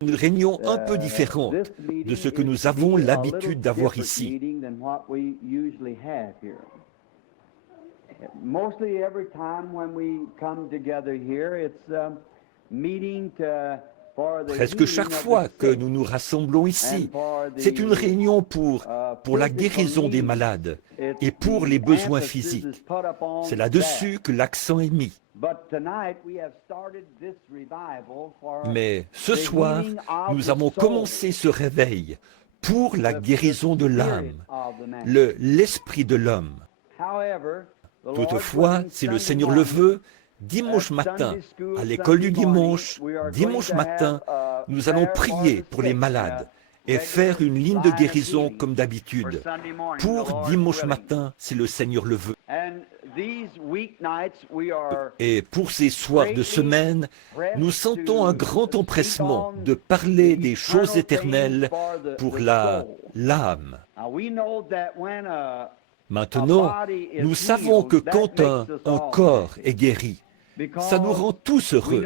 Une réunion un peu différente de ce que nous avons l'habitude d'avoir ici. Presque chaque fois que nous nous rassemblons ici, c'est une réunion pour la guérison des malades et pour les besoins physiques. C'est là-dessus que l'accent est mis. Mais ce soir, nous avons commencé ce réveil pour la guérison de l'âme, l'esprit de l'homme. Toutefois, si le Seigneur le veut, dimanche matin, à l'école du dimanche matin, nous allons prier pour les malades et faire une ligne de guérison comme d'habitude, pour dimanche matin, si le Seigneur le veut. Et pour ces soirs de semaine, nous sentons un grand empressement de parler des choses éternelles pour l'âme. Maintenant, nous savons que quand un corps est guéri, ça nous rend tous heureux,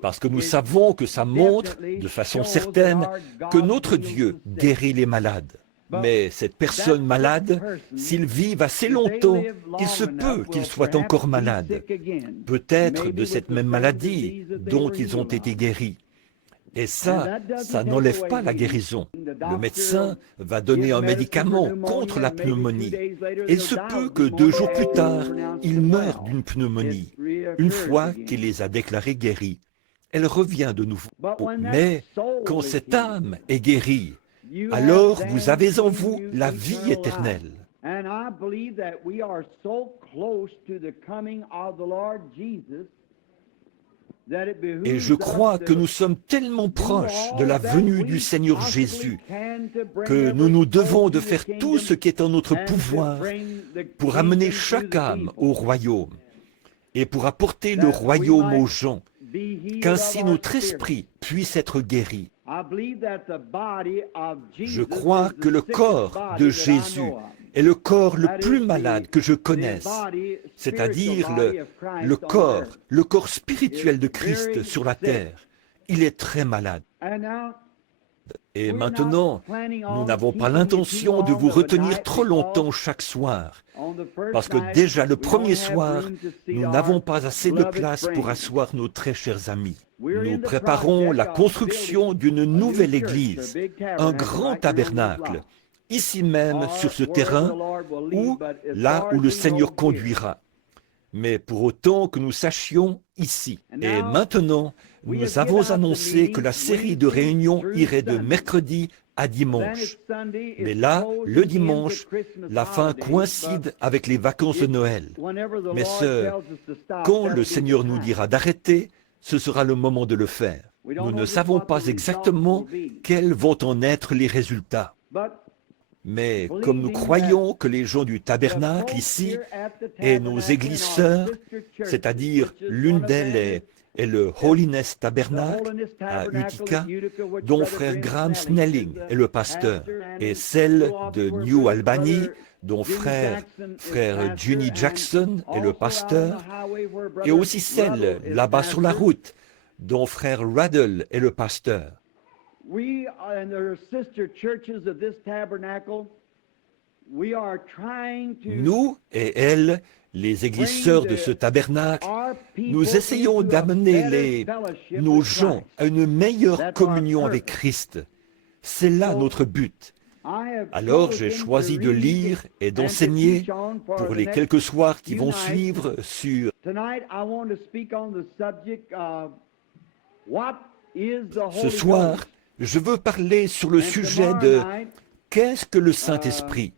parce que nous savons que ça montre de façon certaine que notre Dieu guérit les malades. Mais cette personne malade, s'ils vivent assez longtemps, il se peut qu'ils soient encore malades, peut-être de cette même maladie dont ils ont été guéris. Et ça n'enlève pas la guérison. Le médecin va donner un médicament contre la pneumonie. Il se peut que 2 jours plus tard, il meure d'une pneumonie. Une fois qu'il les a déclarés guéris, elle revient de nouveau. Mais quand cette âme est guérie, alors vous avez en vous la vie éternelle. Et je crois que nous sommes tellement proches de la venue du Seigneur Jésus que nous nous devons de faire tout ce qui est en notre pouvoir pour amener chaque âme au royaume et pour apporter le royaume aux gens, qu'ainsi notre esprit puisse être guéri. Je crois que le corps de Jésus est le corps le plus malade que je connaisse, c'est-à-dire le corps spirituel de Christ sur la terre. Il est très malade. Et maintenant, nous n'avons pas l'intention de vous retenir trop longtemps chaque soir, parce que déjà le premier soir, nous n'avons pas assez de place pour asseoir nos très chers amis. Nous préparons la construction d'une nouvelle église, un grand tabernacle, ici même sur ce terrain, ou là où le Seigneur conduira. Mais pour autant que nous sachions ici. Et maintenant, nous avons annoncé que la série de réunions irait de mercredi à dimanche. Mais là, le dimanche, la fin coïncide avec les vacances de Noël. Mes sœurs, quand le Seigneur nous dira d'arrêter, ce sera le moment de le faire. Nous ne savons pas exactement quels vont en être les résultats. Mais comme nous croyons que les gens du tabernacle ici et nos églises sœurs, c'est-à-dire l'une d'elles est le Holiness Tabernacle à Utica, dont frère Graham Snelling est le pasteur, et celle de New Albany, dont frère Juni Jackson est le pasteur, et aussi celle là-bas sur la route, dont frère Raddle est le pasteur. Nous et elles, les églises sœurs de ce tabernacle, nous essayons d'amener nos gens à une meilleure communion avec Christ. C'est là notre but. Alors j'ai choisi de lire et d'enseigner pour les quelques soirs qui vont suivre sur ce soir. Je veux parler sur le sujet de qu'est-ce que le Saint-Esprit.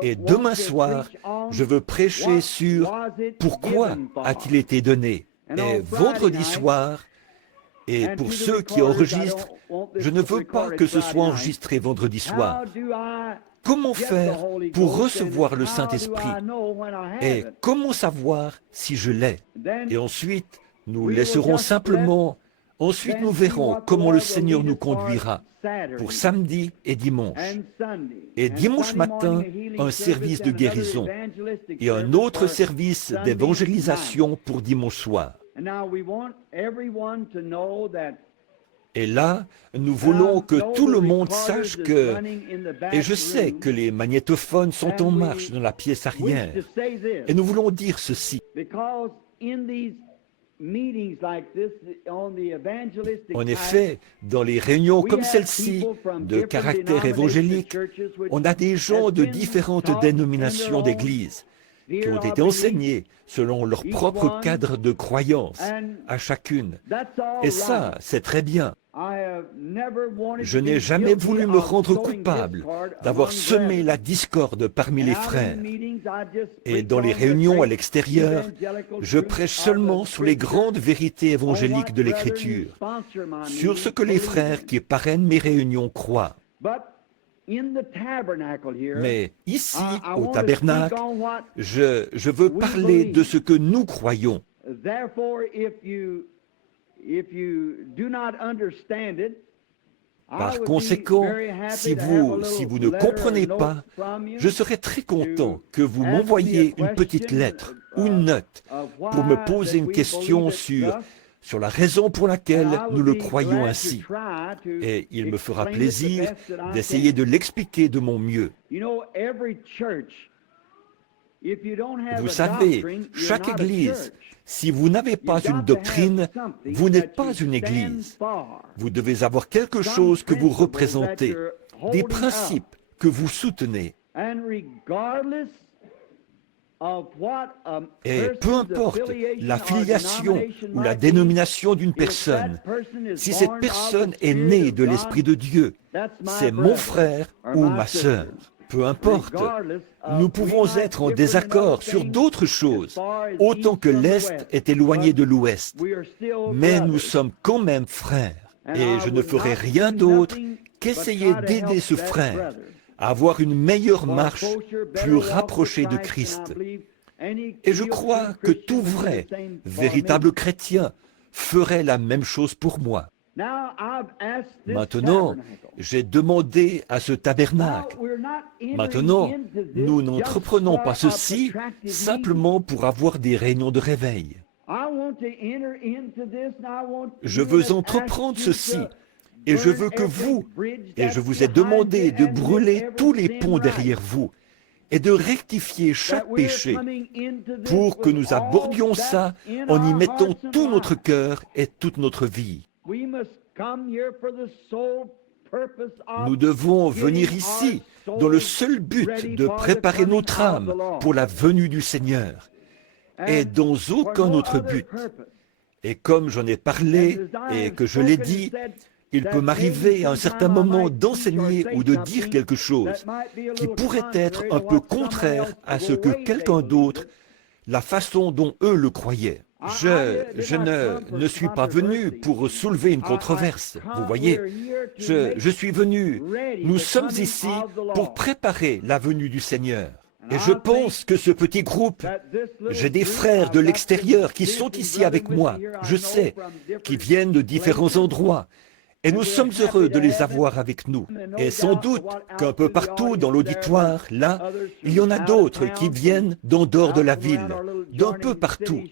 Et demain soir, je veux prêcher sur pourquoi a-t-il été donné. Et vendredi soir, et pour ceux qui enregistrent, je ne veux pas que ce soit enregistré vendredi soir. Comment faire pour recevoir le Saint-Esprit? Et comment savoir si je l'ai? Et ensuite, nous laisserons simplement... Ensuite, nous verrons comment le Seigneur nous conduira pour samedi et dimanche. Et dimanche matin, un service de guérison et un autre service d'évangélisation pour dimanche soir. Et là, nous voulons que tout le monde sache que, et je sais que les magnétophones sont en marche dans la pièce arrière, et nous voulons dire ceci. En effet, dans les réunions comme celle-ci, de caractère évangélique, on a des gens de différentes dénominations d'église qui ont été enseignés selon leur propre cadre de croyance à chacune. Et ça, c'est très bien. Je n'ai jamais voulu me rendre coupable d'avoir semé la discorde parmi les frères. Et dans les réunions à l'extérieur, je prêche seulement sur les grandes vérités évangéliques de l'Écriture, sur ce que les frères qui parrainent mes réunions croient. Mais ici, au tabernacle, je veux parler de ce que nous croyons. Par conséquent, si vous ne comprenez pas, je serais très content que vous m'envoyiez une petite lettre ou une note pour me poser une question sur la raison pour laquelle nous le croyons ainsi. Et il me fera plaisir d'essayer de l'expliquer de mon mieux. Vous savez, chaque église, si vous n'avez pas une doctrine, vous n'êtes pas une église. Vous devez avoir quelque chose que vous représentez, des principes que vous soutenez. Et peu importe la filiation ou la dénomination d'une personne, si cette personne est née de l'Esprit de Dieu, c'est mon frère ou ma sœur. Peu importe, nous pouvons être en désaccord sur d'autres choses, autant que l'Est est éloigné de l'Ouest. Mais nous sommes quand même frères. Et je ne ferai rien d'autre qu'essayer d'aider ce frère à avoir une meilleure marche, plus rapprochée de Christ. Et je crois que tout vrai, véritable chrétien, ferait la même chose pour moi. Maintenant, j'ai demandé à ce tabernacle. Maintenant, nous n'entreprenons pas ceci simplement pour avoir des réunions de réveil. Je veux entreprendre ceci. Et je veux que vous, et je vous ai demandé de brûler tous les ponts derrière vous et de rectifier chaque péché pour que nous abordions ça en y mettant tout notre cœur et toute notre vie. Nous devons venir ici dans le seul but de préparer notre âme pour la venue du Seigneur et dans aucun autre but. Et comme j'en ai parlé et que je l'ai dit, il peut m'arriver à un certain moment d'enseigner ou de dire quelque chose qui pourrait être un peu contraire à ce que quelqu'un d'autre, la façon dont eux le croyaient. Je ne suis pas venu pour soulever une controverse, vous voyez. Je suis venu, nous sommes ici pour préparer la venue du Seigneur. Et je pense que ce petit groupe, j'ai des frères de l'extérieur qui sont ici avec moi, je sais, qui viennent de différents endroits. Et nous sommes heureux de les avoir avec nous. Et sans doute qu'un peu partout dans l'auditoire, là, il y en a d'autres qui viennent d'en dehors de la ville, d'un peu partout,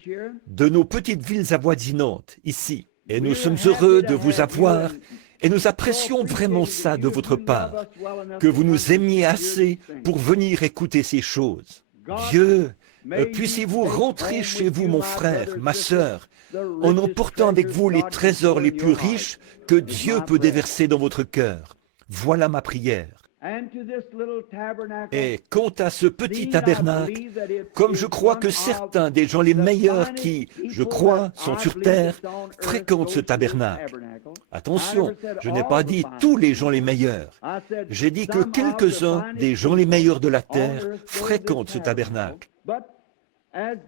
de nos petites villes avoisinantes, ici. Et nous sommes heureux de vous avoir, et nous apprécions vraiment ça de votre part, que vous nous aimiez assez pour venir écouter ces choses. Dieu, puissiez-vous rentrer chez vous, mon frère, ma sœur, en emportant avec vous les trésors les plus riches que Dieu peut déverser dans votre cœur. Voilà ma prière. Et quant à ce petit tabernacle, comme je crois que certains des gens les meilleurs qui, je crois, sont sur terre, fréquentent ce tabernacle. Attention, je n'ai pas dit tous les gens les meilleurs. J'ai dit que quelques-uns des gens les meilleurs de la terre fréquentent ce tabernacle.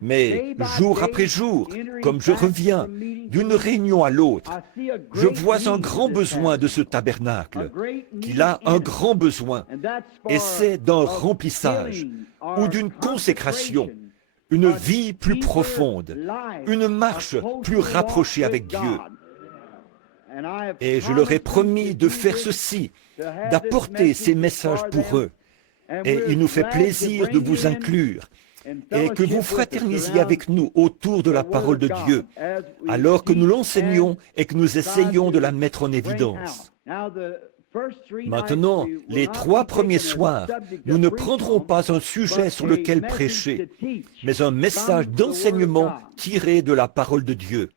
Mais jour après jour, comme je reviens d'une réunion à l'autre, je vois un grand besoin de ce tabernacle, qu'il a un grand besoin, et c'est d'un remplissage ou d'une consécration, une vie plus profonde, une marche plus rapprochée avec Dieu. Et je leur ai promis de faire ceci, d'apporter ces messages pour eux. Et il nous fait plaisir de vous inclure. et que vous fraternisiez avec nous autour de la parole de Dieu, alors que nous l'enseignons et que nous essayons de la mettre en évidence. Maintenant, les 3 premiers soirs, nous ne prendrons pas un sujet sur lequel prêcher, mais un message d'enseignement tiré de la parole de Dieu.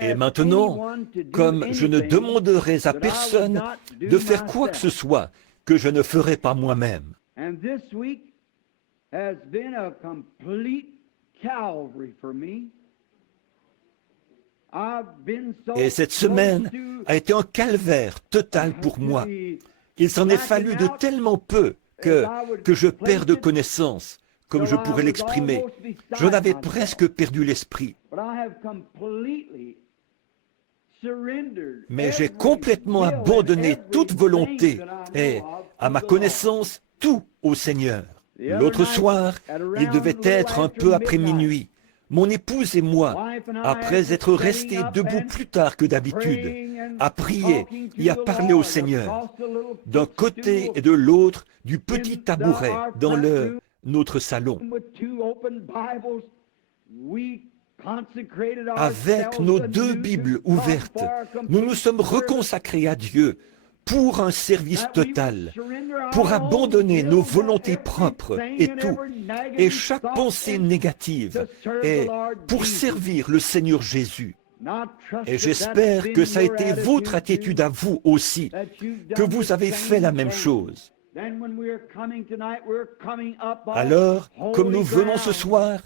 Et maintenant, comme je ne demanderai à personne de faire quoi que ce soit que je ne ferai pas moi-même. Et cette semaine a été un calvaire total pour moi. Il s'en est fallu de tellement peu que je perds de connaissance, comme je pourrais l'exprimer. J'en avais presque perdu l'esprit. Mais j'ai complètement abandonné toute volonté et, à ma connaissance, tout au Seigneur. L'autre soir, il devait être un peu après minuit. Mon épouse et moi, après être restés debout plus tard que d'habitude, à prier et à parler au Seigneur, d'un côté et de l'autre du petit tabouret dans notre salon. Avec nos 2 Bibles ouvertes, nous nous sommes reconsacrés à Dieu pour un service total, pour abandonner nos volontés propres et tout, et chaque pensée négative, et pour servir le Seigneur Jésus. Et j'espère que ça a été votre attitude à vous aussi, que vous avez fait la même chose. Alors, comme nous venons ce soir,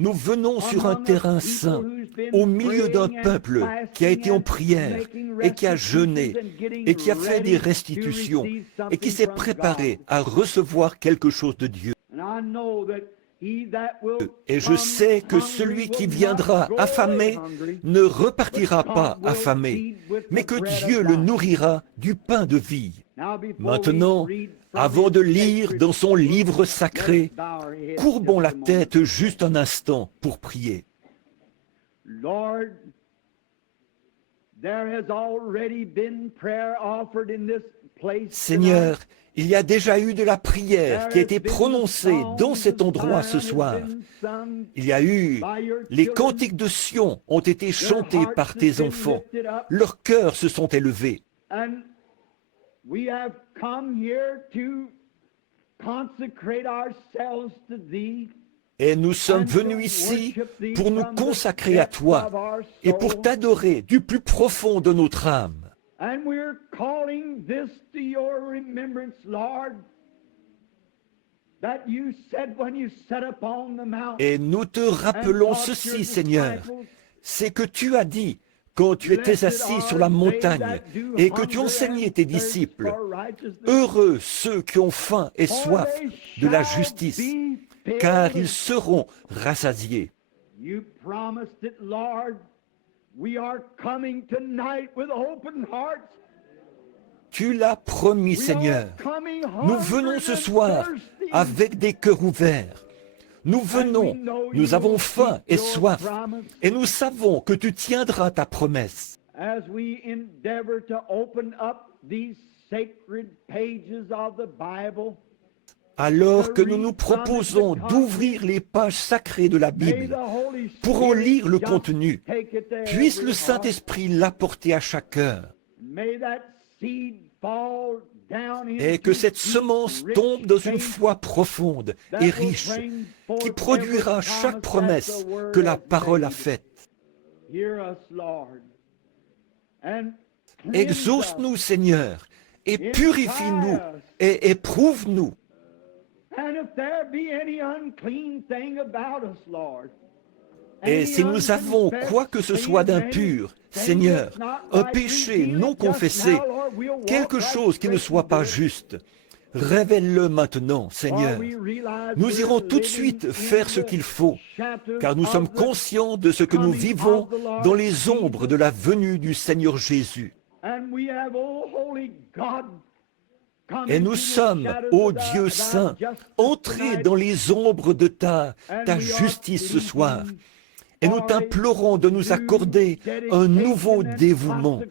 nous venons sur un terrain saint, au milieu d'un peuple qui a été en prière et qui a jeûné et qui a fait des restitutions et qui s'est préparé à recevoir quelque chose de Dieu. Et je sais que celui qui viendra affamé ne repartira pas affamé, mais que Dieu le nourrira du pain de vie. Maintenant, avant de lire dans son livre sacré, courbons la tête juste un instant pour prier. Seigneur, il y a déjà eu de la prière qui a été prononcée dans cet endroit ce soir. Il y a eu, les cantiques de Sion ont été chantés par tes enfants. Leurs cœurs se sont élevés. Et nous sommes venus ici pour nous consacrer à toi et pour t'adorer du plus profond de notre âme. Et nous te rappelons ceci, Seigneur, c'est que tu as dit, quand tu étais assis sur la montagne et que tu enseignais tes disciples, heureux ceux qui ont faim et soif de la justice, car ils seront rassasiés. Tu l'as promis, Seigneur. Nous venons ce soir avec des cœurs ouverts. Nous venons, nous avons faim et soif, et nous savons que tu tiendras ta promesse. Alors que nous nous proposons d'ouvrir les pages sacrées de la Bible pour en lire le contenu, puisse le Saint-Esprit l'apporter à chaque cœur. Et que cette semence tombe dans une foi profonde et riche, qui produira chaque promesse que la parole a faite. Exauce-nous, Seigneur, et purifie-nous et éprouve-nous. Et si nous avons quoi que ce soit d'impur, Seigneur, un péché non confessé, quelque chose qui ne soit pas juste, révèle-le maintenant, Seigneur. Nous irons tout de suite faire ce qu'il faut, car nous sommes conscients de ce que nous vivons dans les ombres de la venue du Seigneur Jésus. Et nous sommes, ô Dieu saint, entrés dans les ombres de ta justice ce soir. Et nous t'implorons de nous accorder un nouveau dévouement,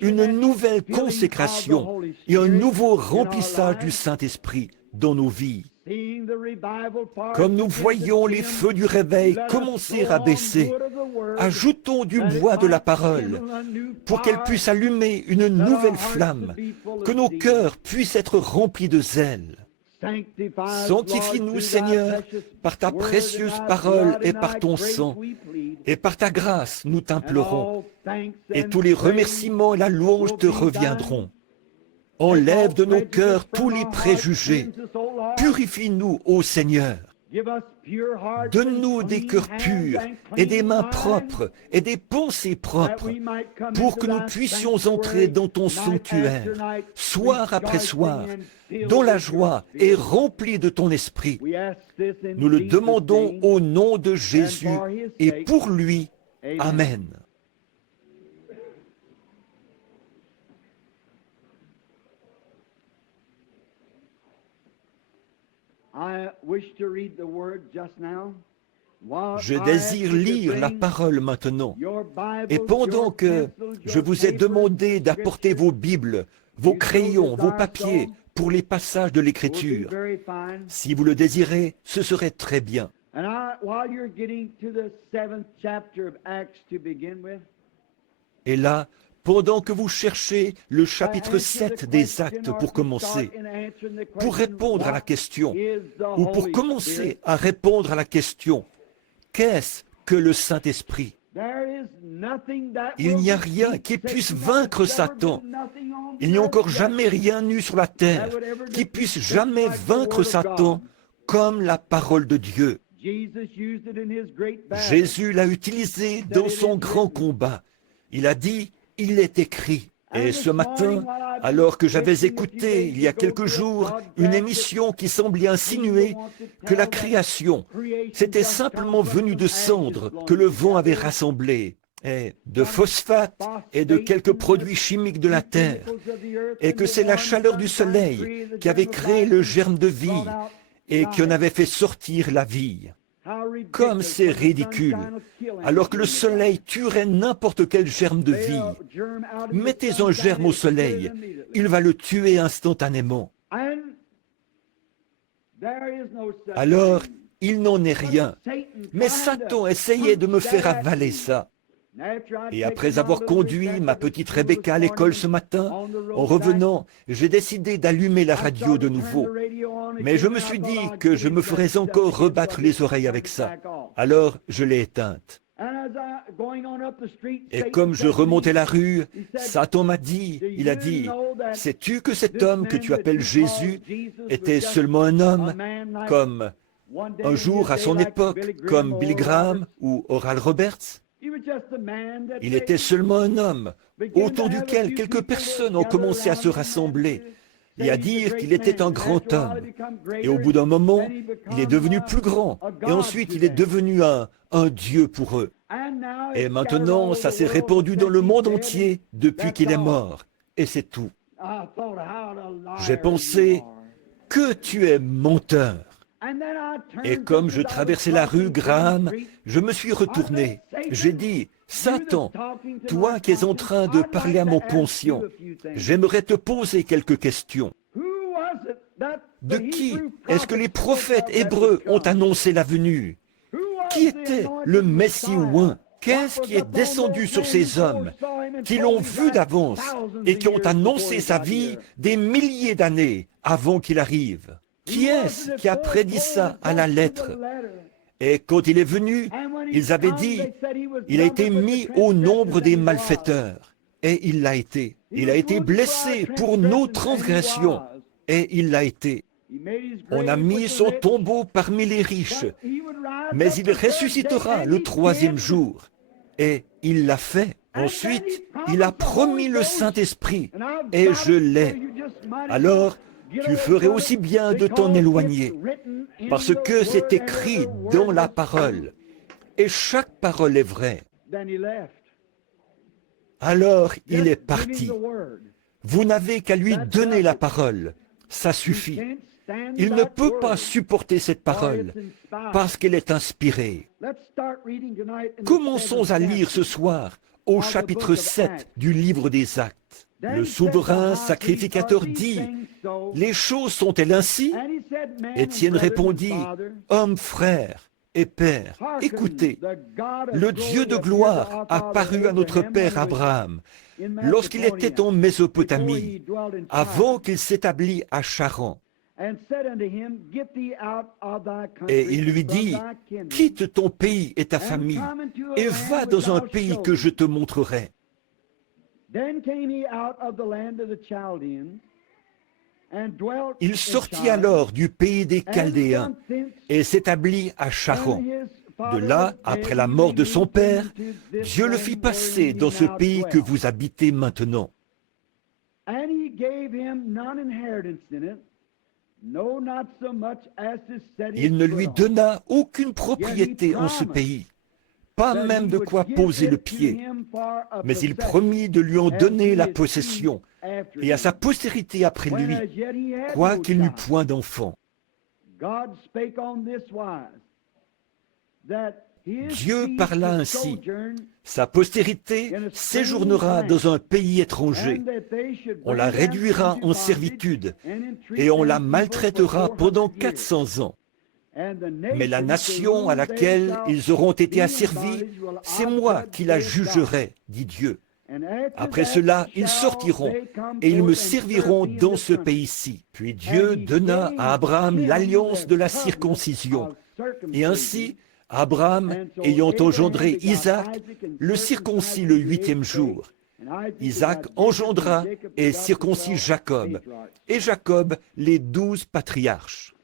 une nouvelle consécration et un nouveau remplissage du Saint-Esprit dans nos vies. Comme nous voyons les feux du réveil commencer à baisser, ajoutons du bois de la parole pour qu'elle puisse allumer une nouvelle flamme, que nos cœurs puissent être remplis de zèle. Sanctifie-nous, Seigneur, par ta précieuse parole et par ton sang, et par ta grâce, nous t'implorons, et tous les remerciements et la louange te reviendront. Enlève de nos cœurs tous les préjugés. Purifie-nous, ô Seigneur. Donne-nous des cœurs purs et des mains propres et des pensées propres pour que nous puissions entrer dans ton sanctuaire, soir après soir, dans la joie et remplis de ton esprit. Nous le demandons au nom de Jésus et pour lui. Amen. Je désire lire la parole maintenant. Et pendant que je vous ai demandé d'apporter vos Bibles, vos crayons, vos papiers pour les passages de l'Écriture, si vous le désirez, ce serait très bien. Et là, pendant que vous cherchez le chapitre 7 des Actes pour commencer, pour répondre à la question, ou pour commencer à répondre à la question, qu'est-ce que le Saint-Esprit? Il n'y a rien qui puisse vaincre Satan. Il n'y a encore jamais rien eu sur la terre qui puisse jamais vaincre Satan comme la parole de Dieu. Jésus l'a utilisé dans son grand combat. Il a dit, il est écrit. Et ce matin, alors que j'avais écouté il y a quelques jours une émission qui semblait insinuer que la création, c'était simplement venu de cendres que le vent avait rassemblées, et de phosphate et de quelques produits chimiques de la terre, et que c'est la chaleur du soleil qui avait créé le germe de vie et qui en avait fait sortir la vie. Comme c'est ridicule, alors que le soleil tuerait n'importe quel germe de vie. Mettez un germe au soleil, il va le tuer instantanément. Alors, il n'en est rien. Mais Satan essayait de me faire avaler ça. Et après avoir conduit ma petite Rebecca à l'école ce matin, en revenant, j'ai décidé d'allumer la radio de nouveau. Mais je me suis dit que je me ferais encore rebattre les oreilles avec ça. Alors, je l'ai éteinte. Et comme je remontais la rue, Satan m'a dit, il a dit, « Sais-tu que cet homme que tu appelles Jésus était seulement un homme, comme un jour à son époque, comme Billy Graham ou Oral Roberts ? Il était seulement un homme, autour duquel quelques personnes ont commencé à se rassembler et à dire qu'il était un grand homme. Et au bout d'un moment, il est devenu plus grand. Et ensuite, il est devenu un Dieu pour eux. Et maintenant, ça s'est répandu dans le monde entier depuis qu'il est mort. Et c'est tout. J'ai pensé que tu es menteur. Et comme je traversais la rue Graham, je me suis retourné. J'ai dit, Satan, toi qui es en train de parler à mon conscient, j'aimerais te poser quelques questions. De qui est-ce que les prophètes hébreux ont annoncé la venue? Qui était le Messie oint? Qu'est-ce qui est descendu sur ces hommes qui l'ont vu d'avance et qui ont annoncé sa vie des milliers d'années avant qu'il arrive? Qui est-ce qui a prédit ça à la lettre? Et quand il est venu, ils avaient dit, il a été mis au nombre des malfaiteurs. Et il l'a été. Il a été blessé pour nos transgressions. Et il l'a été. On a mis son tombeau parmi les riches. Mais il ressuscitera le troisième jour. Et il l'a fait. Ensuite, il a promis le Saint-Esprit. Et je l'ai. Alors, tu ferais aussi bien de t'en éloigner, parce que c'est écrit dans la parole, et chaque parole est vraie. Alors il est parti. Vous n'avez qu'à lui donner la parole, ça suffit. Il ne peut pas supporter cette parole, parce qu'elle est inspirée. Commençons à lire ce soir au chapitre 7 du livre des Actes. Le souverain sacrificateur dit, « Les choses sont-elles ainsi ?» Étienne répondit, « Homme, frère et père, écoutez, le Dieu de gloire a paru à notre père Abraham lorsqu'il était en Mésopotamie, avant qu'il s'établît à Charan. Et il lui dit, « Quitte ton pays et ta famille, et va dans un pays que je te montrerai. » Il sortit alors du pays des Chaldéens et s'établit à Charan. De là, après la mort de son père, Dieu le fit passer dans ce pays que vous habitez maintenant. Il ne lui donna aucune propriété en ce pays, pas même de quoi poser le pied, mais il promit de lui en donner la possession, et à sa postérité après lui, quoiqu'il n'eût point d'enfant. Dieu parla ainsi, sa postérité séjournera dans un pays étranger, on la réduira en servitude, et on la maltraitera pendant 400 ans. Mais la nation à laquelle ils auront été asservis, c'est moi qui la jugerai, dit Dieu. Après cela, ils sortiront et ils me serviront dans ce pays-ci. Puis Dieu donna à Abraham l'alliance de la circoncision. Et ainsi, Abraham, ayant engendré Isaac, le circoncit le 8e jour. Isaac engendra et circoncit Jacob, et Jacob les 12 patriarches.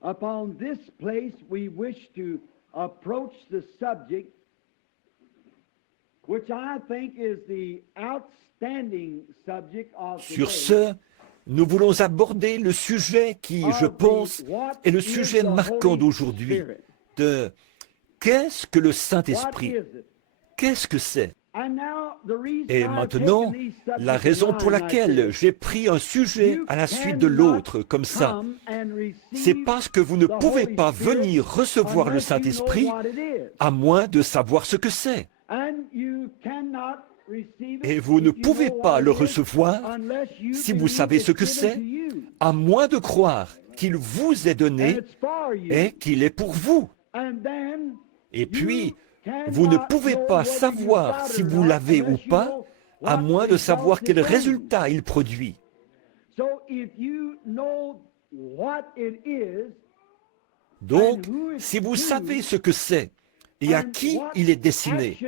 Upon this place, we wish to approach the subject, which I think is the outstanding subject of Sur today. ce, nous voulons aborder le sujet qui, je pense, est le sujet marquant d'aujourd'hui, de qu'est-ce que le Saint-Esprit? Qu'est-ce que c'est? Et maintenant, la raison pour laquelle j'ai pris un sujet à la suite de l'autre comme ça, c'est parce que vous ne pouvez pas venir recevoir le Saint-Esprit à moins de savoir ce que c'est. Et vous ne pouvez pas le recevoir si vous savez ce que c'est, à moins de croire qu'il vous est donné et qu'il est pour vous. Et puis, vous ne pouvez pas savoir si vous l'avez ou pas, à moins de savoir quel résultat il produit. Donc, si vous savez ce que c'est et à qui il est destiné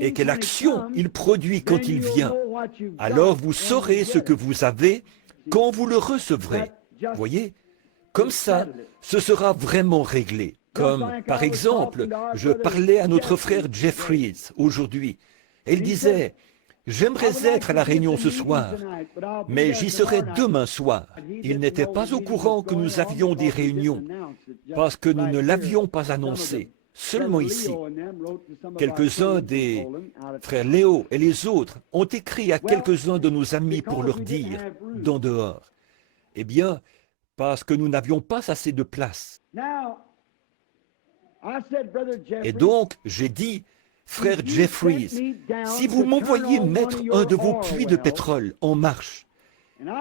et quelle action il produit quand il vient, alors vous saurez ce que vous avez quand vous le recevrez. Voyez, comme ça, ce sera vraiment réglé. Comme, par exemple, je parlais à notre frère Jeffries aujourd'hui, et il disait, « J'aimerais être à la réunion ce soir, mais j'y serai demain soir. » Il n'était pas au courant que nous avions des réunions, parce que nous ne l'avions pas annoncé, seulement ici. Quelques-uns des frères Léo et les autres ont écrit à quelques-uns de nos amis pour leur dire, d'en dehors, « Eh bien, parce que nous n'avions pas assez de place. » Et donc, j'ai dit, frère Jeffries, si vous m'envoyez mettre un de vos puits de pétrole en marche,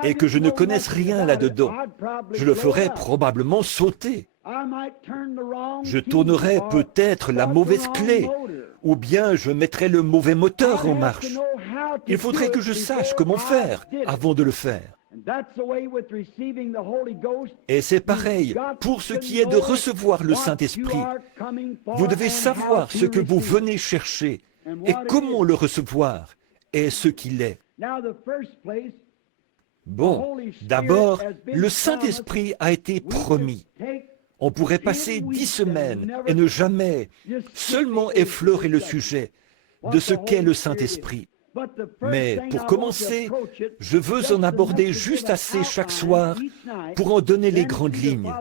et que je ne connaisse rien là-dedans, je le ferai probablement sauter. Je tournerai peut-être la mauvaise clé, ou bien je mettrai le mauvais moteur en marche. Il faudrait que je sache comment faire avant de le faire. Et c'est pareil pour ce qui est de recevoir le Saint-Esprit. Vous devez savoir ce que vous venez chercher et comment le recevoir et ce qu'il est. Bon, d'abord, le Saint-Esprit a été promis. On pourrait passer 10 semaines et ne jamais seulement effleurer le sujet de ce qu'est le Saint-Esprit. Mais pour commencer, je veux en aborder juste assez chaque soir pour en donner les grandes lignes.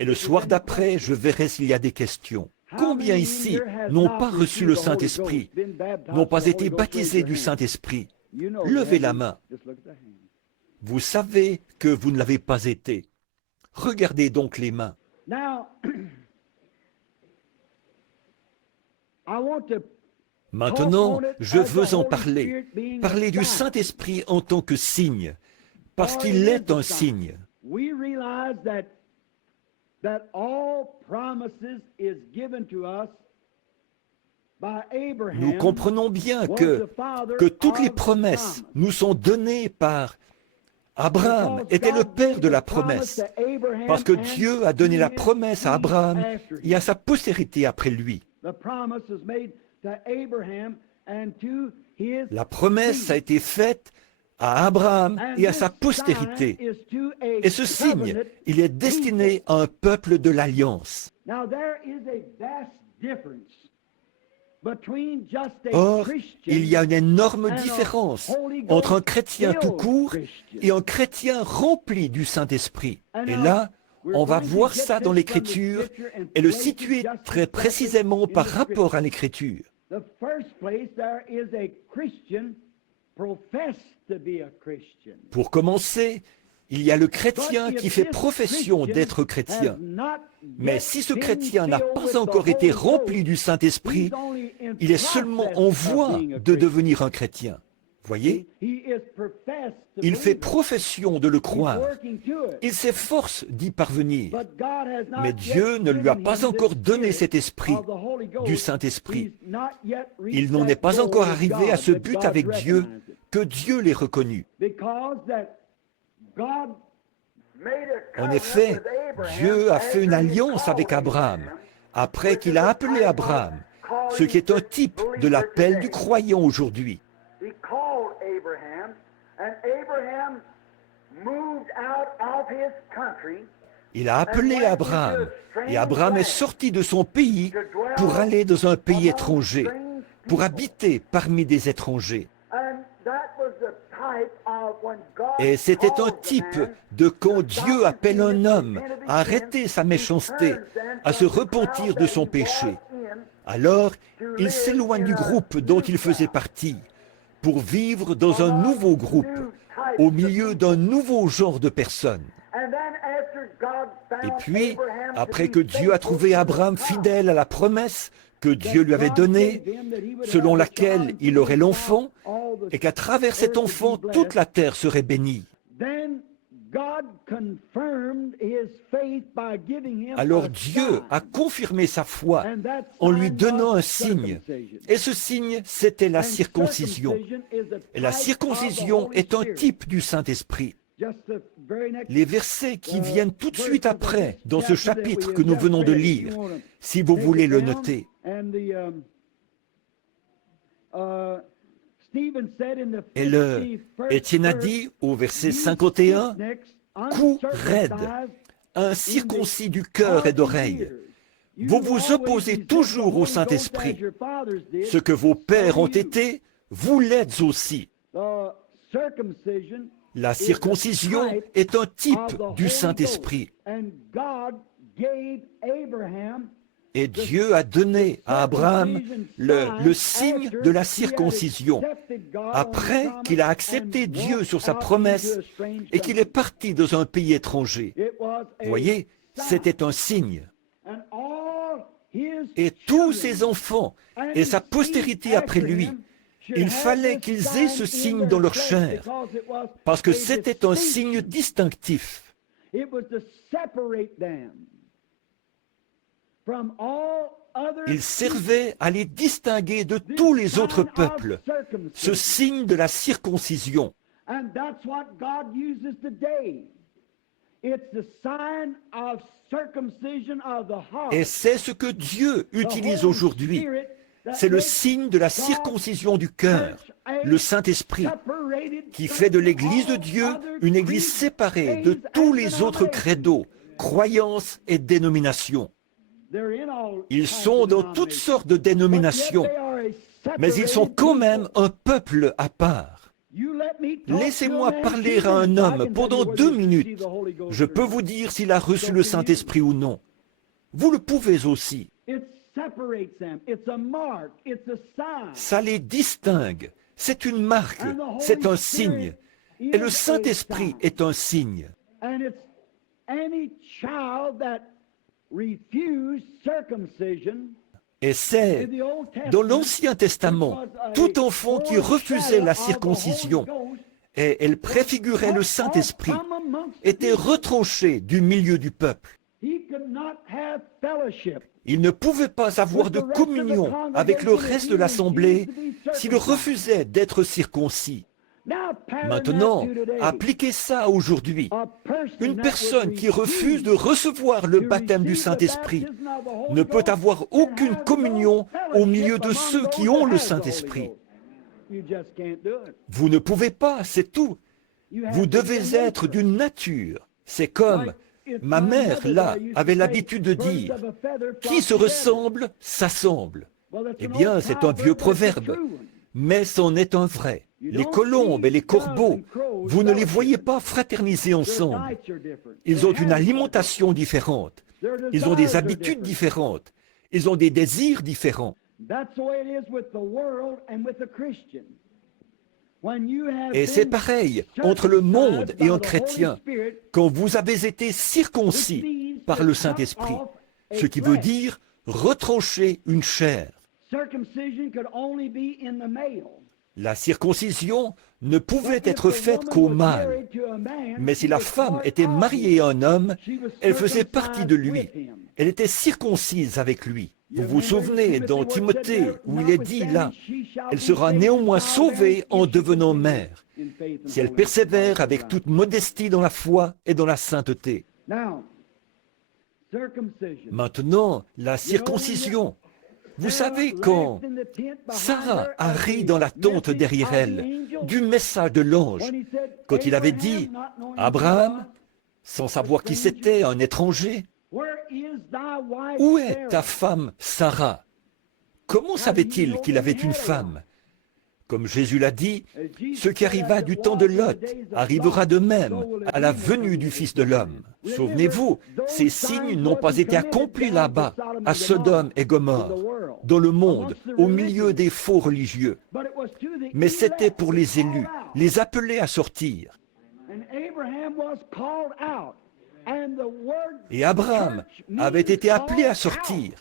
Et le soir d'après, je verrai s'il y a des questions. Combien ici n'ont pas reçu le Saint-Esprit, n'ont pas été baptisés du Saint-Esprit? Levez la main. Vous savez que vous ne l'avez pas été. Regardez donc les mains. Maintenant, je veux en parler, parler du Saint-Esprit en tant que signe, parce qu'il est un signe. We realize that all promises is given to us by Abraham. Nous comprenons bien que toutes les promesses nous sont données par Abraham, était le père de la promesse, parce que Dieu a donné la promesse à Abraham et à sa postérité après lui. La promesse a été faite à Abraham et à sa postérité. Et ce signe, il est destiné à un peuple de l'Alliance. Or, il y a une énorme différence entre un chrétien tout court et un chrétien rempli du Saint-Esprit. Et là, on va voir ça dans l'Écriture et le situer très précisément par rapport à l'Écriture. Pour commencer, il y a le chrétien qui fait profession d'être chrétien. Mais si ce chrétien n'a pas encore été rempli du Saint-Esprit, il est seulement en voie de devenir un chrétien. Voyez? Il fait profession de le croire. Il s'efforce d'y parvenir. Mais Dieu ne lui a pas encore donné cet esprit du Saint-Esprit. Il n'en est pas encore arrivé à ce but avec Dieu que Dieu l'ait reconnu. En effet, Dieu a fait une alliance avec Abraham après qu'il a appelé Abraham, ce qui est un type de l'appel du croyant aujourd'hui. Il a appelé Abraham et Abraham est sorti de son pays pour aller dans un pays étranger, pour habiter parmi des étrangers. Et c'était un type de quand Dieu appelle un homme à arrêter sa méchanceté, à se repentir de son péché. Alors, il s'éloigne du groupe dont il faisait partie pour vivre dans un nouveau groupe, au milieu d'un nouveau genre de personnes. Et puis, après que Dieu a trouvé Abraham fidèle à la promesse que Dieu lui avait donnée, selon laquelle il aurait l'enfant, et qu'à travers cet enfant, toute la terre serait bénie. Alors Dieu a confirmé sa foi en lui donnant un signe. Et ce signe, c'était la circoncision. Et la circoncision est un type du Saint-Esprit. Les versets qui viennent tout de suite après, dans ce chapitre que nous venons de lire, si vous voulez le noter. Et Étienne a dit au verset 51, « Coup raide, un circoncis du cœur et d'oreille. Vous vous opposez toujours au Saint-Esprit. Ce que vos pères ont été, vous l'êtes aussi. » La circoncision est un type du Saint-Esprit. Et Dieu a donné à Abraham le signe de la circoncision, après qu'il a accepté Dieu sur sa promesse et qu'il est parti dans un pays étranger. Vous voyez, c'était un signe. Et tous ses enfants et sa postérité après lui, il fallait qu'ils aient ce signe dans leur chair, parce que c'était un signe distinctif. Il servait à les distinguer de tous les autres peuples, ce signe de la circoncision. Et c'est ce que Dieu utilise aujourd'hui. C'est le signe de la circoncision du cœur, le Saint-Esprit, qui fait de l'Église de Dieu une Église séparée de tous les autres credos, croyances et dénominations. Ils sont dans toutes sortes de dénominations, mais ils sont quand même un peuple à part. Laissez-moi parler à un homme pendant 2 minutes. Je peux vous dire s'il a reçu le Saint-Esprit ou non. Vous le pouvez aussi. Ça les distingue. C'est une marque, c'est un signe. Et le Saint-Esprit est un signe. Et c'est dans l'Ancien Testament, tout enfant qui refusait la circoncision, et elle préfigurait le Saint-Esprit, était retranché du milieu du peuple. Il ne pouvait pas avoir de communion avec le reste de l'Assemblée s'il refusait d'être circoncis. Maintenant, appliquez ça aujourd'hui. Une personne qui refuse de recevoir le baptême du Saint-Esprit ne peut avoir aucune communion au milieu de ceux qui ont le Saint-Esprit. Vous ne pouvez pas, c'est tout. Vous devez être d'une nature. C'est comme ma mère, là, avait l'habitude de dire « Qui se ressemble, s'assemble ». Eh bien, c'est un vieux proverbe, mais c'en est un vrai. Les colombes et les corbeaux, vous ne les voyez pas fraterniser ensemble. Ils ont une alimentation différente. Ils ont des habitudes différentes. Ils ont des désirs différents. Et c'est pareil entre le monde et un chrétien. Quand vous avez été circoncis par le Saint-Esprit, ce qui veut dire retrancher une chair. La circoncision ne pouvait être faite qu'au mâle. Mais si la femme était mariée à un homme, elle faisait partie de lui. Elle était circoncise avec lui. Vous vous souvenez dans Timothée où il est dit là, « Elle sera néanmoins sauvée en devenant mère, si elle persévère avec toute modestie dans la foi et dans la sainteté. » Maintenant, la circoncision. Vous savez, quand Sarah a ri dans la tente derrière elle du message de l'ange, quand il avait dit « Abraham », sans savoir qui c'était, un étranger, « Où est ta femme Sarah ?» Comment savait-il qu'il avait une femme? Comme Jésus l'a dit, ce qui arriva du temps de Lot arrivera de même à la venue du Fils de l'homme. Souvenez-vous, ces signes n'ont pas été accomplis là-bas, à Sodome et Gomorrhe, dans le monde, au milieu des faux religieux. Mais c'était pour les élus, les appeler à sortir. Et Abraham avait été appelé à sortir.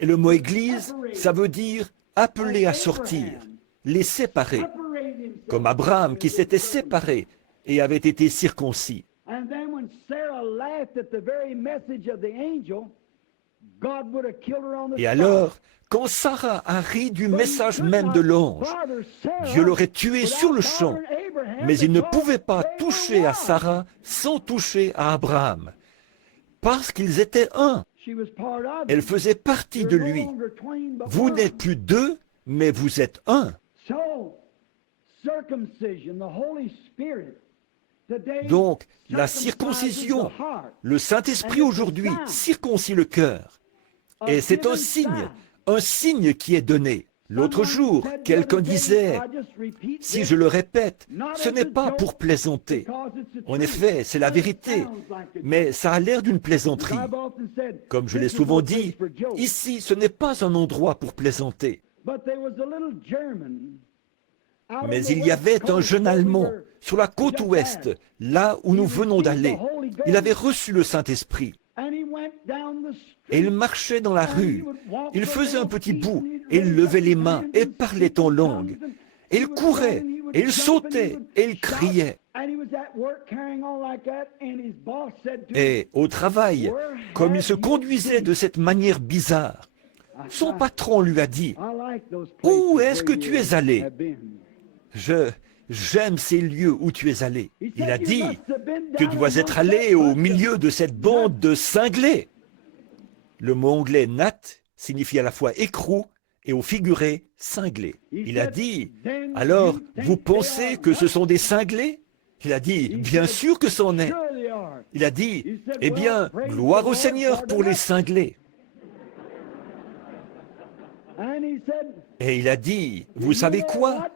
Et le mot Église, ça veut dire appeler à sortir, les séparer, comme Abraham qui s'était séparé et avait été circoncis. Et alors, quand Sarah a ri du message même de l'ange, Dieu l'aurait tué sur le champ, mais il ne pouvait pas toucher à Sarah sans toucher à Abraham, parce qu'ils étaient un. Elle faisait partie de lui. Vous n'êtes plus deux, mais vous êtes un. Donc, la circoncision, le Saint-Esprit aujourd'hui circoncit le cœur. Et c'est un signe qui est donné. L'autre jour, quelqu'un disait, si je le répète, ce n'est pas pour plaisanter. En effet, c'est la vérité, mais ça a l'air d'une plaisanterie. Comme je l'ai souvent dit, ici, ce n'est pas un endroit pour plaisanter. Mais il y avait un jeune Allemand sur la côte ouest, là où nous venons d'aller. Il avait reçu le Saint-Esprit. Et il marchait dans la rue. Il faisait un petit bout, et il levait les mains et parlait en langue. Et il courait, et il sautait, et il criait. Et au travail, comme il se conduisait de cette manière bizarre, son patron lui a dit, « Où est-ce que tu es allé ?» J'aime ces lieux où tu es allé. Il a dit, tu dois être allé au milieu de cette bande de cinglés. Le mot anglais nat signifie à la fois écrou et au figuré cinglé. Il a dit, alors vous pensez que ce sont des cinglés? Il a dit, bien sûr que c'en est. Il a dit, eh bien, gloire au Seigneur pour les cinglés. Et il a dit, vous savez quoi?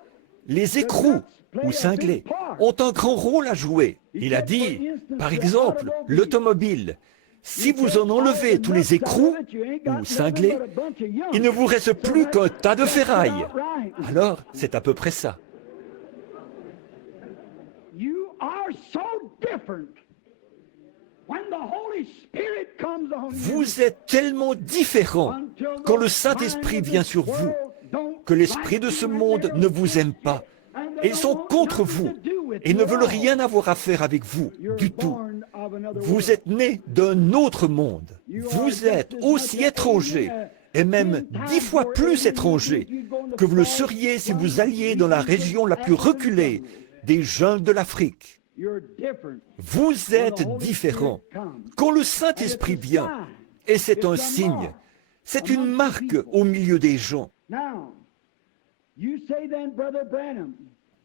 Les écrous ou cinglés ont un grand rôle à jouer. Il a dit, par exemple, l'automobile. Si vous en enlevez tous les écrous ou cinglés, il ne vous reste plus qu'un tas de ferraille. Alors, c'est à peu près ça. Vous êtes tellement différents quand le Saint-Esprit vient sur vous, que l'esprit de ce monde ne vous aime pas. Et ils sont contre vous et ne veulent rien avoir à faire avec vous du tout. Vous êtes nés d'un autre monde. Vous êtes aussi étrangers, et même 10 fois plus étrangers que vous le seriez si vous alliez dans la région la plus reculée des jungles de l'Afrique. Vous êtes différents quand le Saint-Esprit vient, et c'est un signe, c'est une marque au milieu des gens.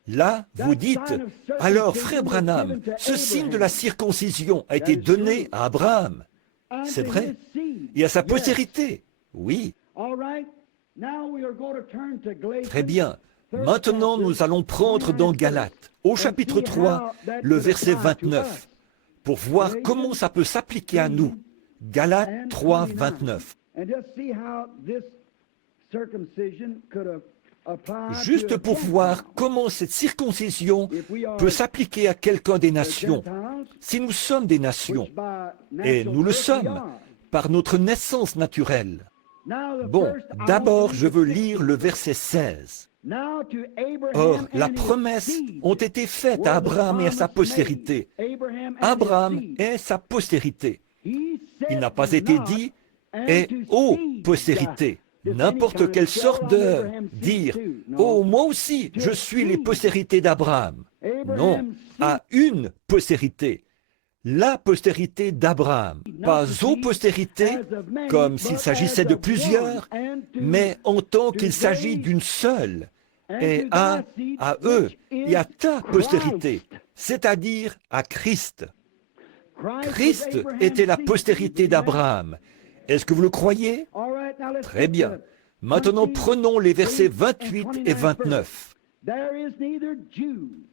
Là, vous dites, alors, frère Branham, ce signe de la circoncision a été donné à Abraham. C'est vrai. Et à sa postérité. Oui. Très bien. Maintenant, nous allons prendre dans Galates, au chapitre 3, le verset 29, pour voir comment ça peut s'appliquer à nous. Galates 3, 29. Juste pour voir comment cette circoncision peut s'appliquer à quelqu'un des nations. Si nous sommes des nations, et nous le sommes, par notre naissance naturelle. Bon, d'abord, je veux lire le verset 16. Or, la promesse ont été faites à Abraham et à sa postérité. Abraham est sa postérité. Il n'a pas été dit « et aux postérités ». N'importe quelle sorte de dire « Oh, moi aussi, je suis les postérités d'Abraham ». Non, à une postérité, la postérité d'Abraham, pas aux postérités, comme s'il s'agissait de plusieurs, mais en tant qu'il s'agit d'une seule, et à eux et à ta postérité, c'est-à-dire à Christ. Christ était la postérité d'Abraham. Est-ce que vous le croyez? Très bien. Maintenant, prenons les versets 28 et 29.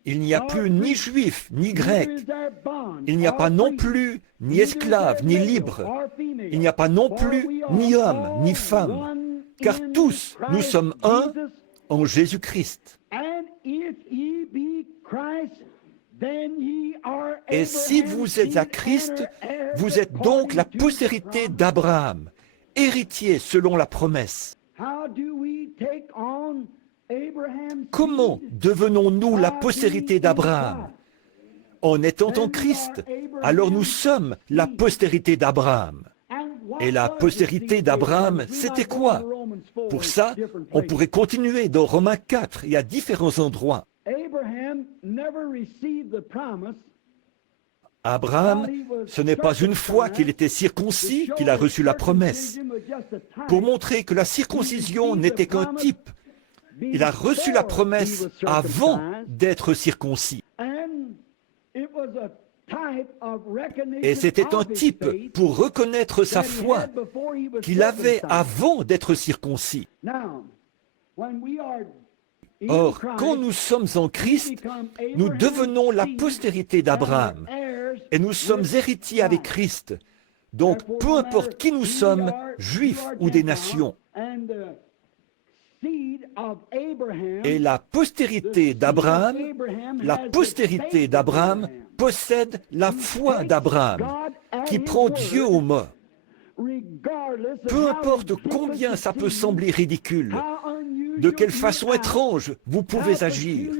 Il n'y a plus ni juif, ni grec. Il n'y a pas non plus ni esclave, ni libre. Il n'y a pas non plus ni homme, ni femme. Car tous, nous sommes un en Jésus-Christ. Et si vous êtes à Christ, vous êtes donc la postérité d'Abraham, héritier selon la promesse. Comment devenons-nous la postérité d'Abraham? En étant en Christ, alors nous sommes la postérité d'Abraham. Et la postérité d'Abraham, c'était quoi? Pour ça, on pourrait continuer dans Romains 4 et à différents endroits. Abraham, ce n'est pas une fois qu'il était circoncis qu'il a reçu la promesse. Pour montrer que la circoncision n'était qu'un type, il a reçu la promesse avant d'être circoncis. Et c'était un type pour reconnaître sa foi qu'il avait avant d'être circoncis. Or, quand nous sommes en Christ, nous devenons la postérité d'Abraham et nous sommes héritiers avec Christ. Donc, peu importe qui nous sommes, juifs ou des nations. Et la postérité d'Abraham possède la foi d'Abraham, qui prend Dieu au mot. Peu importe combien ça peut sembler ridicule, de quelle façon étrange vous pouvez agir,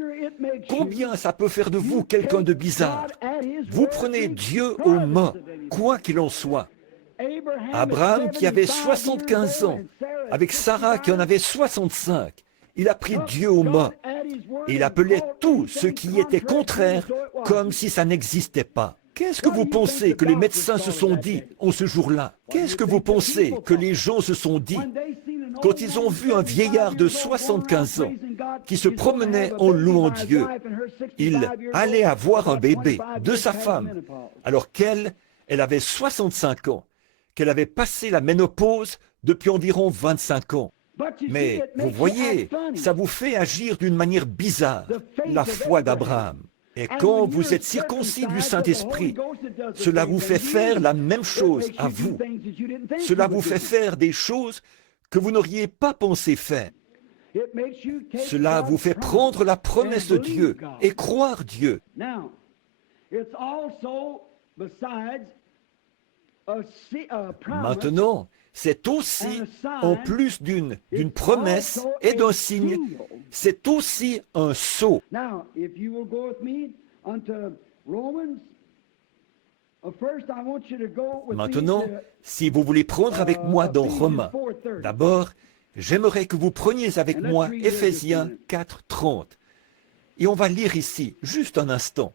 combien ça peut faire de vous quelqu'un de bizarre, vous prenez Dieu au mot, quoi qu'il en soit. Abraham qui avait 75 ans, avec Sarah qui en avait 65, il a pris Dieu au mot. Et il appelait tout ce qui était contraire comme si ça n'existait pas. Qu'est-ce que vous pensez que les médecins se sont dit en ce jour-là? Qu'est-ce que vous pensez que les gens se sont dit quand ils ont vu un vieillard de 75 ans qui se promenait en louant Dieu? Il allait avoir un bébé de sa femme, alors qu'elle avait 65 ans, qu'elle avait passé la ménopause depuis environ 25 ans. Mais vous voyez, ça vous fait agir d'une manière bizarre, la foi d'Abraham. Et quand vous êtes circoncis du Saint-Esprit, cela vous fait faire la même chose à vous. Cela vous fait faire des choses que vous n'auriez pas pensé faire. Cela vous fait prendre la promesse de Dieu et croire Dieu. Maintenant, c'est aussi, en plus d'une promesse et d'un signe, c'est aussi un sceau. Now, if you will go with me unto Romans, first I want you to go with Maintenant, me si vous voulez prendre avec moi dans Ephesians Romains, 4:30. d'abord, j'aimerais que vous preniez avec moi Éphésiens 4:30. Et on va lire ici, juste un instant.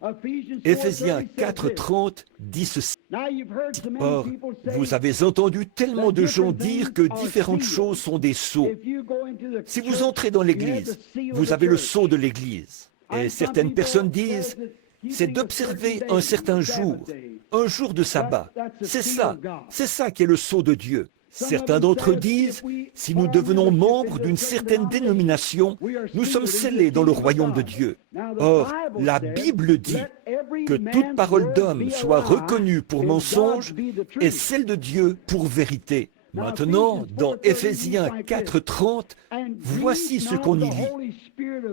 Éphésiens 4:30 dit ceci. Now you've heard so many Or, people say, vous avez entendu tellement de gens dire que différentes choses sont des sceaux. if you go into the Si vous church, entrez dans you have l'Église, the seal of vous the avez le church. sceau de l'Église. Et And some certaines people personnes say disent, that c'est keeping a d'observer certain un day, certain Sabbath jour, day. un jour de sabbat. That's the C'est seal ça, of God. c'est ça qui est le sceau de Dieu. Some Certains of them d'entre eux say, disent, if we si nous form devenons membership membres into a d'une certain certaine dénomination, we are nous sommes sealed into scellés the dans le kingdom of royaume de God. Dieu. Now, the Or, Bible la says, Bible dit let every que man's toute parole word d'homme be a soit lie, reconnue pour and mensonge God be the truth. et celle de Dieu pour vérité. Maintenant, dans Éphésiens 4:30, voici ce qu'on y lit.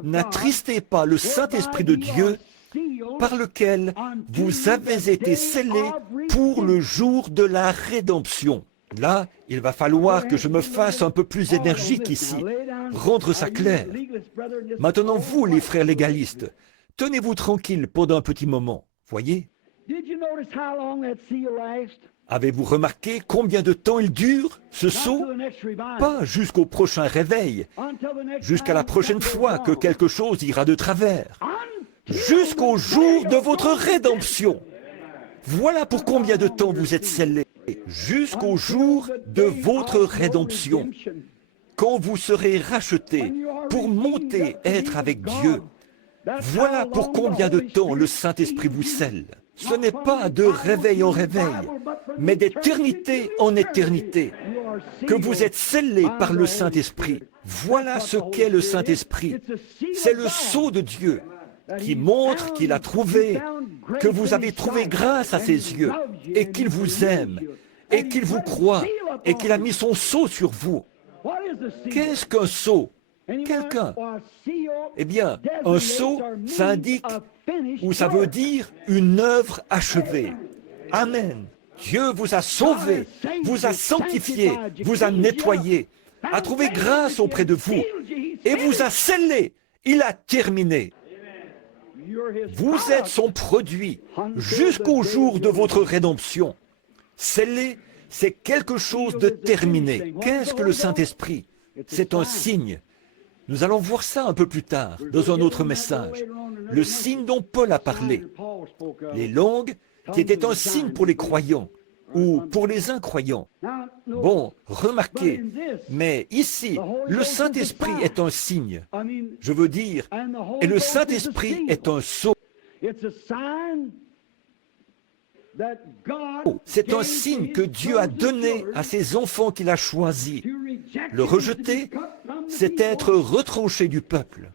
N'attristez pas le Saint-Esprit de Dieu par lequel vous avez été scellés pour le jour de la rédemption. Là, il va falloir que je me fasse un peu plus énergique ici, rendre ça clair. Maintenant, vous, les frères légalistes, tenez-vous tranquilles pendant un petit moment. Voyez, Did you notice how long that seal lasts? avez-vous remarqué combien de temps il dure, ce Not sceau? to the next revival. Pas jusqu'au prochain réveil, Until the next jusqu'à la time prochaine something fois goes que wrong. quelque chose ira de travers, Until jusqu'au the jour day de of votre your rédemption. Voilà pour combien de temps vous êtes scellés, jusqu'au jour de votre rédemption, quand vous serez rachetés pour monter être avec Dieu. Voilà pour combien de temps le Saint-Esprit vous scelle. Ce n'est pas de réveil en réveil, mais d'éternité en éternité, que vous êtes scellés par le Saint-Esprit. Voilà ce qu'est le Saint-Esprit. C'est le sceau de Dieu qui montre qu'il a trouvé, que vous avez trouvé grâce à ses yeux, et qu'il vous aime, et qu'il vous croit, et qu'il a mis son sceau sur vous. Qu'est-ce qu'un sceau? Quelqu'un. Eh bien, un sceau, ça indique, ou ça veut dire une œuvre achevée. Amen. Dieu vous a sauvé, vous a sanctifié, vous a nettoyé, a trouvé grâce auprès de vous, et vous a scellé. Il a terminé. Vous êtes son produit jusqu'au jour de votre rédemption. Scellé, c'est quelque chose de terminé. Qu'est-ce que le Saint-Esprit? C'est un signe. Nous allons voir ça un peu plus tard, dans un autre message. Le signe dont Paul a parlé. Les langues, qui étaient un signe pour les croyants, ou pour les incroyants. Bon, remarquez, mais ici, le Saint-Esprit est un signe. Je veux dire, et le Saint-Esprit est un sceau. C'est un signe que Dieu a donné à ses enfants qu'il a choisis. Le rejeter, c'est être retranché du peuple.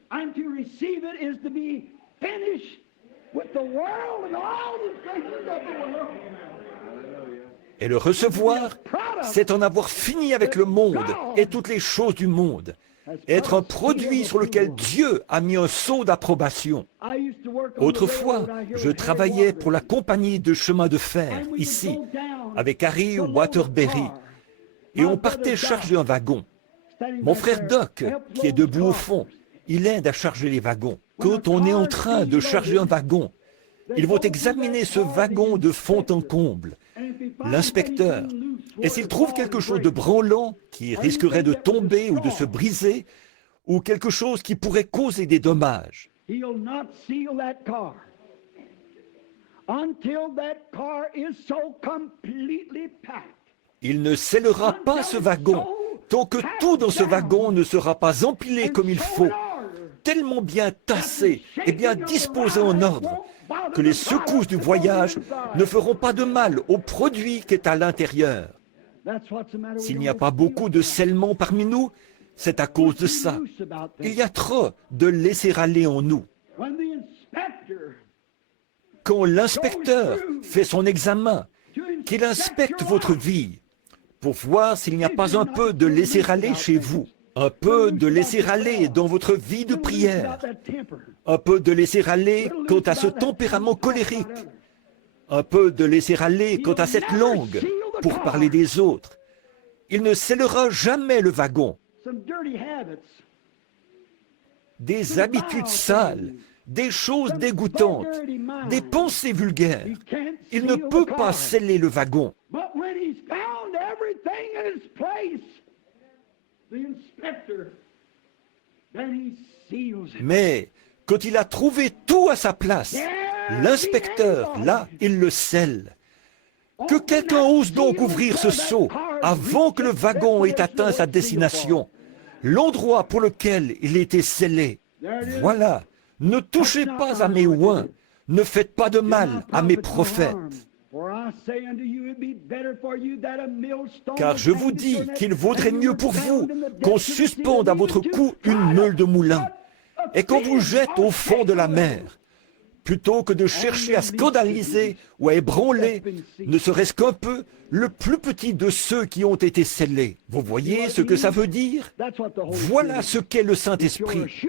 Et le recevoir, c'est en avoir fini avec le monde et toutes les choses du monde. Être un produit sur lequel Dieu a mis un sceau d'approbation. Autrefois, je travaillais pour la compagnie de chemin de fer, ici, avec Harry Waterbury, et on partait charger un wagon. Mon frère Doc, qui est debout au fond, il aide à charger les wagons. Quand on est en train de charger un wagon, ils vont examiner ce wagon de fond en comble. L'inspecteur, et s'il trouve quelque chose de branlant qui risquerait de tomber ou de se briser, ou quelque chose qui pourrait causer des dommages, il ne scellera pas ce wagon tant que tout dans ce wagon ne sera pas empilé comme il faut, tellement bien tassé et bien disposé en ordre, que les secousses du voyage ne feront pas de mal au produit qui est à l'intérieur. S'il n'y a pas beaucoup de scellement parmi nous, c'est à cause de ça. Il y a trop de laisser-aller en nous. Quand l'inspecteur fait son examen, qu'il inspecte votre vie pour voir s'il n'y a pas un peu de laisser-aller chez vous, un peu de laisser-aller dans votre vie de prière, un peu de laisser-aller quant à ce tempérament colérique, un peu de laisser-aller quant à cette langue. pour parler des autres. Il ne scellera jamais le wagon. Des habitudes sales, des choses dégoûtantes, des pensées vulgaires. Il ne peut pas sceller le wagon. Mais quand il a trouvé tout à sa place, l'inspecteur, là, il le scelle. Que quelqu'un ose donc ouvrir ce seau avant que le wagon ait atteint sa destination, l'endroit pour lequel il était scellé. Voilà, ne touchez pas à mes oins, ne faites pas de mal à mes prophètes. Car je vous dis qu'il vaudrait mieux pour vous qu'on suspende à votre cou une meule de moulin et qu'on vous jette au fond de la mer, plutôt que de chercher à scandaliser ou à ébranler, ne serait-ce qu'un peu, le plus petit de ceux qui ont été scellés. Vous voyez ce que ça veut dire? Voilà ce qu'est le Saint-Esprit.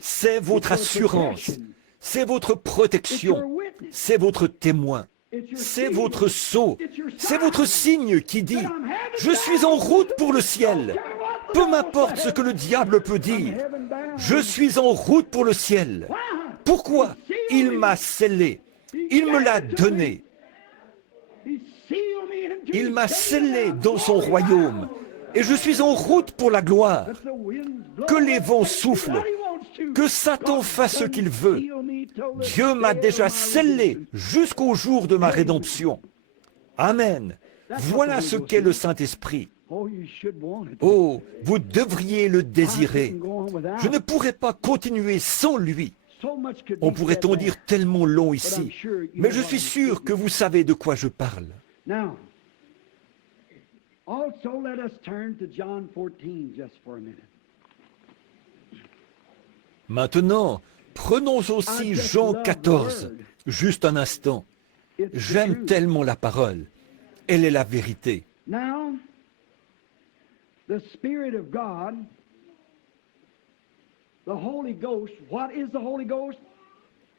C'est votre assurance, c'est votre protection, c'est votre témoin, c'est votre sceau, c'est votre signe qui dit « Je suis en route pour le ciel ». Peu m'importe ce que le diable peut dire, je suis en route pour le ciel. Pourquoi? Il m'a scellé, il me l'a donné. Il m'a scellé dans son royaume et je suis en route pour la gloire. Que les vents soufflent, que Satan fasse ce qu'il veut. Dieu m'a déjà scellé jusqu'au jour de ma rédemption. Amen. Voilà ce qu'est le Saint-Esprit. Oh, vous devriez le désirer. Je ne pourrais pas continuer sans lui. On pourrait en dire tellement long ici, mais je suis sûr que vous savez de quoi je parle. Maintenant, prenons aussi Jean 14, juste un instant. J'aime tellement la parole. Elle est la vérité. The Spirit of God, the Holy Ghost, what is the Holy Ghost?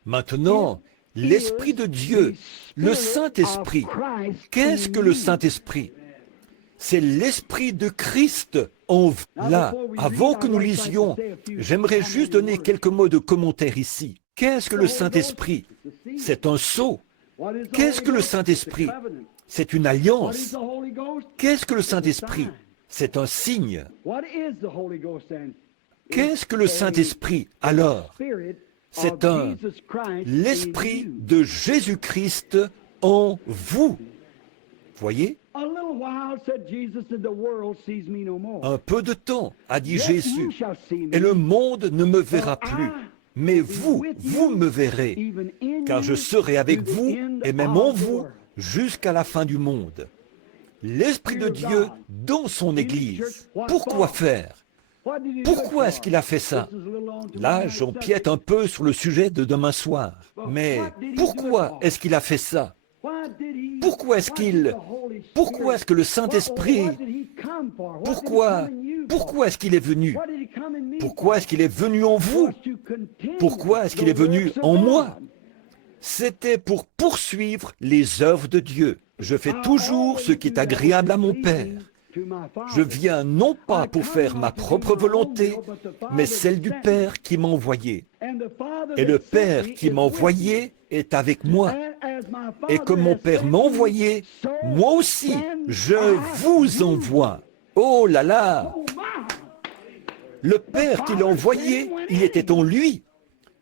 Maintenant, l'Esprit de Dieu, le Saint-Esprit. Qu'est-ce que le Saint-Esprit? C'est l'Esprit de Christ en vous. Là, avant que nous lisions, j'aimerais juste donner quelques mots de commentaire ici. Qu'est-ce que le Saint-Esprit? C'est un sceau. Qu'est-ce que le Saint-Esprit? C'est une alliance. Qu'est-ce que le Saint-Esprit? C'est un signe. Qu'est-ce que le Saint-Esprit alors? C'est l'Esprit de Jésus-Christ en vous. Voyez? Un peu de temps, a dit Jésus, et le monde ne me verra plus. Mais vous, vous me verrez, car je serai avec vous et même en vous jusqu'à la fin du monde. L'Esprit de Dieu dans son Église. Pourquoi faire? Pourquoi est-ce qu'il a fait ça? Là, j'empiète un peu sur le sujet de demain soir. Mais pourquoi est-ce qu'il a fait ça? Pourquoi est-ce que le Saint-Esprit... Pourquoi est-ce qu'il est venu? Pourquoi est-ce qu'il est venu en vous? Pourquoi est-ce qu'il est venu en moi? C'était pour poursuivre les œuvres de Dieu. Je fais toujours ce qui est agréable à mon Père. Je viens non pas pour faire ma propre volonté, mais celle du Père qui m'a envoyé. Et le Père qui m'a envoyé est avec moi. Et comme mon Père m'a envoyé, moi aussi, je vous envoie. Oh là là! Le Père qui l'a envoyé, il était en lui.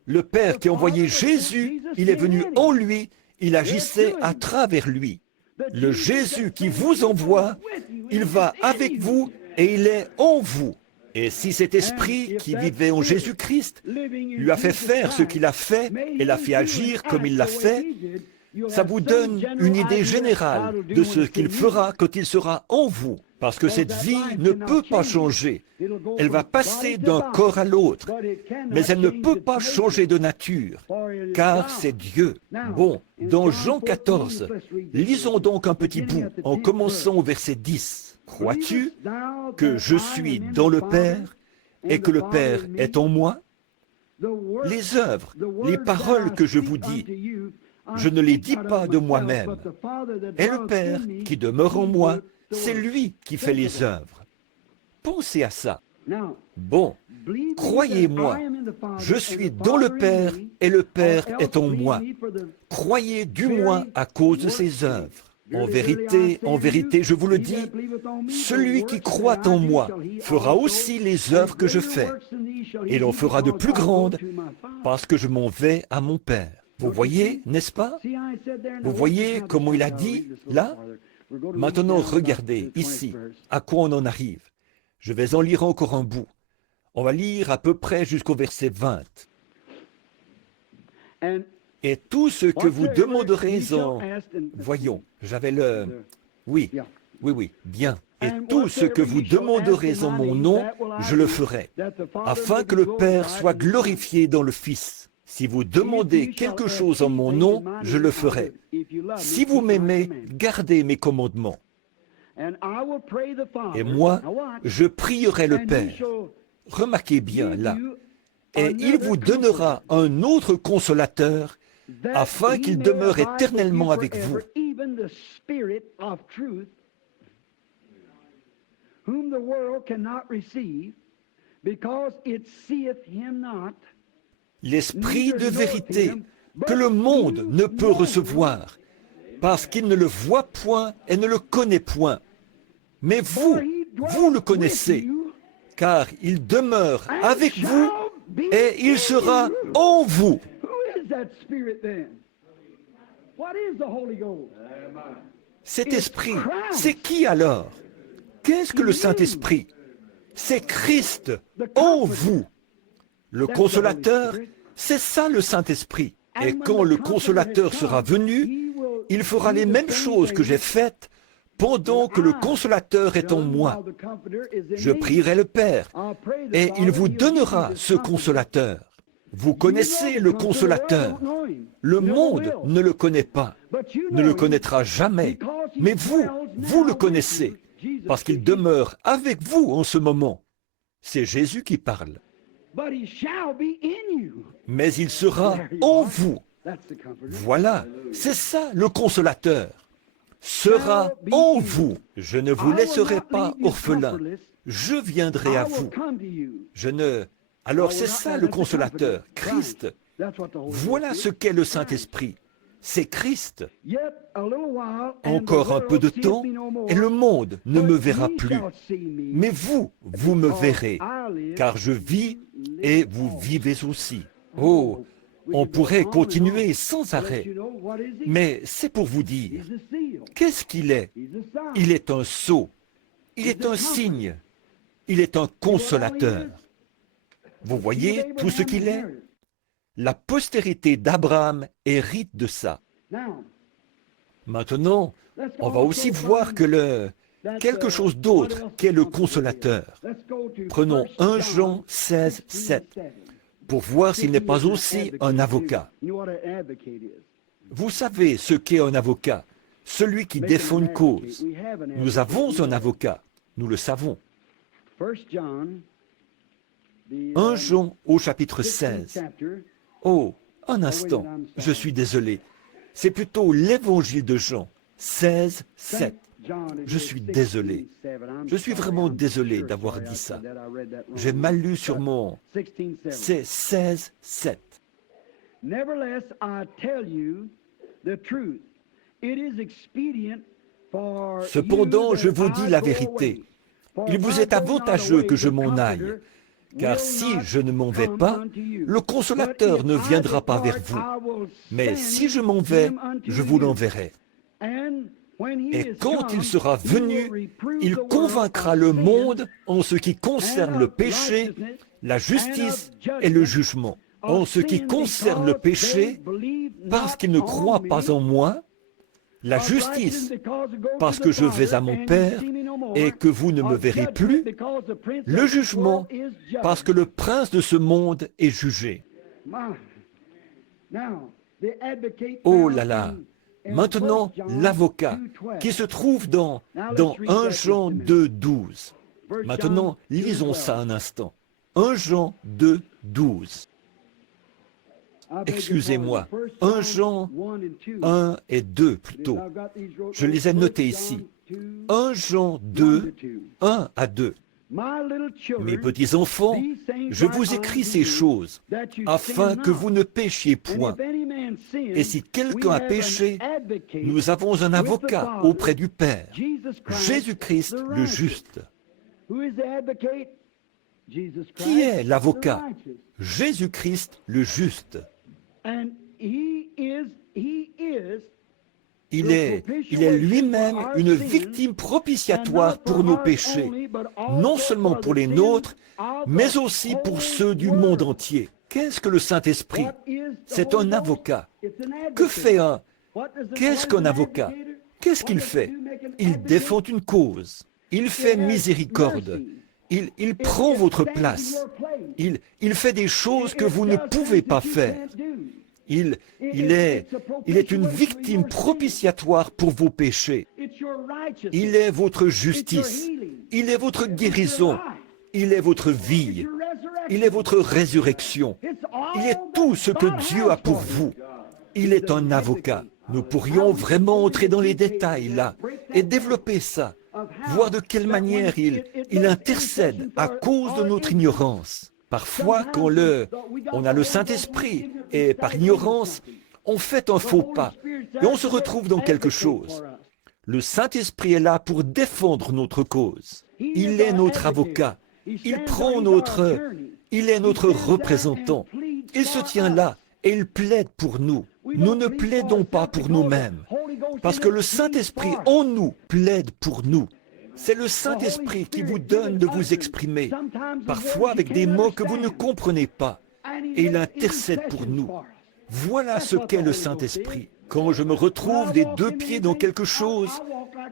Le Père qui a envoyé Jésus, il est venu en lui, il agissait à travers lui. Le Jésus qui vous envoie, il va avec vous et il est en vous. Et si cet esprit qui vivait en Jésus-Christ lui a fait faire ce qu'il a fait et l'a fait agir comme il l'a fait, ça vous donne une idée générale de ce qu'il fera quand il sera en vous. Parce que cette vie ne peut pas changer. Elle va passer d'un corps à l'autre, mais elle ne peut pas changer de nature, car c'est Dieu. Bon, dans Jean 14, lisons donc un petit bout, en commençant au verset 10. Crois-tu que je suis dans le Père et que le Père est en moi? Les œuvres, les paroles que je vous dis, je ne les dis pas de moi-même. Et le Père qui demeure en moi, c'est lui qui fait les œuvres. Pensez à ça. Bon, croyez-moi, je suis dans le Père et le Père est en moi. Croyez du moins à cause de ses œuvres. En vérité, je vous le dis, celui qui croit en moi fera aussi les œuvres que je fais. Et il en fera de plus grandes parce que je m'en vais à mon Père. Vous voyez, n'est-ce pas? Vous voyez comment il a dit, là? Maintenant, regardez, ici, à quoi on en arrive. Je vais en lire encore un bout. On va lire à peu près jusqu'au verset 20. Et tout ce que vous demanderez en... Voyons, j'avais le... Oui, bien. Et tout ce que vous demanderez en mon nom, je le ferai, afin que le Père soit glorifié dans le Fils. Si vous demandez quelque chose en mon nom, je le ferai. Si vous m'aimez, gardez mes commandements. Et moi, je prierai le Père. Remarquez bien là. Et il vous donnera un autre consolateur, afin qu'il demeure éternellement avec vous. L'Esprit de vérité que le monde ne peut recevoir, parce qu'il ne le voit point et ne le connaît point. Mais vous, vous le connaissez, car il demeure avec vous et il sera en vous. Cet esprit, c'est qui alors? Qu'est-ce que le Saint-Esprit? C'est Christ en vous. Le consolateur, c'est ça le Saint-Esprit. Et quand le consolateur sera venu, il fera les mêmes choses que j'ai faites pendant que le consolateur est en moi. Je prierai le Père et il vous donnera ce consolateur. Vous connaissez le consolateur. Le monde ne le connaît pas, ne le connaîtra jamais. Mais vous, vous le connaissez, parce qu'il demeure avec vous en ce moment. C'est Jésus qui parle. Mais il sera en vous. Voilà, c'est ça le consolateur. Sera en vous. Je ne vous laisserai pas orphelin. Je viendrai à vous. Alors c'est ça le consolateur, Christ. Voilà ce qu'est le Saint-Esprit. C'est Christ. Encore un peu de temps et le monde ne me verra plus. Mais vous, vous me verrez, car je vis et vous vivez aussi. Oh, on pourrait continuer sans arrêt. Mais c'est pour vous dire, qu'est-ce qu'il est? Il est un sceau, il est un signe, il est un consolateur. Vous voyez tout ce qu'il est? La postérité d'Abraham hérite de ça. Maintenant, on va aussi voir que quelque chose d'autre qu'est le consolateur. Prenons 1 Jean 16, 7, pour voir s'il n'est pas aussi un avocat. Vous savez ce qu'est un avocat, celui qui défend une cause. Nous avons un avocat, nous le savons. 1 Jean au chapitre 16. Oh, un instant, je suis désolé. C'est plutôt l'évangile de Jean, 16, 7. Je suis désolé. Je suis vraiment désolé d'avoir dit ça. J'ai mal lu sur mon... C'est 16, 7. Cependant, je vous dis la vérité. Il vous est avantageux que je m'en aille. Car si je ne m'en vais pas, le consolateur ne viendra pas vers vous. Mais si je m'en vais, je vous l'enverrai. Et quand il sera venu, il convaincra le monde en ce qui concerne le péché, la justice et le jugement. En ce qui concerne le péché, parce qu'il ne croit pas en moi, la justice, parce que je vais à mon Père et que vous ne me verrez plus, le jugement, parce que le prince de ce monde est jugé. Oh là là! Maintenant, l'avocat, qui se trouve dans 1 Jean 2, 12. Maintenant, lisons ça un instant. 1 Jean 2, 12. excusez-moi, 1 Jean 1 et 2 plutôt. Je les ai notés ici. 1 Jean 2, 1 à 2. Mes petits enfants, je vous écris ces choses afin que vous ne péchiez point. Et si quelqu'un a péché, nous avons un avocat auprès du Père, Jésus-Christ le juste. Qui est l'avocat? Jésus-Christ le juste. Il est lui-même une victime propitiatoire pour nos péchés, non seulement pour les nôtres, mais aussi pour ceux du monde entier. Qu'est-ce que le Saint-Esprit? C'est un avocat. Que fait un? Qu'est-ce qu'un avocat? Qu'est-ce qu'il fait? Il défend une cause. Il fait miséricorde. Il prend votre place. Il fait des choses que vous ne pouvez pas faire. Il est une victime propitiatoire pour vos péchés. Il est votre justice. Il est votre guérison. Il est votre vie. Il est votre résurrection. Il est tout ce que Dieu a pour vous. Il est un avocat. Nous pourrions vraiment entrer dans les détails là et développer ça, voir de quelle manière il intercède à cause de notre ignorance. Parfois, quand on a le Saint-Esprit et par ignorance, on fait un faux pas et on se retrouve dans quelque chose. Le Saint-Esprit est là pour défendre notre cause. Il est notre avocat. Il est notre représentant. Il se tient là et il plaide pour nous. Nous ne plaidons pas pour nous-mêmes, parce que le Saint-Esprit en nous plaide pour nous. C'est le Saint-Esprit qui vous donne de vous exprimer, parfois avec des mots que vous ne comprenez pas, et il intercède pour nous. Voilà ce qu'est le Saint-Esprit. Quand je me retrouve des deux pieds dans quelque chose,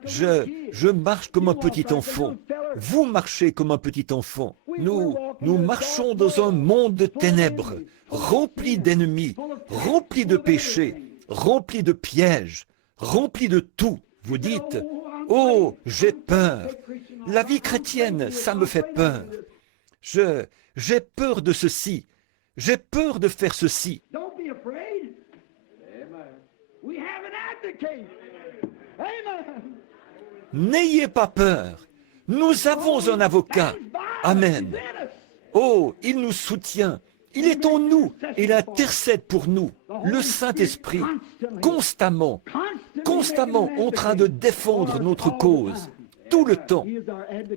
je marche comme un petit enfant. Vous marchez comme un petit enfant. Nous marchons dans un monde de ténèbres, rempli d'ennemis, rempli de péchés, rempli de pièges, rempli de tout. Vous dites, « Oh, j'ai peur. La vie chrétienne, ça me fait peur. J'ai peur de ceci. J'ai peur de faire ceci. » N'ayez pas peur. Nous avons un avocat. Amen. Oh, il nous soutient. Il est en nous. Il intercède pour nous. Le Saint-Esprit, constamment en train de défendre notre cause. Tout le temps.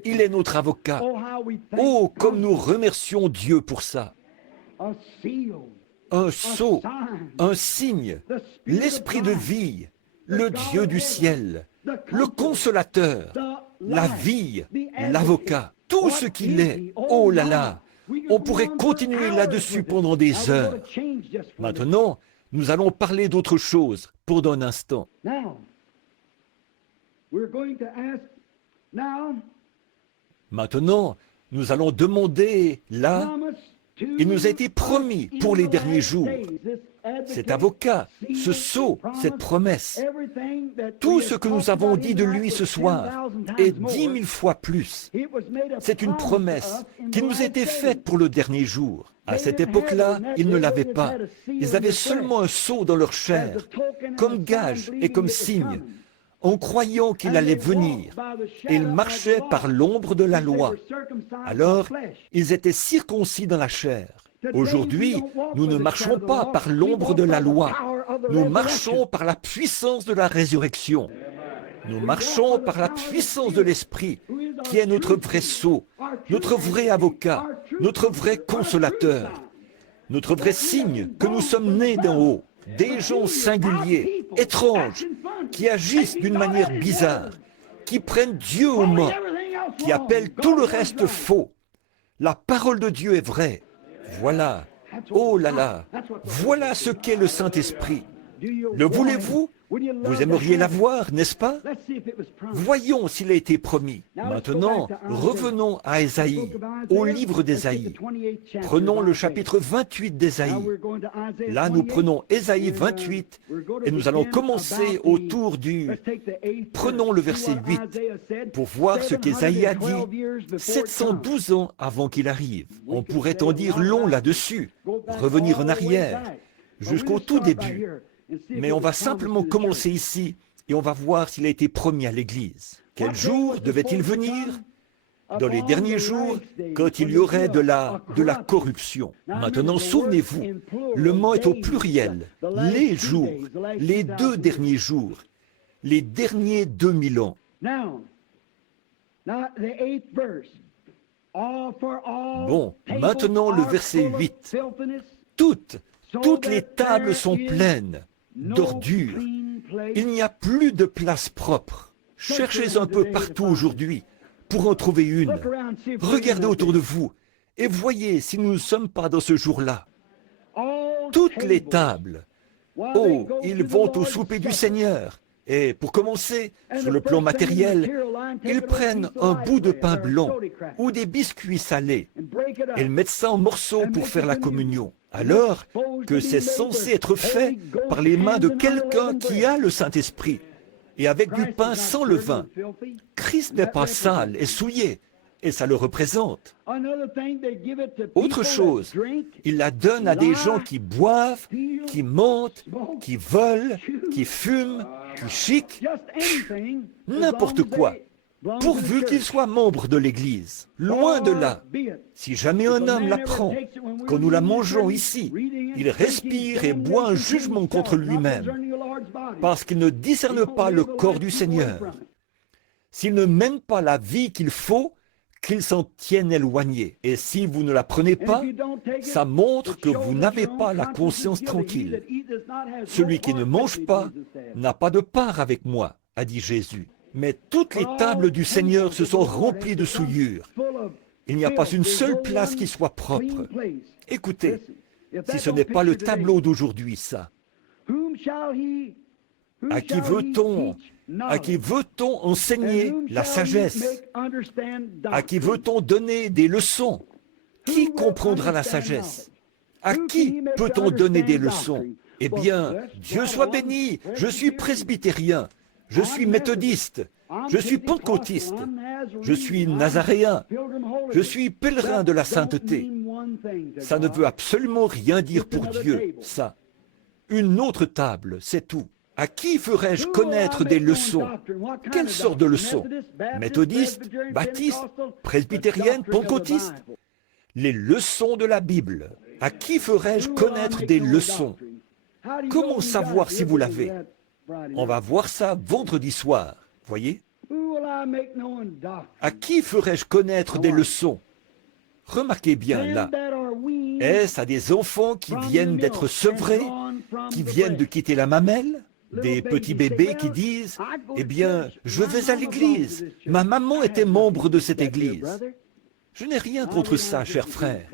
Il est notre avocat. Oh, comme nous remercions Dieu pour ça. Un sceau, un signe, l'Esprit de vie, le Dieu du ciel, le consolateur, la vie, l'avocat, tout ce qu'il est. Oh là là, on pourrait continuer là-dessus pendant des heures. Maintenant, nous allons parler d'autre chose pour un instant. Maintenant, nous allons demander là, il nous a été promis pour les derniers jours, cet avocat, ce sceau, cette promesse, tout ce que nous avons dit de lui ce soir et 10 000 fois plus, c'est une promesse qui nous était faite pour le dernier jour. À cette époque-là, ils ne l'avaient pas. Ils avaient seulement un sceau dans leur chair, comme gage et comme signe, en croyant qu'il allait venir. Et ils marchaient par l'ombre de la loi. Alors, ils étaient circoncis dans la chair. Aujourd'hui, nous ne marchons pas par l'ombre de la loi. Nous marchons par la puissance de la résurrection. Nous marchons par la puissance de l'Esprit, qui est notre vrai sceau, notre vrai avocat, notre vrai consolateur, notre vrai signe que nous sommes nés d'en haut. Des gens singuliers, étranges, qui agissent d'une manière bizarre, qui prennent Dieu au mot, qui appellent tout le reste faux. La parole de Dieu est vraie. Voilà, oh là là, voilà ce qu'est le Saint-Esprit. Le voulez-vous? Vous aimeriez l'avoir, n'est-ce pas? Voyons s'il a été promis. Maintenant, revenons à Ésaïe, au livre d'Ésaïe. Prenons le chapitre 28 d'Ésaïe. Là, nous prenons Ésaïe 28 et nous allons commencer autour du... Prenons le verset 8 pour voir ce qu'Ésaïe a dit 712 ans avant qu'il arrive. On pourrait en dire long là-dessus, revenir en arrière, jusqu'au tout début. Mais on va simplement commencer ici et on va voir s'il a été promis à l'Église. Quel jour devait-il venir? Dans les derniers jours, quand il y aurait de la corruption. Maintenant, souvenez-vous, le mot est au pluriel. Les jours, les 2 derniers jours, les derniers 2000 ans. Bon, maintenant le verset 8. Toutes les tables sont pleines d'ordures. Il n'y a plus de place propre. Cherchez un peu partout aujourd'hui pour en trouver une. Regardez autour de vous et voyez si nous ne sommes pas dans ce jour-là. Toutes les tables. Oh, ils vont au souper du Seigneur. Et pour commencer, sur le plan matériel, ils prennent un bout de pain blanc ou des biscuits salés. Ils mettent ça en morceaux pour faire la communion. Alors que c'est censé être fait par les mains de quelqu'un qui a le Saint-Esprit et avec du pain sans levain. Christ n'est pas sale et souillé, et ça le représente. Autre chose, il la donne à des gens qui boivent, qui mentent, qui volent, qui fument, qui chiquent, n'importe quoi, pourvu qu'ils soient membres de l'Église. Loin de là, si jamais un homme la prend, quand nous la mangeons ici, il respire et boit un jugement contre lui-même, parce qu'il ne discerne pas le corps du Seigneur. S'il ne mène pas la vie qu'il faut, qu'il s'en tienne éloigné. Et si vous ne la prenez pas, ça montre que vous n'avez pas la conscience tranquille. Celui qui ne mange pas n'a pas de part avec moi, a dit Jésus. Mais toutes les tables du Seigneur se sont remplies de souillures. Il n'y a pas une seule place qui soit propre. Écoutez, si ce n'est pas le tableau d'aujourd'hui, ça. À qui veut-on enseigner la sagesse? À qui veut-on donner des leçons? Qui comprendra la sagesse? À qui peut-on donner des leçons? Eh bien, Dieu soit béni, je suis presbytérien, je suis méthodiste, je suis pentecôtiste, je suis nazaréen, je suis pèlerin de la sainteté. Ça ne veut absolument rien dire pour Dieu, ça. Une autre table, c'est tout. À qui ferais-je connaître des leçons? Quelle sorte de leçons? Méthodiste, baptiste, presbytérienne, pentecôtiste? Les leçons de la Bible. À qui ferais-je connaître des leçons? Comment savoir si vous l'avez? On va voir ça vendredi soir, voyez? À qui ferais-je connaître des leçons? Remarquez bien là. Est-ce à des enfants qui viennent d'être sevrés, qui viennent de quitter la mamelle? Des petits bébés qui disent « Eh bien, je vais à l'église. Ma maman était membre de cette église. » Je n'ai rien contre ça, chers frères.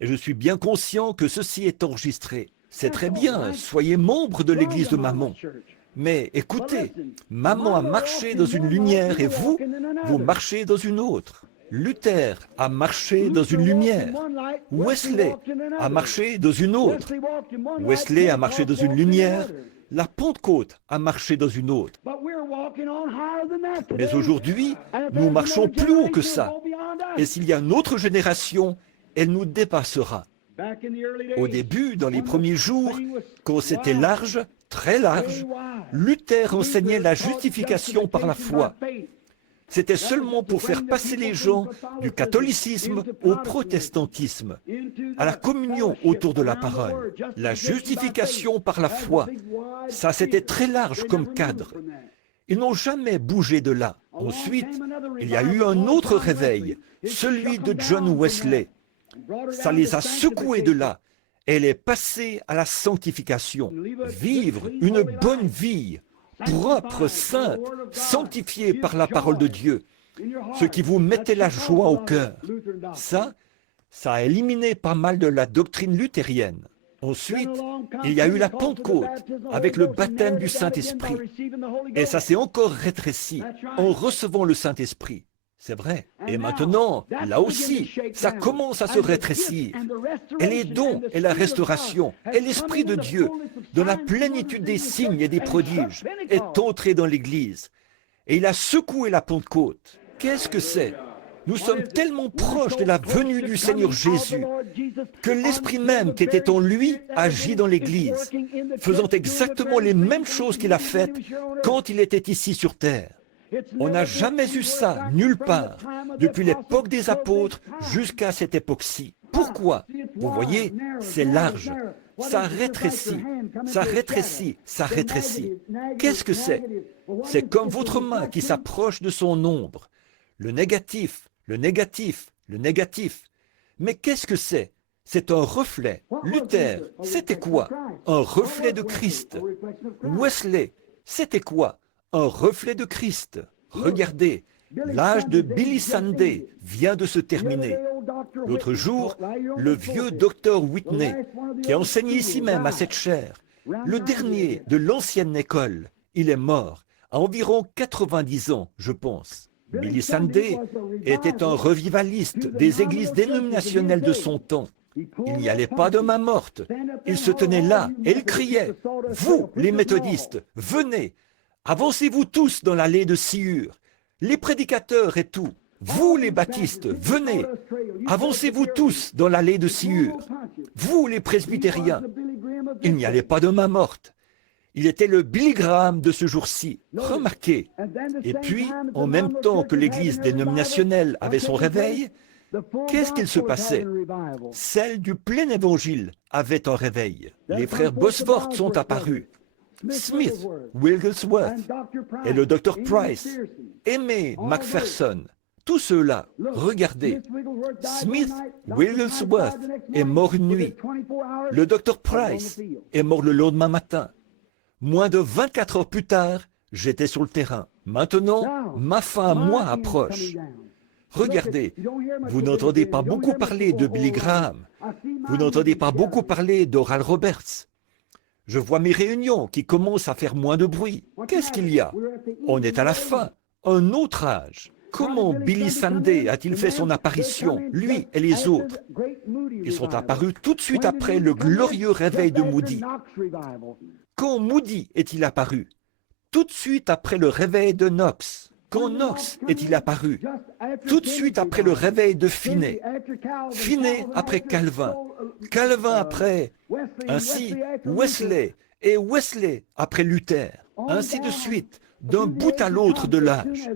Et je suis bien conscient que ceci est enregistré. C'est très bien, soyez membre de l'église de maman. Mais écoutez, maman a marché dans une lumière et vous marchez dans une autre. Luther a marché dans une lumière. Wesley a marché dans une autre. Wesley a marché dans une lumière. La Pentecôte a marché dans une autre. Mais aujourd'hui, nous marchons plus haut que ça. Et s'il y a une autre génération, elle nous dépassera. Au début, dans les premiers jours, quand c'était large, très large, Luther enseignait la justification par la foi. C'était seulement pour faire passer les gens du catholicisme au protestantisme, à la communion autour de la parole. La justification par la foi, ça c'était très large comme cadre. Ils n'ont jamais bougé de là. Ensuite, il y a eu un autre réveil, celui de John Wesley. Ça les a secoués de là. Elle est passée à la sanctification. Vivre une bonne vie, propre, sainte, sanctifiée par la parole de Dieu, ce qui vous mettait la joie au cœur. Ça a éliminé pas mal de la doctrine luthérienne. Ensuite, il y a eu la Pentecôte avec le baptême du Saint-Esprit. Et ça s'est encore rétréci en recevant le Saint-Esprit. C'est vrai. Et maintenant, là aussi, ça commence à se rétrécir. Et les dons et la restauration et l'Esprit de Dieu, dans la plénitude des signes et des prodiges, est entré dans l'Église. Et il a secoué la Pentecôte. Qu'est-ce que c'est? Nous sommes tellement proches de la venue du Seigneur Jésus que l'Esprit même qui était en lui agit dans l'Église, faisant exactement les mêmes choses qu'il a faites quand il était ici sur terre. On n'a jamais eu ça nulle part, depuis l'époque des apôtres jusqu'à cette époque-ci. Pourquoi? Vous voyez, c'est large. Ça rétrécit, ça rétrécit, ça rétrécit. Qu'est-ce que c'est? C'est comme votre main qui s'approche de son ombre. Le négatif, le négatif, le négatif. Mais qu'est-ce que c'est? C'est un reflet. Luther, c'était quoi? Un reflet de Christ. Wesley, c'était quoi? Un reflet de Christ. Regardez, l'âge de Billy Sunday vient de se terminer. L'autre jour, le vieux docteur Whitney, qui a enseigné ici même à cette chaire, le dernier de l'ancienne école, il est mort, à environ 90 ans, je pense. Billy Sunday était un revivaliste des églises dénominationnelles de son temps. Il n'y allait pas de main morte. Il se tenait là et il criait « Vous, les méthodistes, venez, avancez-vous tous dans l'allée de Sciure, les prédicateurs et tout. Vous, les baptistes, venez, avancez-vous tous dans l'allée de Sciure. Vous, les presbytériens. » Il n'y allait pas de main morte. Il était le Billy Graham de ce jour-ci. Remarquez. Et puis, en même temps que l'église dénominationnelle avait son réveil, qu'est-ce qu'il se passait? Celle du plein évangile avait un réveil. Les frères Bosworth sont apparus. Smith, Wigglesworth et le Dr. Price, Aimé McPherson, tous ceux-là, regardez. Smith, Wigglesworth est mort une nuit. Le Dr. Price est mort le lendemain matin. Moins de 24 heures plus tard, j'étais sur le terrain. Maintenant, ma fin à moi approche. Regardez, vous n'entendez pas beaucoup parler de Billy Graham. Vous n'entendez pas beaucoup parler d'Oral Roberts. Je vois mes réunions qui commencent à faire moins de bruit. Qu'est-ce qu'il y a? On est à la fin, un autre âge. Comment Billy Sunday a-t-il fait son apparition, lui et les autres? Ils sont apparus tout de suite après le glorieux réveil de Moody. Quand Moody est-il apparu? Tout de suite après le réveil de Knox. Quand Knox est-il apparu? Tout de suite après le réveil de Finney. Finney après Calvin. Calvin après, ainsi Wesley, et Wesley après Luther. Ainsi de suite, d'un bout à l'autre de l'âge.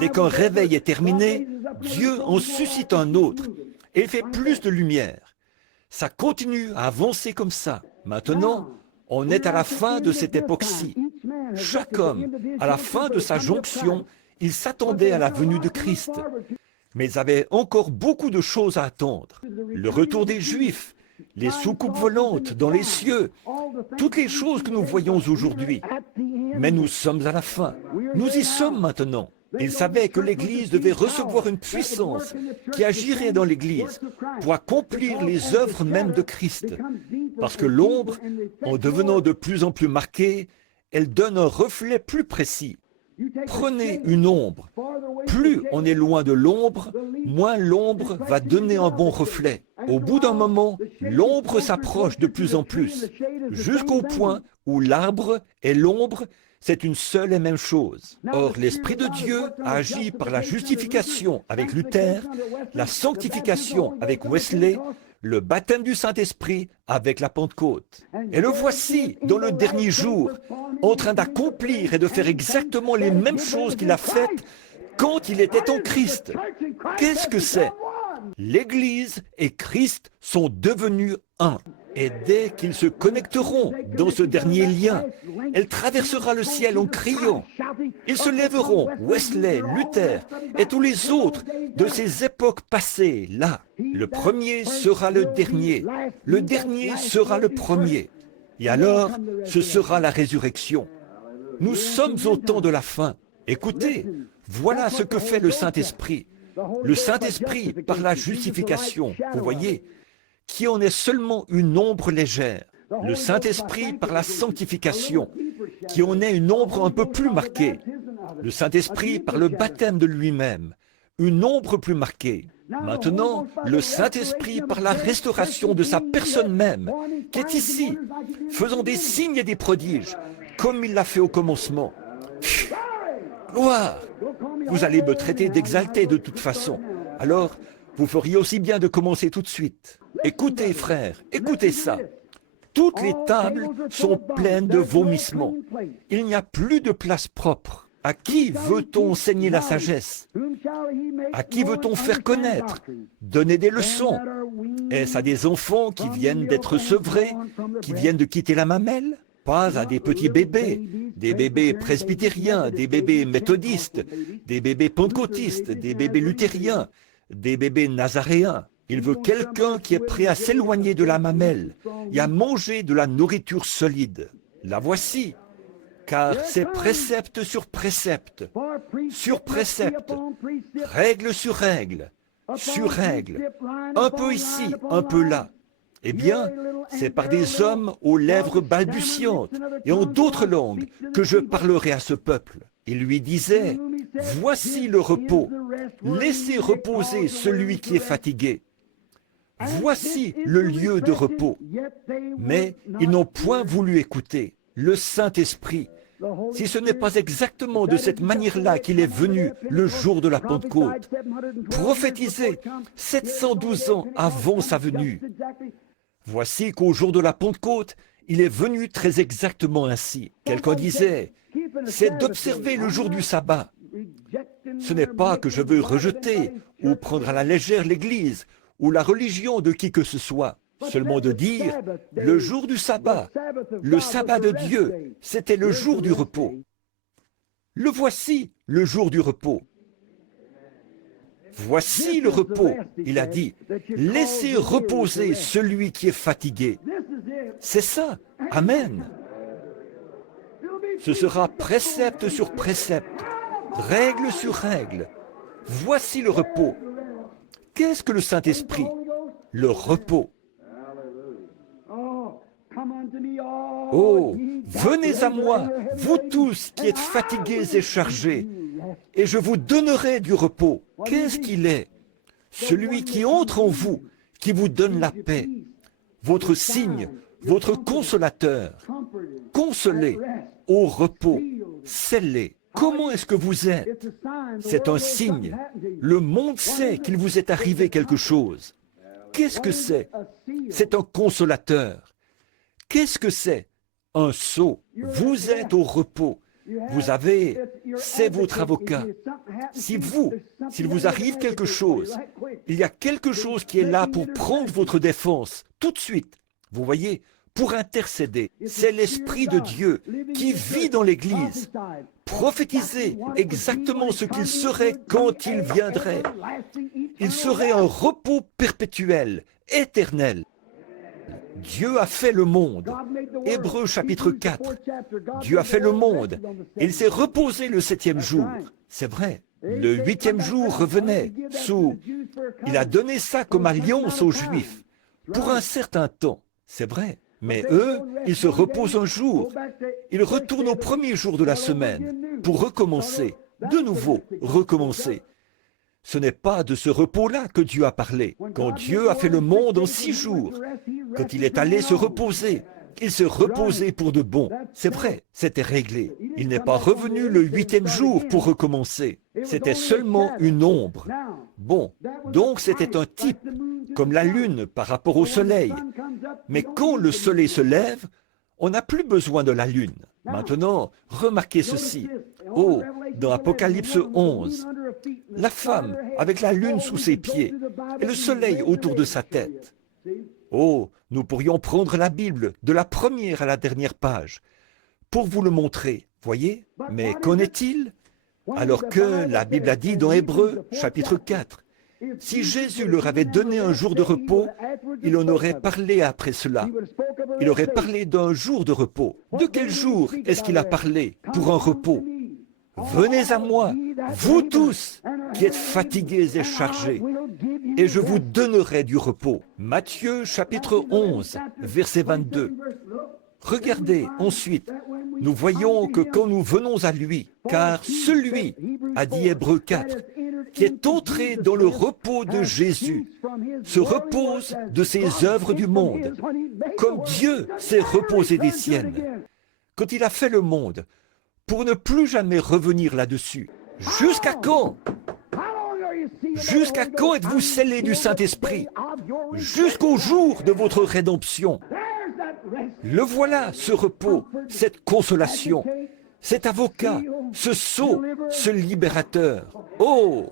Dès qu'un réveil est terminé, Dieu en suscite un autre et fait plus de lumière. Ça continue à avancer comme ça. Maintenant, on est à la fin de cette époque-ci. Chaque homme, à la fin de sa jonction, il s'attendait à la venue de Christ. Mais il avait encore beaucoup de choses à attendre. Le retour des Juifs, les soucoupes volantes dans les cieux, toutes les choses que nous voyons aujourd'hui. Mais nous sommes à la fin. Nous y sommes maintenant. Il savait que l'Église devait recevoir une puissance qui agirait dans l'Église pour accomplir les œuvres même de Christ. Parce que l'ombre, en devenant de plus en plus marquée, elle donne un reflet plus précis. Prenez une ombre. Plus on est loin de l'ombre, moins l'ombre va donner un bon reflet. Au bout d'un moment, l'ombre s'approche de plus en plus, jusqu'au point où l'arbre et l'ombre, c'est une seule et même chose. Or, l'Esprit de Dieu a agi par la justification avec Luther, la sanctification avec Wesley, le baptême du Saint-Esprit avec la Pentecôte. Et le voici, dans le dernier jour, en train d'accomplir et de faire exactement les mêmes choses qu'il a faites quand il était en Christ. Qu'est-ce que c'est? L'Église et Christ sont devenus un. Et dès qu'ils se connecteront dans ce dernier lien, elle traversera le ciel en criant. Ils se lèveront, Wesley, Luther et tous les autres de ces époques passées, là. Le premier sera le dernier sera le premier. Et alors, ce sera la résurrection. Nous sommes au temps de la fin. Écoutez, voilà ce que fait le Saint-Esprit. Le Saint-Esprit, par la justification, vous voyez, qui en est seulement une ombre légère. Le Saint-Esprit par la sanctification, qui en est une ombre un peu plus marquée. Le Saint-Esprit par le baptême de lui-même, une ombre plus marquée. Maintenant, le Saint-Esprit par la restauration de sa personne même, qui est ici, faisant des signes et des prodiges, comme il l'a fait au commencement. Gloire! Vous allez me traiter d'exalté de toute façon. Alors, vous feriez aussi bien de commencer tout de suite. Écoutez, frères, écoutez ça. Toutes les tables sont pleines de vomissements. Il n'y a plus de place propre. À qui veut-on enseigner la sagesse? À qui veut-on faire connaître? Donner des leçons? Est-ce à des enfants qui viennent d'être sevrés, qui viennent de quitter la mamelle? Pas à des petits bébés, des bébés presbytériens, des bébés méthodistes, des bébés pentecôtistes, des bébés luthériens, des bébés nazaréens. Il veut quelqu'un qui est prêt à s'éloigner de la mamelle et à manger de la nourriture solide. La voici, car c'est précepte sur précepte, règle sur règle, un peu ici, un peu là. Eh bien, c'est par des hommes aux lèvres balbutiantes et en d'autres langues que je parlerai à ce peuple. Il lui disait, « Voici le repos, laissez reposer celui qui est fatigué. Voici le lieu de repos. » Mais ils n'ont point voulu écouter le Saint-Esprit. Si ce n'est pas exactement de cette manière-là qu'il est venu le jour de la Pentecôte, prophétisé 712 ans avant sa venue. Voici qu'au jour de la Pentecôte, il est venu très exactement ainsi. Quelqu'un disait, c'est d'observer le jour du sabbat. Ce n'est pas que je veux rejeter ou prendre à la légère l'Église ou la religion de qui que ce soit. Seulement de dire, le jour du sabbat, le sabbat de Dieu, c'était le jour du repos. Le voici, le jour du repos. Voici le repos, il a dit, laissez reposer celui qui est fatigué. C'est ça, amen. Ce sera précepte sur précepte, règle sur règle. Voici le repos. Qu'est-ce que le Saint-Esprit? Le repos. Oh, venez à moi, vous tous qui êtes fatigués et chargés, et je vous donnerai du repos. Qu'est-ce qu'il est? Celui qui entre en vous, qui vous donne la paix, votre signe, votre consolateur. Consolez, au repos, scellez. Comment est-ce que vous êtes? C'est un signe. Le monde sait qu'il vous est arrivé quelque chose. Qu'est-ce que c'est? C'est un consolateur. Qu'est-ce que c'est? Un sceau. Vous êtes au repos. Vous avez, c'est votre avocat. S'il vous arrive quelque chose, il y a quelque chose qui est là pour prendre votre défense, tout de suite. Vous voyez, pour intercéder. C'est l'Esprit de Dieu qui vit dans l'Église. Prophétisez exactement ce qu'il serait quand il viendrait. Il serait un repos perpétuel, éternel. Dieu a fait le monde. Hébreux chapitre 4. Dieu a fait le monde. Il s'est reposé le 7e jour. C'est vrai. Le 8e jour revenait sous... Il a donné ça comme alliance aux Juifs. Pour un certain temps. C'est vrai. Mais eux, ils se reposent un jour. Ils retournent au premier jour de la semaine pour recommencer. De nouveau, recommencer. Ce n'est pas de ce repos-là que Dieu a parlé. Quand Dieu a fait le monde en 6 jours, quand il est allé se reposer, il se reposait pour de bon. C'est vrai, c'était réglé. Il n'est pas revenu le 8e jour pour recommencer. C'était seulement une ombre. Bon, donc c'était un type, comme la lune par rapport au soleil. Mais quand le soleil se lève, on n'a plus besoin de la lune. Maintenant, remarquez ceci. Oh, dans Apocalypse 11, la femme avec la lune sous ses pieds et le soleil autour de sa tête. Oh, nous pourrions prendre la Bible de la première à la dernière page pour vous le montrer, voyez? Mais qu'en est-il? Alors que la Bible a dit dans Hébreux, chapitre 4, si Jésus leur avait donné un jour de repos, il en aurait parlé après cela. Il aurait parlé d'un jour de repos. De quel jour est-ce qu'il a parlé pour un repos? Venez à moi, vous tous qui êtes fatigués et chargés, et je vous donnerai du repos. Matthieu chapitre 11, verset 22. Regardez ensuite, nous voyons que quand nous venons à lui, car celui, a dit Hébreux 4, qui est entré dans le repos de Jésus, se repose de ses œuvres du monde, comme Dieu s'est reposé des siennes. Quand il a fait le monde, pour ne plus jamais revenir là-dessus. Jusqu'à quand? Jusqu'à quand êtes-vous scellés du Saint-Esprit? Jusqu'au jour de votre rédemption. Le voilà, ce repos, cette consolation, cet avocat, ce sceau, ce libérateur. Oh!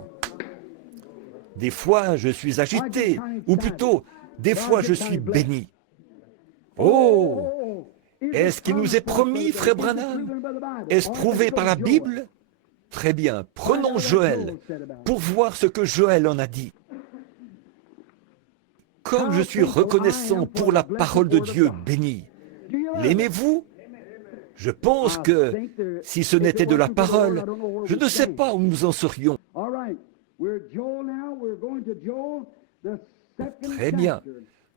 Des fois, je suis agité, ou plutôt, des fois, je suis béni. Oh! Est-ce qu'il nous est promis, frère Branham? Est-ce prouvé par la Bible? Très bien, prenons Joël pour voir ce que Joël en a dit. Comme je suis reconnaissant pour la parole de Dieu bénie. L'aimez-vous? Je pense que si ce n'était de la parole, je ne sais pas où nous en serions. Très bien.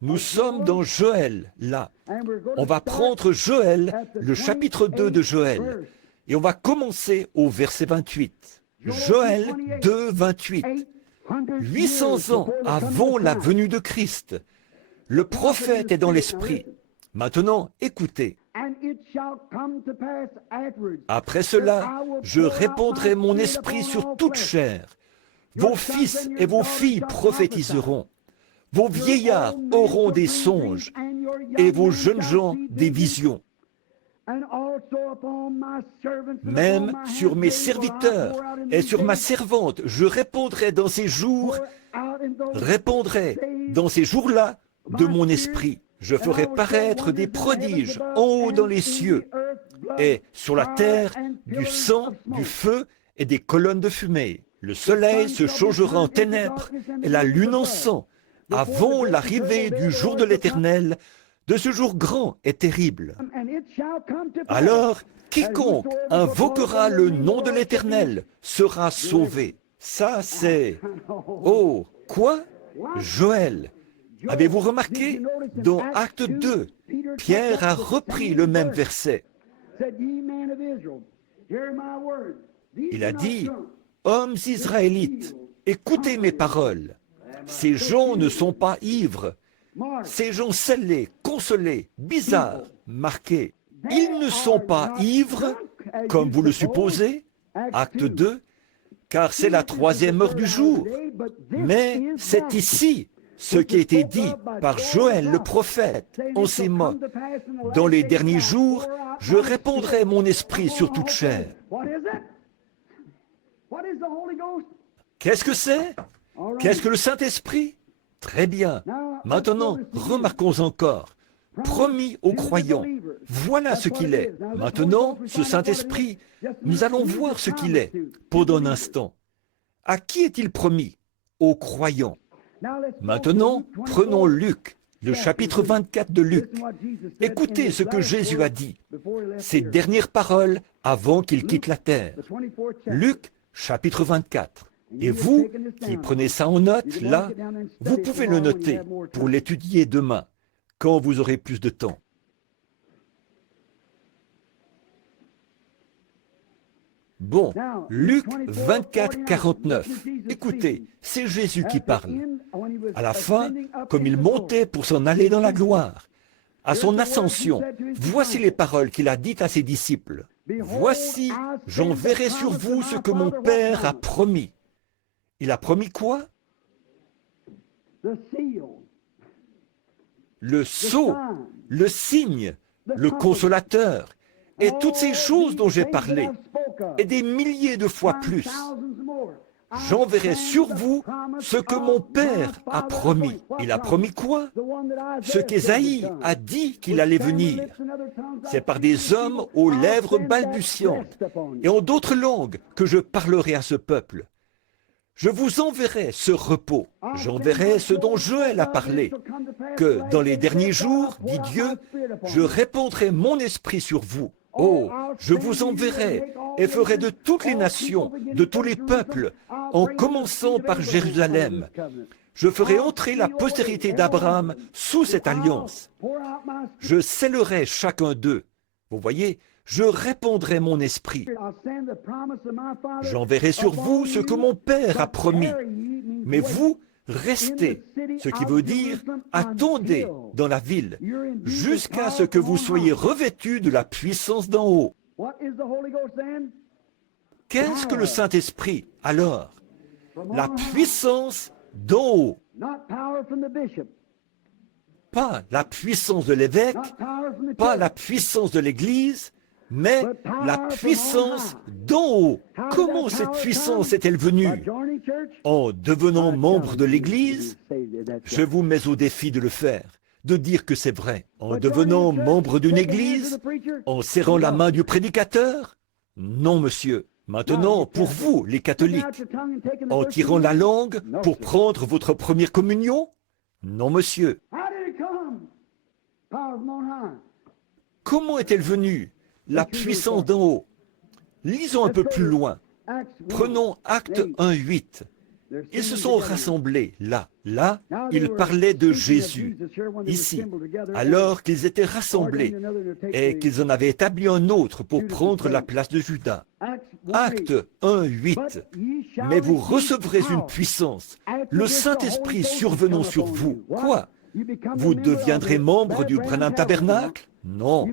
Nous sommes dans Joël, là. On va prendre Joël, le chapitre 2 de Joël, et on va commencer au verset 28. Joël 2, 28. 800 ans avant la venue de Christ, le prophète est dans l'esprit. Maintenant, écoutez. Après cela, je répandrai mon esprit sur toute chair. Vos fils et vos filles prophétiseront. Vos vieillards auront des songes et vos jeunes gens des visions. Même sur mes serviteurs et sur ma servante, je répondrai dans ces jours, dans ces jours-là de mon esprit. Je ferai paraître des prodiges en haut dans les cieux et sur la terre du sang, du feu et des colonnes de fumée. Le soleil se changera en ténèbres et la lune en sang, avant l'arrivée du jour de l'Éternel, de ce jour grand et terrible. Alors, quiconque invoquera le nom de l'Éternel sera sauvé. Ça, c'est... Oh, quoi? Joël. Avez-vous remarqué? Dans Acte 2, Pierre a repris le même verset. Il a dit, « Hommes israélites, écoutez mes paroles. Ces gens ne sont pas ivres. Ces gens scellés, consolés, bizarres, marqués. Ils ne sont pas ivres, comme vous le supposez, Acte 2, car c'est la 3e heure du jour. Mais c'est ici ce qui a été dit par Joël le prophète en ces mots. Dans les derniers jours, je répandrai mon esprit sur toute chair. Qu'est-ce que c'est? Qu'est-ce que le Saint-Esprit? Très bien. Maintenant, remarquons encore. Promis aux croyants. Voilà ce qu'il est. Maintenant, ce Saint-Esprit, nous allons voir ce qu'il est pendant un instant. À qui est-il promis? Aux croyants. Maintenant, prenons Luc, le chapitre 24 de Luc. Écoutez ce que Jésus a dit, ses dernières paroles avant qu'il quitte la terre. Luc, chapitre 24. Et vous, qui prenez ça en note, là, vous pouvez le noter pour l'étudier demain, quand vous aurez plus de temps. Bon, Luc 24, 49. Écoutez, c'est Jésus qui parle. À la fin, comme il montait pour s'en aller dans la gloire, à son ascension, voici les paroles qu'il a dites à ses disciples. Voici, j'enverrai sur vous ce que mon Père a promis. Il a promis quoi? Le sceau, le signe, le consolateur, et toutes ces choses dont j'ai parlé, et des milliers de fois plus. J'enverrai sur vous ce que mon Père a promis. Il a promis quoi? Ce qu'Ésaïe a dit qu'il allait venir. C'est par des hommes aux lèvres balbutiantes et en d'autres langues que je parlerai à ce peuple. Je vous enverrai ce repos. J'enverrai ce dont Joël a parlé, que dans les derniers jours, dit Dieu, je répandrai mon esprit sur vous. Oh, je vous enverrai et ferai de toutes les nations, de tous les peuples, en commençant par Jérusalem. Je ferai entrer la postérité d'Abraham sous cette alliance. Je scellerai chacun d'eux. Vous voyez, je répandrai mon esprit. J'enverrai sur vous ce que mon Père a promis. Mais vous, restez, ce qui veut dire attendez dans la ville, jusqu'à ce que vous soyez revêtus de la puissance d'en haut. Qu'est-ce que le Saint-Esprit alors? la puissance d'en haut. Not power from the bishop, Pas la puissance de l'évêque, not power from the pas church. la puissance de l'Église, mais la puissance d'en haut. Comment cette puissance est-elle venue? By joining church? En devenant membre de l'Église? That's Je vous mets au défi de le faire, de dire que c'est vrai. En devenant membre d'une Église? En serrant la main du prédicateur? Non, monsieur. Maintenant, pour vous, les catholiques, en tirant la langue pour prendre votre première communion? Non, monsieur. How did it come? Power from on high. Comment est-elle venue, la puissance d'en haut? Lisons un peu plus loin. Acts 1. Prenons Acte 1:8. Ils se sont rassemblés là. Là, ils parlaient de Jésus. Ici, alors qu'ils étaient rassemblés et qu'ils en avaient établi un autre pour prendre la place de Judas. Acte 1:8. Mais vous recevrez une puissance, le Saint-Esprit survenant sur vous. Quoi? Vous deviendrez membre du Branham Tabernacle? Non.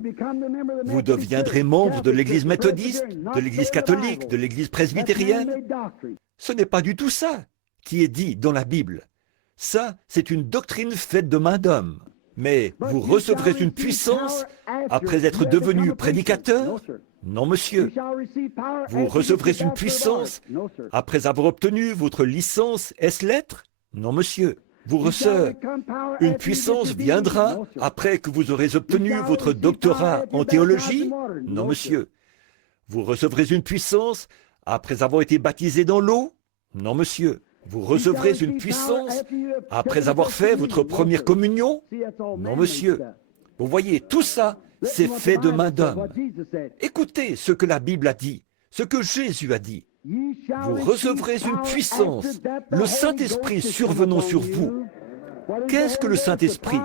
Vous deviendrez membre de l'Église méthodiste, de l'Église catholique, de l'Église presbytérienne? Ce n'est pas du tout ça qui est dit dans la Bible. Ça, c'est une doctrine faite de main d'homme. Mais vous recevrez une puissance après être devenu prédicateur? Non, monsieur. Vous recevrez une puissance après avoir obtenu votre licence S-lettres? Non, monsieur. Vous recevez une puissance viendra après que vous aurez obtenu votre doctorat en théologie? Non, monsieur. Vous recevrez une puissance après avoir été baptisé dans l'eau? Non, monsieur. Vous recevrez une puissance après avoir fait votre première communion? Non, monsieur. Vous voyez, tout ça, c'est fait de main d'homme. Écoutez ce que la Bible a dit, ce que Jésus a dit. Vous recevrez une puissance, le Saint-Esprit survenant sur vous. Qu'est-ce que le Saint-Esprit?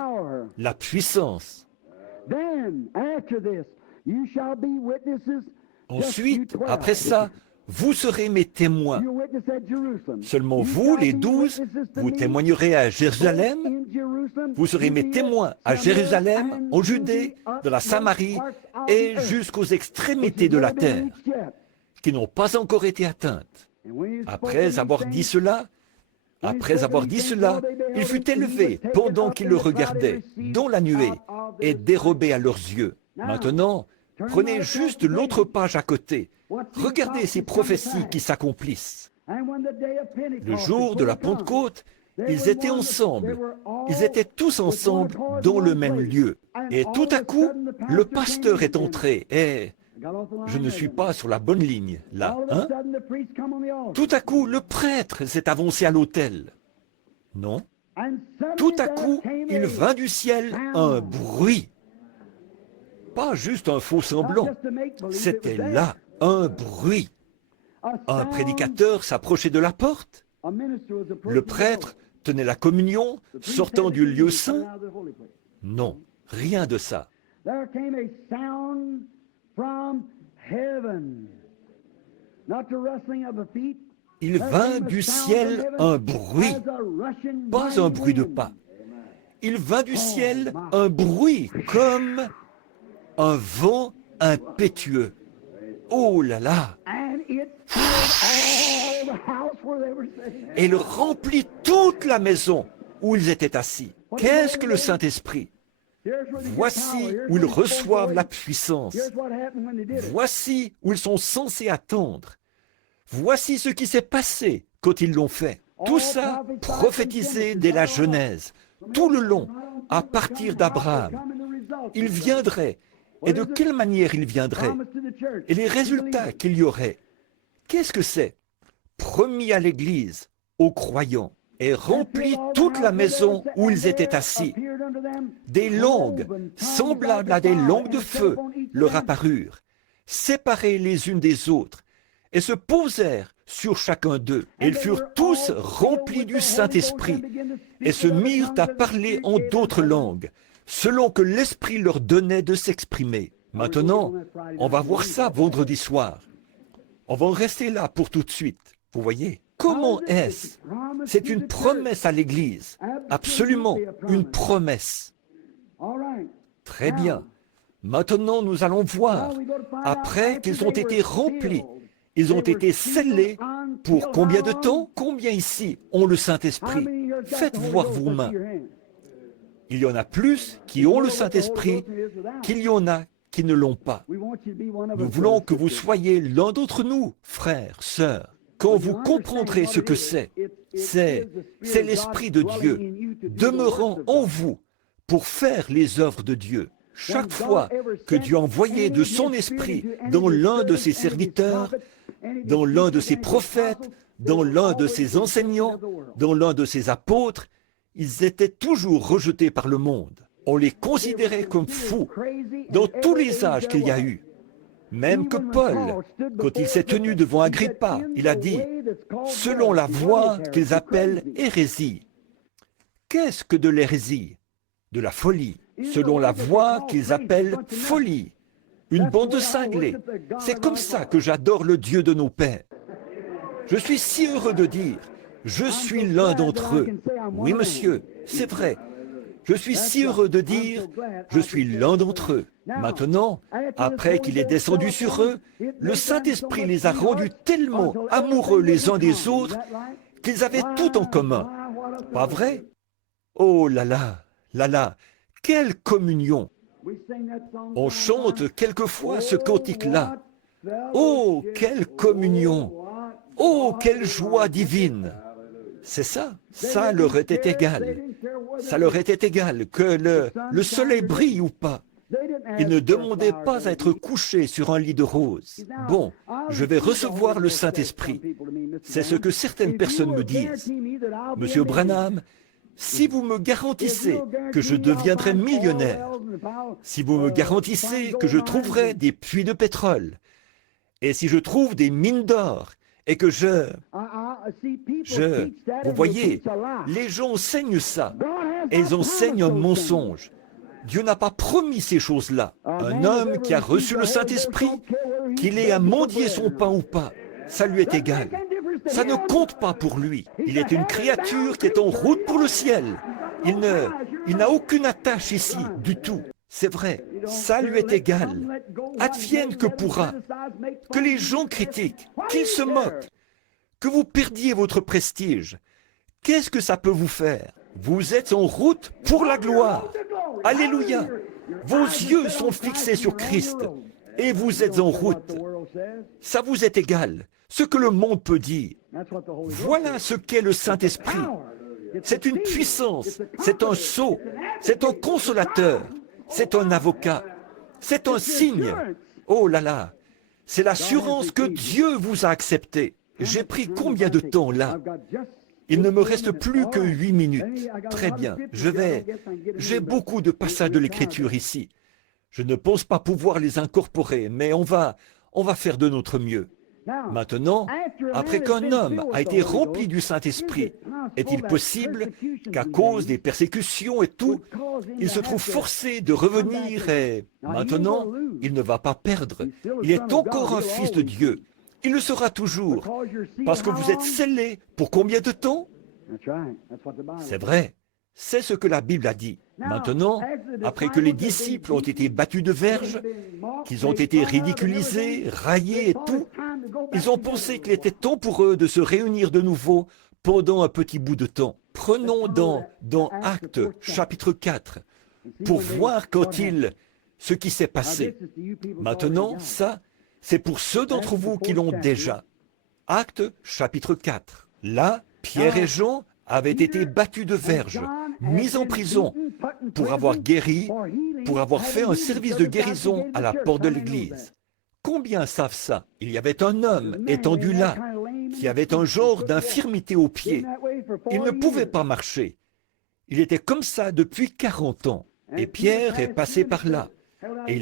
La puissance. Ensuite, après ça, vous serez mes témoins. Seulement vous, les 12, vous témoignerez à Jérusalem. Vous serez mes témoins à Jérusalem, en Judée, de la Samarie et jusqu'aux extrémités de la terre, qui n'ont pas encore été atteintes. Après avoir dit cela, il fut élevé pendant qu'ils le regardaient, dans la nuée, et dérobé à leurs yeux. Maintenant, prenez juste l'autre page à côté. Regardez ces prophéties qui s'accomplissent. Le jour de la Pentecôte, ils étaient ensemble. Ils étaient tous ensemble dans le même lieu. Et tout à coup, le pasteur est entré. Et je ne suis pas sur la bonne ligne, là, hein? Tout à coup, le prêtre s'est avancé à l'autel. Non. Tout à coup, il vint du ciel un bruit. Pas juste un faux semblant. C'était là, un bruit. Un prédicateur s'approchait de la porte. Le prêtre tenait la communion, sortant du lieu saint. Non, rien de ça. Il vint du ciel un bruit, pas un bruit de pas. Il vint du ciel un bruit comme un vent impétueux. Oh là là! Et il remplit toute la maison où ils étaient assis. Qu'est-ce que le Saint-Esprit? Voici où ils reçoivent la puissance. Voici où ils sont censés attendre. Voici ce qui s'est passé quand ils l'ont fait. Tout ça prophétisé dès la Genèse, tout le long, à partir d'Abraham. Il viendrait. Et de quelle manière il viendrait? Et les résultats qu'il y aurait? Qu'est-ce que c'est? Promis à l'Église, aux croyants, et remplit toute la maison où ils étaient assis. Des langues, semblables à des langues de feu, leur apparurent, séparées les unes des autres, et se posèrent sur chacun d'eux. Ils furent tous remplis du Saint-Esprit, et se mirent à parler en d'autres langues, selon que l'Esprit leur donnait de s'exprimer. Maintenant, on va voir ça vendredi soir. On va en rester là pour tout de suite. Vous voyez? Comment est-ce? C'est une promesse à l'Église. Absolument, une promesse. Très bien. Maintenant, nous allons voir, après qu'ils ont été remplis, Ils ont été scellés pour combien de temps? Combien ici ont le Saint-Esprit? Faites voir vos mains. Il y en a plus qui ont le Saint-Esprit qu'il y en a qui ne l'ont pas. Nous voulons que vous soyez l'un d'entre nous, frères, sœurs. Quand vous comprendrez ce que c'est l'Esprit de Dieu demeurant en vous pour faire les œuvres de Dieu. Chaque fois que Dieu a envoyé de son Esprit dans l'un de ses serviteurs, dans l'un de ses prophètes, dans l'un de ses enseignants, dans l'un de ses apôtres, ils étaient toujours rejetés par le monde. On les considérait comme fous dans tous les âges qu'il y a eu. Même que Paul, quand il s'est tenu devant Agrippa, il a dit « selon la voie qu'ils appellent hérésie ». Qu'est-ce que de l'hérésie? De la folie. Selon la voie qu'ils appellent folie. Une bande de cinglés. C'est comme ça que j'adore le Dieu de nos pères. Je suis si heureux de dire « je suis l'un d'entre eux ». Oui, monsieur, c'est vrai. Je suis si heureux de dire « je suis l'un d'entre eux ». Maintenant, après qu'il est descendu sur eux, le Saint-Esprit les a rendus tellement amoureux les uns des autres qu'ils avaient tout en commun. Pas vrai? Oh là là, là là, quelle communion! On chante quelquefois ce cantique-là. Oh, quelle communion! Oh, quelle joie divine! C'est ça, ça leur était égal. Ça leur était égal que le soleil brille ou pas. Ils ne demandaient pas à être couchés sur un lit de roses. Bon, je vais recevoir le Saint-Esprit. C'est ce que certaines personnes me disent. Monsieur Branham, si vous me garantissez que je deviendrai millionnaire, si vous me garantissez que je trouverai des puits de pétrole, et si je trouve des mines d'or, et que vous voyez, les gens enseignent ça, et ils enseignent un mensonge. Dieu n'a pas promis ces choses-là. Un homme qui a reçu le Saint-Esprit, qu'il ait à mendier son pain ou pas, ça lui est égal. Ça ne compte pas pour lui. Il est une créature qui est en route pour le ciel. Il n'a aucune attache ici du tout. C'est vrai, ça lui est égal. Advienne que pourra. Que les gens critiquent, qu'ils se moquent, que vous perdiez votre prestige. Qu'est-ce que ça peut vous faire? Vous êtes en route pour la gloire. Alléluia. Vos yeux sont fixés sur Christ et vous êtes en route. Ça vous est égal. Ce que le monde peut dire. Voilà ce qu'est le Saint-Esprit. C'est une puissance, c'est un sceau, c'est un consolateur, c'est un avocat, c'est un signe. Oh là là, c'est l'assurance que Dieu vous a accepté. J'ai pris combien de temps là? Il ne me reste plus que 8 minutes. Très bien, j'ai beaucoup de passages de l'Écriture ici. Je ne pense pas pouvoir les incorporer, mais on va faire de notre mieux. Maintenant, après qu'un homme a été rempli du Saint-Esprit, est-il possible qu'à cause des persécutions et tout, il se trouve forcé de revenir et maintenant, il ne va pas perdre. Il est encore un fils de Dieu. Il le sera toujours, parce que vous êtes scellés pour combien de temps? C'est vrai, c'est ce que la Bible a dit. Maintenant, après que les disciples ont été battus de verge, qu'ils ont été ridiculisés, raillés et tout, ils ont pensé qu'il était temps pour eux de se réunir de nouveau pendant un petit bout de temps. Prenons dans Actes chapitre 4 pour voir ce qui s'est passé. Maintenant, ça, c'est pour ceux d'entre vous qui l'ont déjà. Actes chapitre 4. Là, Pierre et Jean avaient été battus de verge, mis en prison pour avoir guéri, pour avoir fait un service de guérison à la porte de l'église. Combien savent ça? Il y avait un homme étendu là, qui avait un genre d'infirmité aux pieds. Il ne pouvait pas marcher. Il était comme ça depuis 40 ans. Et Pierre est passé par là. Et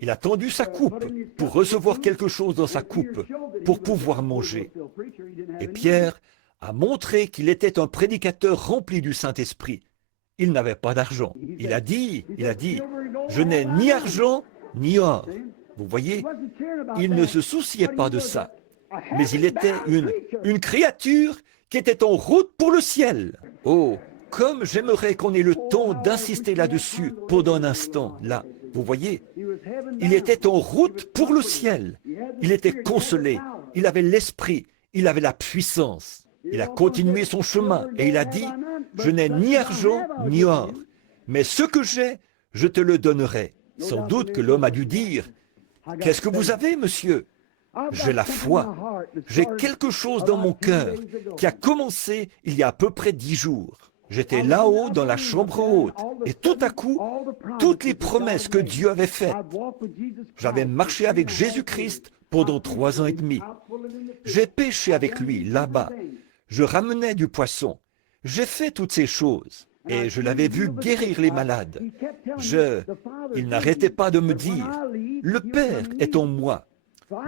il a tendu sa coupe pour recevoir quelque chose dans sa coupe, pour pouvoir manger. Et Pierre a montré qu'il était un prédicateur rempli du Saint-Esprit. Il n'avait pas d'argent. Il a dit, je n'ai ni argent ni or. Vous voyez, il ne se souciait pas de ça. Mais il était une créature qui était en route pour le ciel. Oh, comme j'aimerais qu'on ait le temps d'insister là-dessus pendant un instant, là. Vous voyez, il était en route pour le ciel. Il était consolé, il avait l'esprit, il avait la puissance. Il a continué son chemin et il a dit, je n'ai ni argent ni or, mais ce que j'ai, je te le donnerai. Sans doute que l'homme a dû dire, qu'est-ce que vous avez, monsieur? J'ai la foi. J'ai quelque chose dans mon cœur qui a commencé il y a à peu près 10 jours. J'étais là-haut dans la chambre haute et tout à coup, toutes les promesses que Dieu avait faites. J'avais marché avec Jésus-Christ pendant 3 ans et demi. J'ai pêché avec lui là-bas. Je ramenais du poisson. J'ai fait toutes ces choses et je l'avais vu guérir les malades. Il n'arrêtait pas de me dire, le Père est en moi,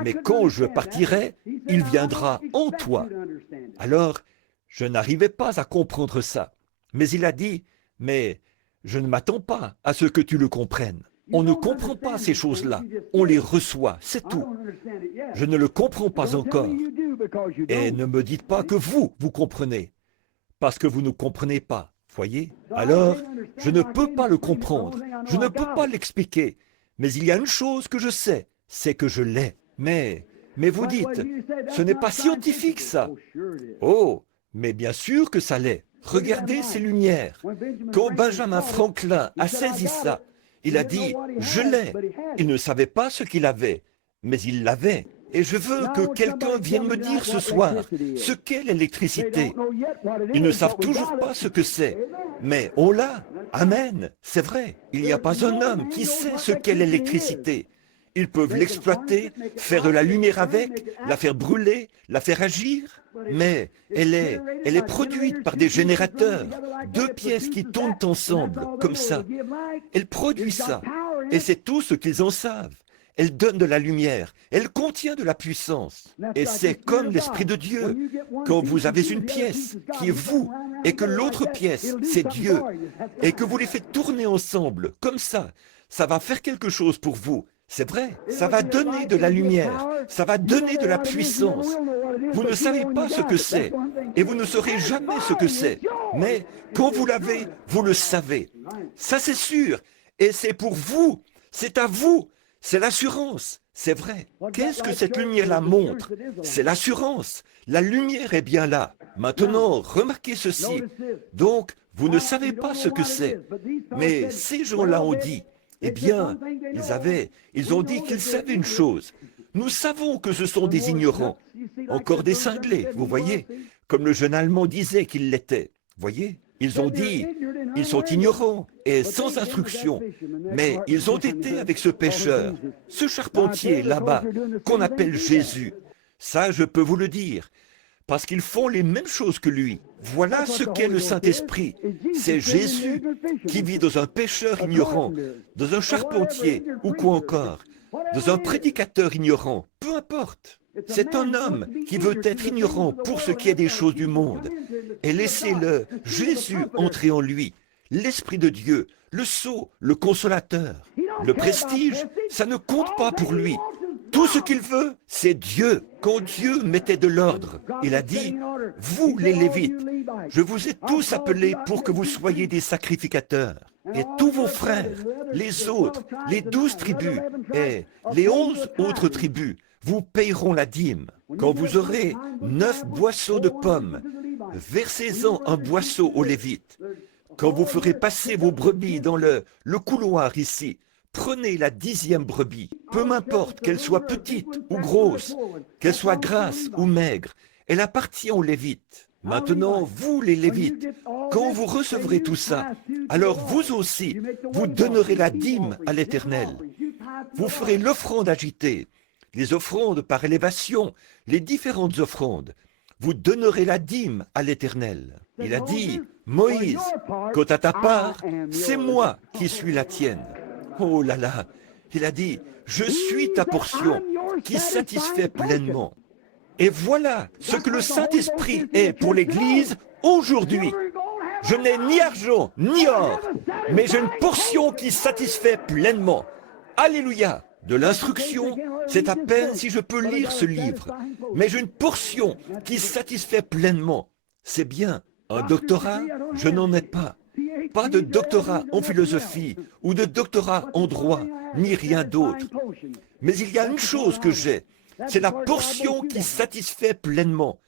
mais quand je partirai, il viendra en toi. Alors, je n'arrivais pas à comprendre ça. Mais il a dit, mais je ne m'attends pas à ce que tu le comprennes. On ne comprend pas ces choses-là, on les reçoit, c'est tout. Je ne le comprends pas encore. Et ne me dites pas que vous comprenez, parce que vous ne comprenez pas, voyez? Alors, je ne peux pas le comprendre, je ne peux pas l'expliquer, mais il y a une chose que je sais, c'est que je l'ai. Mais vous dites, ce n'est pas scientifique ça. Oh, mais bien sûr que ça l'est. Regardez ces lumières. Quand Benjamin Franklin a saisi ça, il a dit, je l'ai. Il ne savait pas ce qu'il avait, mais il l'avait. Et je veux que quelqu'un vienne me dire ce soir ce qu'est l'électricité. Ils ne savent toujours pas ce que c'est, mais on l'a. Amen, c'est vrai. Il n'y a pas un homme qui sait ce qu'est l'électricité. Ils peuvent l'exploiter, faire de la lumière avec, la faire brûler, la faire agir, mais elle est produite par des générateurs, 2 pièces qui tournent ensemble, comme ça. Elle produit ça, et c'est tout ce qu'ils en savent. Elle donne de la lumière, elle contient de la puissance. Et c'est comme l'Esprit de Dieu. Quand vous avez une pièce qui est vous, et que l'autre pièce, c'est Dieu, et que vous les faites tourner ensemble, comme ça va faire quelque chose pour vous. C'est vrai, ça va donner de la lumière, ça va donner de la puissance. Vous ne savez pas ce que c'est, et vous ne saurez jamais ce que c'est. Mais quand vous l'avez, vous le savez. Ça c'est sûr, et c'est pour vous, c'est à vous, c'est l'assurance. C'est vrai. Qu'est-ce que cette lumière-là montre? C'est l'assurance. La lumière est bien là. Maintenant, remarquez ceci. Donc, vous ne savez pas ce que c'est. Mais ces gens-là ont dit, eh bien, ils ont dit qu'ils savaient une chose. Nous savons que ce sont des ignorants. Encore des cinglés, vous voyez, comme le jeune Allemand disait qu'il l'était. Voyez, ils ont dit, ils sont ignorants et sans instruction. Mais ils ont été avec ce pêcheur, ce charpentier là-bas, qu'on appelle Jésus. Ça, je peux vous le dire, parce qu'ils font les mêmes choses que lui. Voilà ce qu'est le Saint-Esprit. C'est Jésus qui vit dans un pêcheur ignorant, dans un charpentier ou quoi encore, dans un prédicateur ignorant, peu importe. C'est un homme qui veut être ignorant pour ce qui est des choses du monde. Et laissez-le, Jésus, entrer en lui, l'Esprit de Dieu, le sceau, le consolateur. Le prestige, ça ne compte pas pour lui. Tout ce qu'il veut, c'est Dieu. Quand Dieu mettait de l'ordre, il a dit, vous les Lévites, je vous ai tous appelés pour que vous soyez des sacrificateurs. Et tous vos frères, les autres, les 12 tribus et les 11 autres tribus, vous payeront la dîme. Quand vous aurez 9 boisseaux de pommes, versez-en un boisseau aux Lévites. Quand vous ferez passer vos brebis dans le couloir ici, prenez la 10e brebis, peu m'importe qu'elle soit petite ou grosse, qu'elle soit grasse ou maigre, elle appartient aux Lévites. Maintenant, vous les Lévites, quand vous recevrez tout ça, alors vous aussi, vous donnerez la dîme à l'Éternel. Vous ferez l'offrande agitée, les offrandes par élévation, les différentes offrandes. Vous donnerez la dîme à l'Éternel. Il a dit, Moïse, quant à ta part, c'est moi qui suis la tienne. Oh là là, il a dit, je suis ta portion qui satisfait pleinement. Et voilà ce que le Saint-Esprit est pour l'Église aujourd'hui. Je n'ai ni argent, ni or, mais j'ai une portion qui satisfait pleinement. Alléluia! De l'instruction, c'est à peine si je peux lire ce livre, mais j'ai une portion qui satisfait pleinement. C'est bien. Un doctorat, je n'en ai pas. Pas de doctorat en philosophie ou de doctorat en droit, ni rien d'autre. Mais il y a une chose que j'ai, C'est la portion qui satisfait pleinement.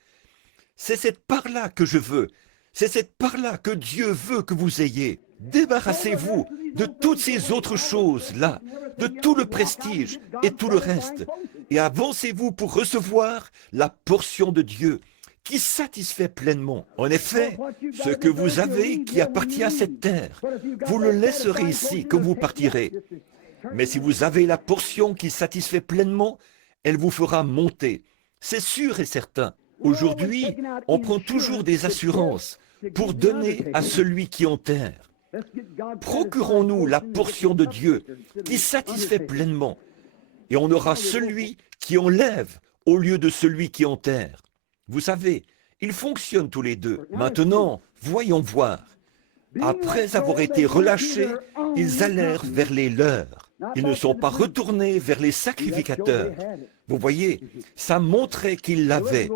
C'est cette part-là que je veux. C'est cette part-là que Dieu veut que vous ayez. Débarrassez-vous de toutes ces autres choses-là, de tout le prestige et tout le reste, et avancez-vous pour recevoir la portion de Dieu qui satisfait pleinement. En effet, ce que vous avez qui appartient à cette terre, vous le laisserez ici quand vous partirez. Mais si vous avez la portion qui satisfait pleinement, elle vous fera monter. C'est sûr et certain. Aujourd'hui, on prend toujours des assurances pour donner à celui qui enterre. Procurons-nous la portion de Dieu qui satisfait pleinement, et on aura celui qui enlève au lieu de celui qui enterre. Vous savez, ils fonctionnent tous les deux. Maintenant, voyons voir. Après avoir été relâchés, ils allèrent vers les leurs. Ils ne sont pas retournés vers les sacrificateurs. Vous voyez, ça montrait qu'ils l'avaient.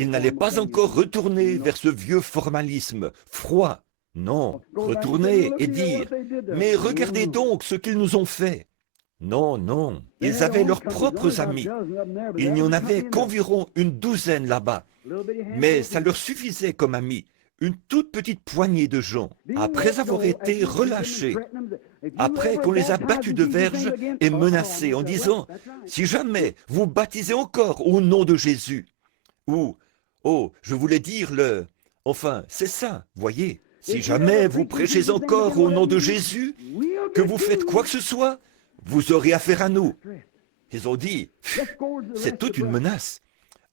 Ils n'allaient pas encore retourner vers ce vieux formalisme froid. Non, retourner et dire « Mais regardez donc ce qu'ils nous ont fait !» Non, non, ils avaient leurs propres amis. Il n'y en avait qu'environ une douzaine là-bas. Mais ça leur suffisait comme amis, une toute petite poignée de gens. Après avoir été relâchés, après qu'on les a battus de verge et menacés en disant « Si jamais vous baptisez encore au nom de Jésus » ou « Oh, je voulais dire le... » Enfin, c'est ça, voyez. Si jamais vous prêchez encore au nom de Jésus, que vous faites quoi que ce soit, vous aurez affaire à nous. Ils ont dit, c'est toute une menace.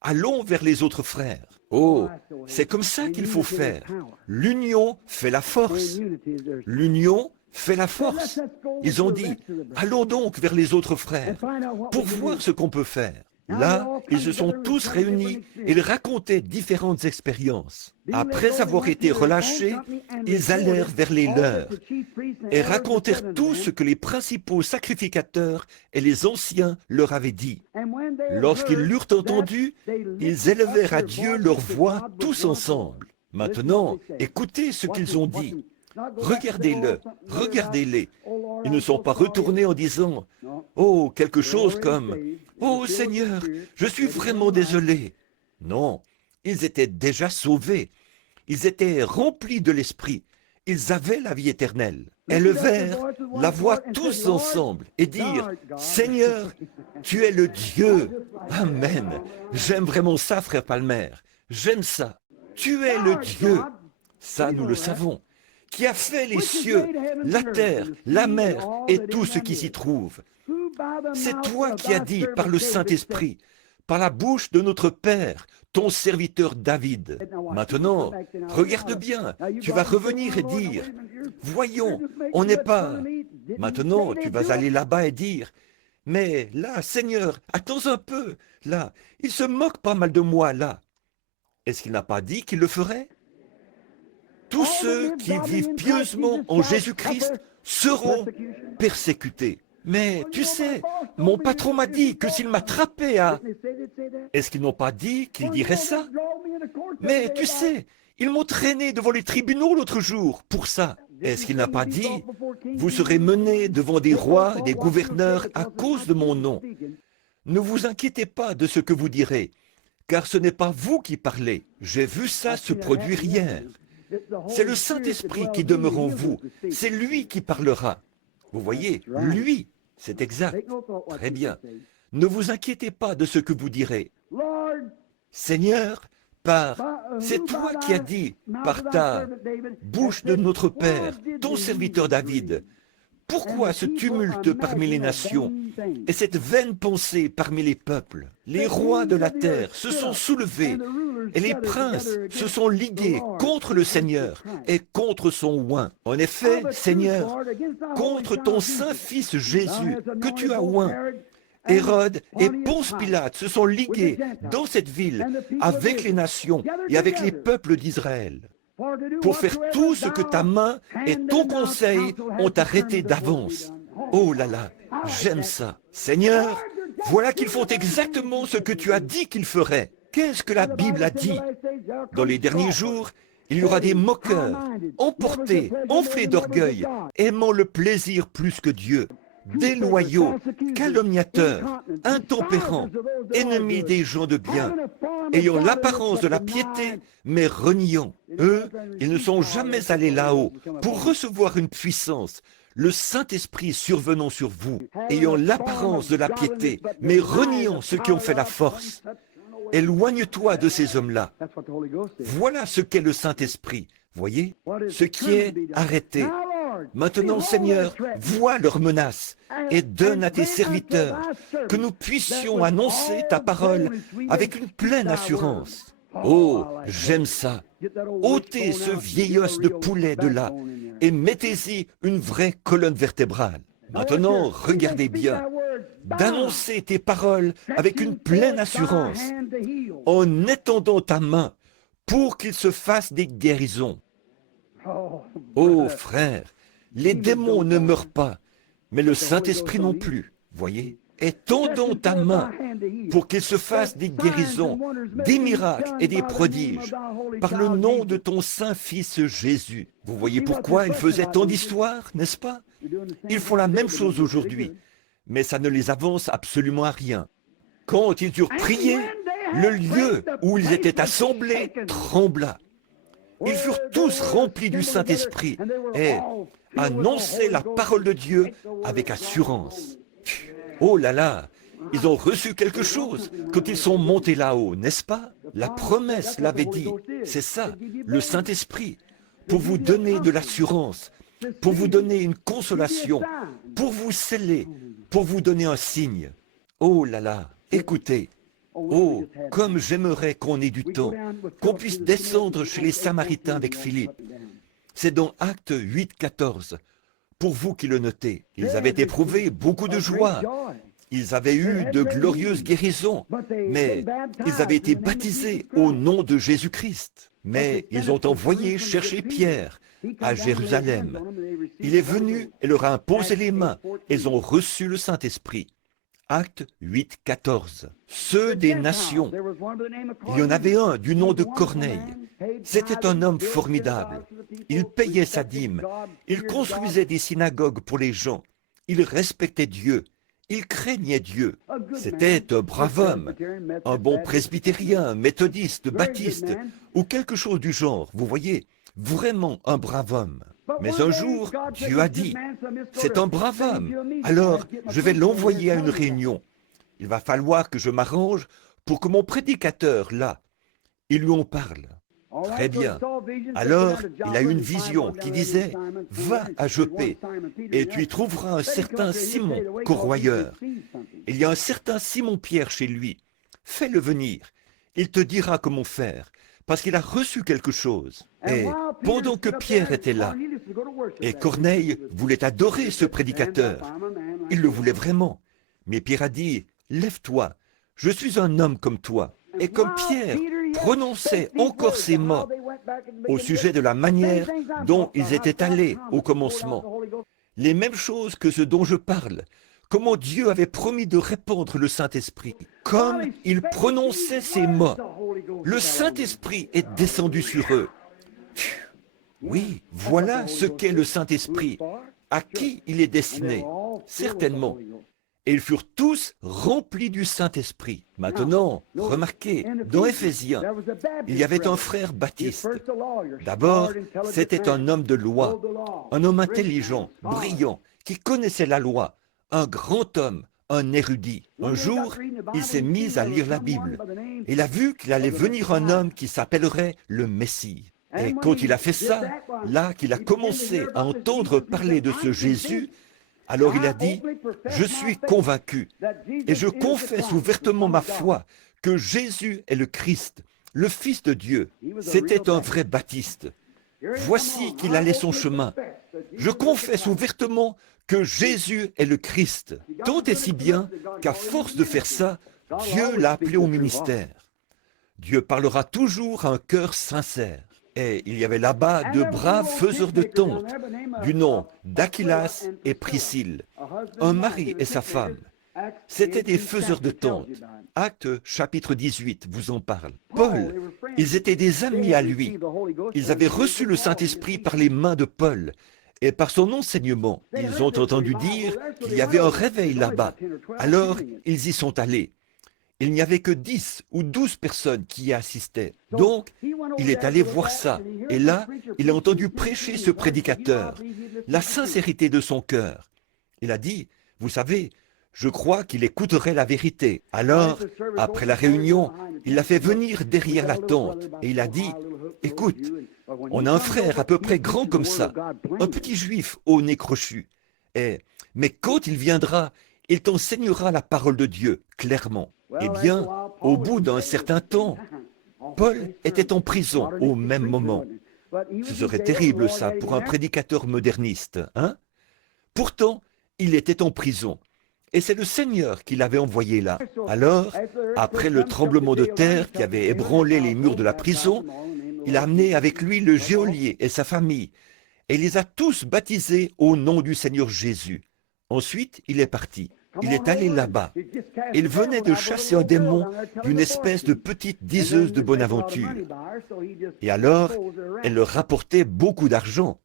Allons vers les autres frères. Oh, c'est comme ça qu'il faut faire. L'union fait la force. L'union fait la force. Ils ont dit, allons donc vers les autres frères pour voir ce qu'on peut faire. Là, ils se sont tous réunis et ils racontaient différentes expériences. Après avoir été relâchés, ils allèrent vers les leurs et racontèrent tout ce que les principaux sacrificateurs et les anciens leur avaient dit. Lorsqu'ils l'eurent entendu, ils élevèrent à Dieu leur voix tous ensemble. Maintenant, écoutez ce qu'ils ont dit. Regardez-le, regardez-les. Ils ne sont pas retournés en disant « Oh, quelque chose comme « Oh Seigneur, je suis vraiment désolé. » Non, ils étaient déjà sauvés. Ils étaient remplis de l'Esprit. Ils avaient la vie éternelle. Élevèrent la voix tous ensemble et dirent « Seigneur, tu es le Dieu. » Amen. J'aime vraiment ça, frère Palmer. J'aime ça. Tu es le Dieu. Ça, nous le savons. Qui a fait les cieux, la terre, la mer et tout ce qui s'y trouve. C'est toi qui as dit par le Saint-Esprit, par la bouche de notre Père, ton serviteur David. Maintenant, regarde bien, tu vas revenir et dire, voyons, on n'est pas... Maintenant, tu vas aller là-bas et dire, mais là, Seigneur, attends un peu, là, il se moque pas mal de moi, là. Est-ce qu'il n'a pas dit qu'il le ferait ? Tous ceux qui vivent pieusement en Jésus-Christ seront persécutés. Mais tu sais, mon patron m'a dit que s'il m'attrapait à... Est-ce qu'ils n'ont pas dit qu'il dirait ça? Mais tu sais, ils m'ont traîné devant les tribunaux l'autre jour pour ça. Est-ce qu'il n'a pas dit, vous serez menés devant des rois, des gouverneurs à cause de mon nom? Ne vous inquiétez pas de ce que vous direz, car ce n'est pas vous qui parlez. J'ai vu ça se produire hier. C'est le Saint-Esprit qui demeure en vous. C'est lui qui parlera. Vous voyez, lui, c'est exact. Très bien. Ne vous inquiétez pas de ce que vous direz. Seigneur, c'est toi qui as dit, par ta bouche de notre Père, ton serviteur David, pourquoi ce tumulte parmi les nations et cette vaine pensée parmi les peuples? Les rois de la terre se sont soulevés et les princes se sont ligués contre le Seigneur et contre son oint. En effet, Seigneur, contre ton Saint-Fils Jésus que tu as oint, Hérode et Ponce Pilate se sont ligués dans cette ville avec les nations et avec les peuples d'Israël pour faire tout ce que ta main et ton conseil ont arrêté d'avance. Oh là là, j'aime ça. Seigneur, voilà qu'ils font exactement ce que tu as dit qu'ils feraient. Qu'est-ce que la Bible a dit? Dans les derniers jours, il y aura des moqueurs, emportés, enflés d'orgueil, aimant le plaisir plus que Dieu. déloyaux, calomniateurs, intempérants, ennemis des gens de bien, ayant l'apparence de la piété, mais reniant. Eux, ils ne sont jamais allés là-haut pour recevoir une puissance, le Saint-Esprit survenant sur vous, ayant l'apparence de la piété, mais reniant ceux qui ont fait la force. Éloigne-toi de ces hommes-là. Voilà ce qu'est le Saint-Esprit. Voyez, ce qui est arrêté. Maintenant, Seigneur, vois leurs menaces et donne à tes serviteurs que nous puissions annoncer ta parole avec une pleine assurance. Oh, j'aime ça. Ôtez ce vieil os de poulet de là et mettez-y une vraie colonne vertébrale. Maintenant, regardez bien, d'annoncer tes paroles avec une pleine assurance en étendant ta main pour qu'il se fasse des guérisons. Oh, frère, les démons ne meurent pas, mais le Saint-Esprit non plus, voyez. Étendons ta main pour qu'il se fasse des guérisons, des miracles et des prodiges, par le nom de ton Saint-Fils Jésus. Vous voyez pourquoi ils faisaient tant d'histoires, n'est-ce pas? Ils font la même chose aujourd'hui, mais ça ne les avance absolument à rien. Quand ils eurent prié, le lieu où ils étaient assemblés trembla. Ils furent tous remplis du Saint-Esprit et annonçaient la parole de Dieu avec assurance. Oh là là, ils ont reçu quelque chose quand ils sont montés là-haut, n'est-ce pas? La promesse l'avait dit, c'est ça, le Saint-Esprit, pour vous donner de l'assurance, pour vous donner une consolation, pour vous sceller, pour vous donner un signe. Oh là là, écoutez. Oh, comme j'aimerais qu'on ait du temps, qu'on puisse descendre chez les Samaritains avec Philippe. C'est dans Actes 8, 14. Pour vous qui le notez, ils avaient éprouvé beaucoup de joie. Ils avaient eu de glorieuses guérisons, mais ils avaient été baptisés au nom de Jésus-Christ. Mais ils ont envoyé chercher Pierre à Jérusalem. Il est venu et leur a imposé les mains. Ils ont reçu le Saint-Esprit. Acte 8, 14. Ceux des nations. Il y en avait un du nom de Corneille. C'était un homme formidable. Il payait sa dîme. Il construisait des synagogues pour les gens. Il respectait Dieu. Il craignait Dieu. C'était un brave homme, un bon presbytérien, méthodiste, baptiste, ou quelque chose du genre, vous voyez, vraiment un brave homme. Mais un jour, Dieu a dit, c'est un brave homme, alors je vais l'envoyer à une réunion. Il va falloir que je m'arrange pour que mon prédicateur, là, il lui en parle. Très bien. Alors, il a eu une vision qui disait, va à Joppé et tu y trouveras un certain Simon, corroyeur. Il y a un certain Simon-Pierre chez lui. Fais-le venir. Il te dira comment faire, parce qu'il a reçu quelque chose. Et pendant que Pierre était là, et Corneille voulait adorer ce prédicateur, il le voulait vraiment. Mais Pierre a dit, lève-toi, je suis un homme comme toi. Et comme Pierre prononçait encore ces mots au sujet de la manière dont ils étaient allés au commencement, les mêmes choses que ce dont je parle, comment Dieu avait promis de répandre le Saint-Esprit, comme il prononçait ces mots, le Saint-Esprit est descendu sur eux. Oui, voilà ce qu'est le Saint-Esprit, à qui il est destiné, certainement. Et ils furent tous remplis du Saint-Esprit. Maintenant, remarquez, dans Éphésiens, il y avait un frère baptiste. D'abord, c'était un homme de loi, un homme intelligent, brillant, qui connaissait la loi, un grand homme, un érudit. Un jour, il s'est mis à lire la Bible. Il a vu qu'il allait venir un homme qui s'appellerait le Messie. Et quand il a fait ça, là qu'il a commencé à entendre parler de ce Jésus, alors il a dit, je suis convaincu et je confesse ouvertement ma foi que Jésus est le Christ, le Fils de Dieu. C'était un vrai baptiste. Voici qu'il allait son chemin. Je confesse ouvertement que Jésus est le Christ. Tant et si bien qu'à force de faire ça, Dieu l'a appelé au ministère. Dieu parlera toujours à un cœur sincère. Et il y avait là-bas de braves faiseurs de tentes, du nom d'Aquilas et Priscille, un mari et sa femme. C'étaient des faiseurs de tentes. Actes chapitre 18 vous en parle. Paul, ils étaient des amis à lui. Ils avaient reçu le Saint-Esprit par les mains de Paul. Et par son enseignement, ils ont entendu dire qu'il y avait un réveil là-bas. Alors, ils y sont allés. Il n'y avait que 10 ou 12 personnes qui y assistaient. Donc, il est allé voir ça. Et là, il a entendu prêcher ce prédicateur, la sincérité de son cœur. Il a dit, vous savez, je crois qu'il écouterait la vérité. Alors, après la réunion, il l'a fait venir derrière la tente et il a dit, écoute, on a un frère à peu près grand comme ça, un petit juif au nez crochu. Mais quand il viendra, il t'enseignera la parole de Dieu, clairement. Eh bien, au bout d'un certain temps, Paul était en prison au même moment. Ce serait terrible ça pour un prédicateur moderniste, hein? Pourtant, il était en prison. Et c'est le Seigneur qui l'avait envoyé là. Alors, après le tremblement de terre qui avait ébranlé les murs de la prison, il a amené avec lui le geôlier et sa famille, et les a tous baptisés au nom du Seigneur Jésus. Ensuite, il est parti. Il est allé là-bas. Il venait de chasser un démon d'une espèce de petite diseuse de bonne aventure. Et alors, elle leur rapportait beaucoup d'argent.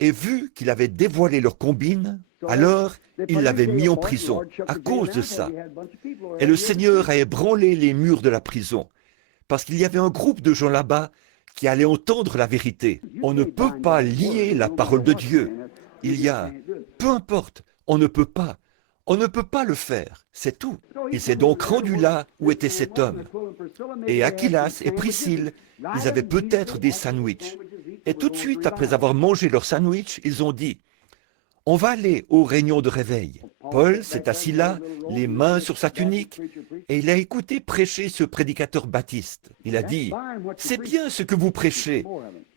Et vu qu'il avait dévoilé leur combine, alors il l'avait mis en prison à cause de ça. Et le Seigneur a ébranlé les murs de la prison, parce qu'il y avait un groupe de gens là-bas qui allaient entendre la vérité. On ne peut pas lier la parole de Dieu. Peu importe, on ne peut pas. On ne peut pas le faire, c'est tout. Il s'est donc rendu là où était cet homme. Et Aquilas et Priscille, ils avaient peut-être des sandwichs. Et tout de suite, après avoir mangé leur sandwich, ils ont dit, on va aller aux réunions de réveil. Paul s'est assis là, les mains sur sa tunique, et il a écouté prêcher ce prédicateur baptiste. Il a dit, c'est bien ce que vous prêchez,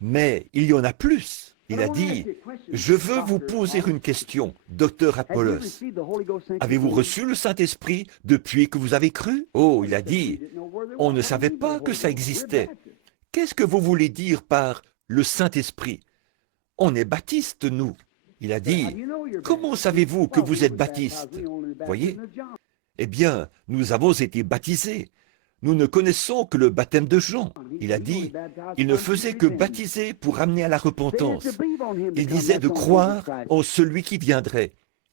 mais il y en a plus. Il a dit, je veux vous poser une question, docteur Apollos. Avez-vous reçu le Saint-Esprit depuis que vous avez cru? Oh, il a dit, on ne savait pas que ça existait. Qu'est-ce que vous voulez dire par le Saint-Esprit? On est baptiste, nous. Il a dit, comment savez-vous que vous êtes baptiste? Voyez? Eh bien, nous avons été baptisés. Nous ne connaissons que le baptême de Jean. Il a dit, il ne faisait que baptiser pour amener à la repentance. Il disait de croire en celui qui viendrait,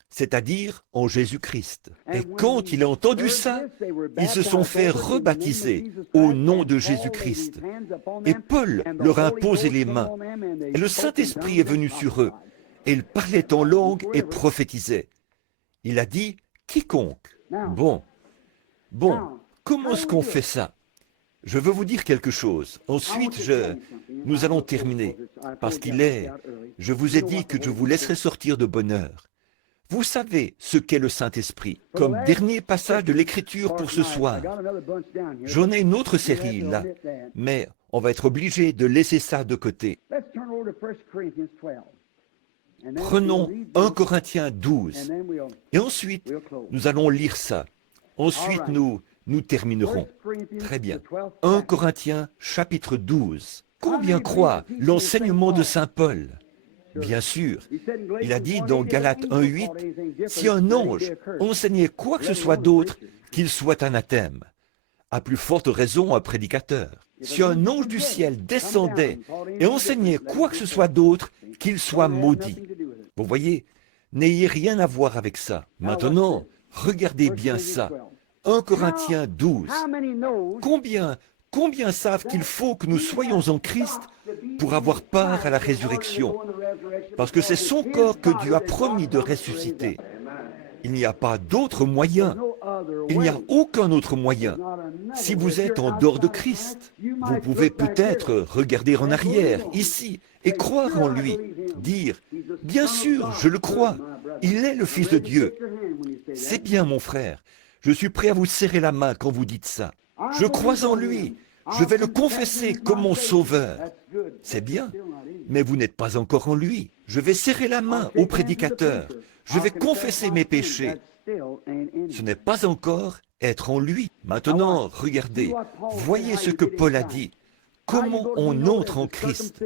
c'est-à-dire en Jésus-Christ. Et quand il a entendu ça, ils se sont fait rebaptiser au nom de Jésus-Christ. Et Paul leur a imposé les mains. Et le Saint-Esprit est venu sur eux. Et ils parlaient en langue et prophétisaient. Il a dit, quiconque. Bon. Comment est-ce qu'on fait ça? Je veux vous dire quelque chose. Ensuite, nous allons terminer. Parce je vous ai dit que je vous laisserai sortir de bonne heure. Vous savez ce qu'est le Saint-Esprit. Comme dernier passage de l'Écriture pour ce soir. J'en ai une autre série là, mais on va être obligé de laisser ça de côté. Prenons 1 Corinthiens 12. Et ensuite, nous allons lire ça. Ensuite, nous terminerons. Très bien. 1 Corinthiens chapitre 12. Combien croient l'enseignement de saint Paul? Bien sûr. Il a dit dans Galates 1,8, si un ange enseignait quoi que ce soit d'autre, qu'il soit anathème. À plus forte raison, un prédicateur. Si un ange du ciel descendait et enseignait quoi que ce soit d'autre, qu'il soit maudit. Vous voyez, n'ayez rien à voir avec ça. Maintenant, regardez bien ça. 1 Corinthiens 12. Combien savent qu'il faut que nous soyons en Christ pour avoir part à la résurrection? Parce que c'est son corps que Dieu a promis de ressusciter. Il n'y a pas d'autre moyen. Il n'y a aucun autre moyen. Si vous êtes en dehors de Christ, vous pouvez peut-être regarder en arrière, ici, et croire en lui. Dire, bien sûr, je le crois. Il est le Fils de Dieu. C'est bien, mon frère. Je suis prêt à vous serrer la main quand vous dites ça. Je crois en lui. Je vais le confesser comme mon sauveur. C'est bien, mais vous n'êtes pas encore en lui. Je vais serrer la main au prédicateur. Je vais confesser mes péchés. Ce n'est pas encore être en lui. Maintenant, regardez, voyez ce que Paul a dit. Comment on entre en Christ?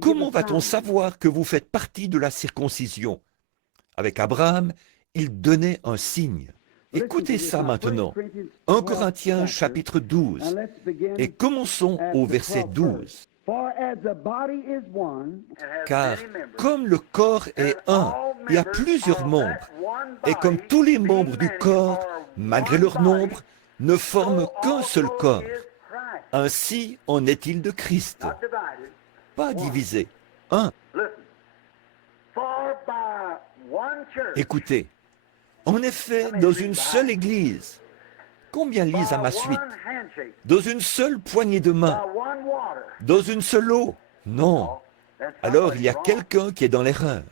Comment va-t-on savoir que vous faites partie de la circoncision? Avec Abraham, il donnait un signe. Écoutez ça maintenant. 1 Corinthiens chapitre 12. Et commençons au verset 12. For as the body is one, Car comme le corps est un et a plusieurs membres, et comme tous les membres du corps, malgré leur nombre, ne forment qu'un seul corps, ainsi en est-il de Christ. Pas divisé, un. Écoutez, en effet, dans une seule Église, combien lisent à ma suite? Dans une seule poignée de main? Dans une seule eau? Non. Alors il y a quelqu'un qui est dans l'erreur.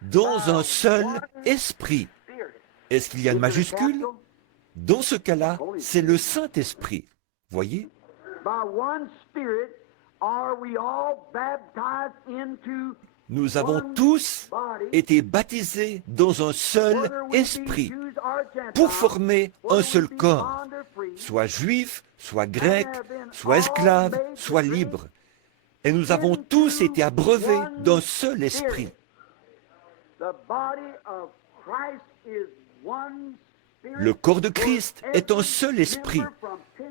Dans un seul esprit. Est-ce qu'il y a une majuscule? Dans ce cas-là, c'est le Saint-Esprit. Voyez? Nous avons tous été baptisés dans un seul esprit pour former un seul corps, soit juif, soit grec, soit esclave, soit libre. Et nous avons tous été abreuvés d'un seul esprit. Le corps de Christ est un seul esprit,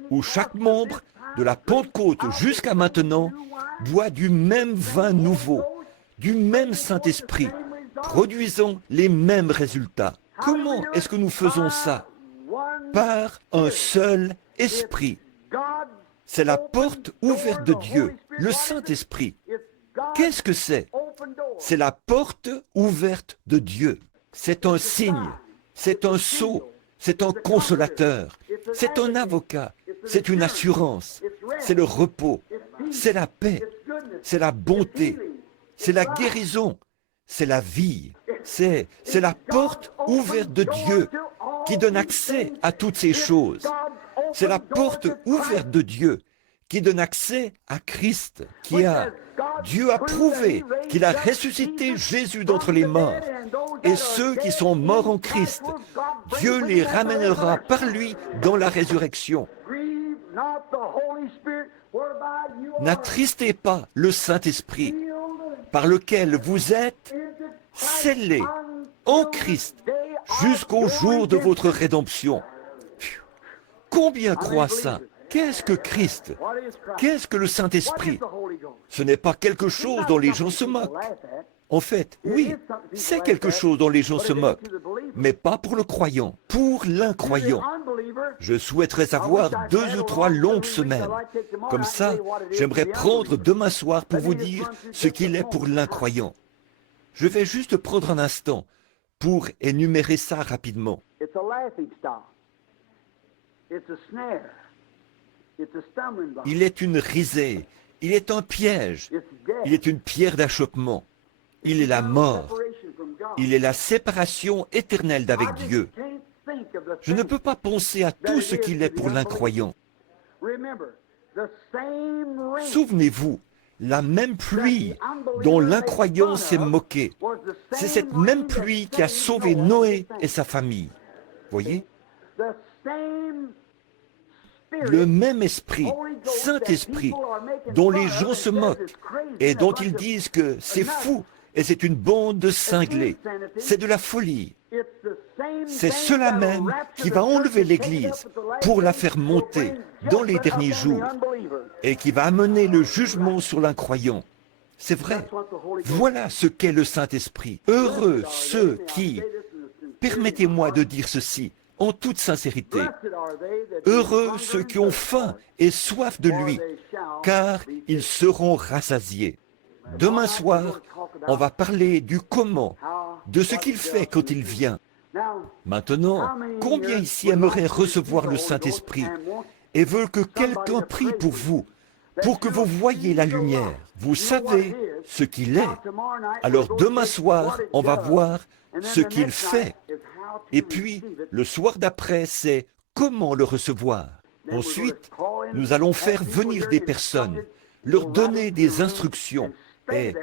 où chaque membre, de la Pentecôte jusqu'à maintenant, boit du même vin nouveau, du même Saint-Esprit, produisant les mêmes résultats. Comment est-ce que nous faisons ça? Par un seul esprit. C'est la porte ouverte de Dieu, le Saint-Esprit. Qu'est-ce que c'est? C'est la porte ouverte de Dieu. C'est un signe, c'est un sceau, c'est un consolateur, c'est un avocat, c'est une assurance, c'est le repos, c'est la paix, c'est la bonté, c'est la guérison, c'est la vie, c'est la porte ouverte de Dieu qui donne accès à toutes ces choses. C'est la porte ouverte de Dieu qui donne accès à Christ, Dieu a prouvé qu'il a ressuscité Jésus d'entre les morts. Et ceux qui sont morts en Christ, Dieu les ramènera par lui dans la résurrection. N'attristez pas le Saint-Esprit, par lequel vous êtes scellés en Christ jusqu'au jour de votre rédemption. Combien croient ça? Qu'est-ce que Christ? Qu'est-ce que le Saint-Esprit? Ce n'est pas quelque chose dont les gens se moquent. En fait, oui, c'est quelque chose dont les gens se moquent, mais pas pour le croyant, pour l'incroyant. Je souhaiterais avoir 2 ou 3 longues semaines. Comme ça, j'aimerais prendre demain soir pour vous dire ce qu'il est pour l'incroyant. Je vais juste prendre un instant pour énumérer ça rapidement. Il est une risée, il est un piège, il est une pierre d'achoppement, il est la mort, il est la séparation éternelle d'avec Dieu. Je ne peux pas penser à tout ce qu'il est pour l'incroyant. Souvenez-vous, la même pluie dont l'incroyant s'est moqué, c'est cette même pluie qui a sauvé Noé et sa famille. Voyez? Le même esprit, Saint-Esprit, dont les gens se moquent et dont ils disent que c'est fou et c'est une bande de cinglés, c'est de la folie. C'est cela même qui va enlever l'Église pour la faire monter dans les derniers jours et qui va amener le jugement sur l'incroyant. C'est vrai. Voilà ce qu'est le Saint-Esprit. Heureux ceux qui, permettez-moi de dire ceci, en toute sincérité, heureux ceux qui ont faim et soif de lui, car ils seront rassasiés. Demain soir, on va parler du comment, de ce qu'il fait quand il vient. Maintenant, combien ici aimeraient recevoir le Saint-Esprit et veulent que quelqu'un prie pour vous, pour que vous voyiez la lumière? Vous savez ce qu'il est. Alors demain soir, on va voir ce qu'il fait. Et puis, le soir d'après, c'est comment le recevoir. Ensuite, nous allons faire venir des personnes, leur donner des instructions. Et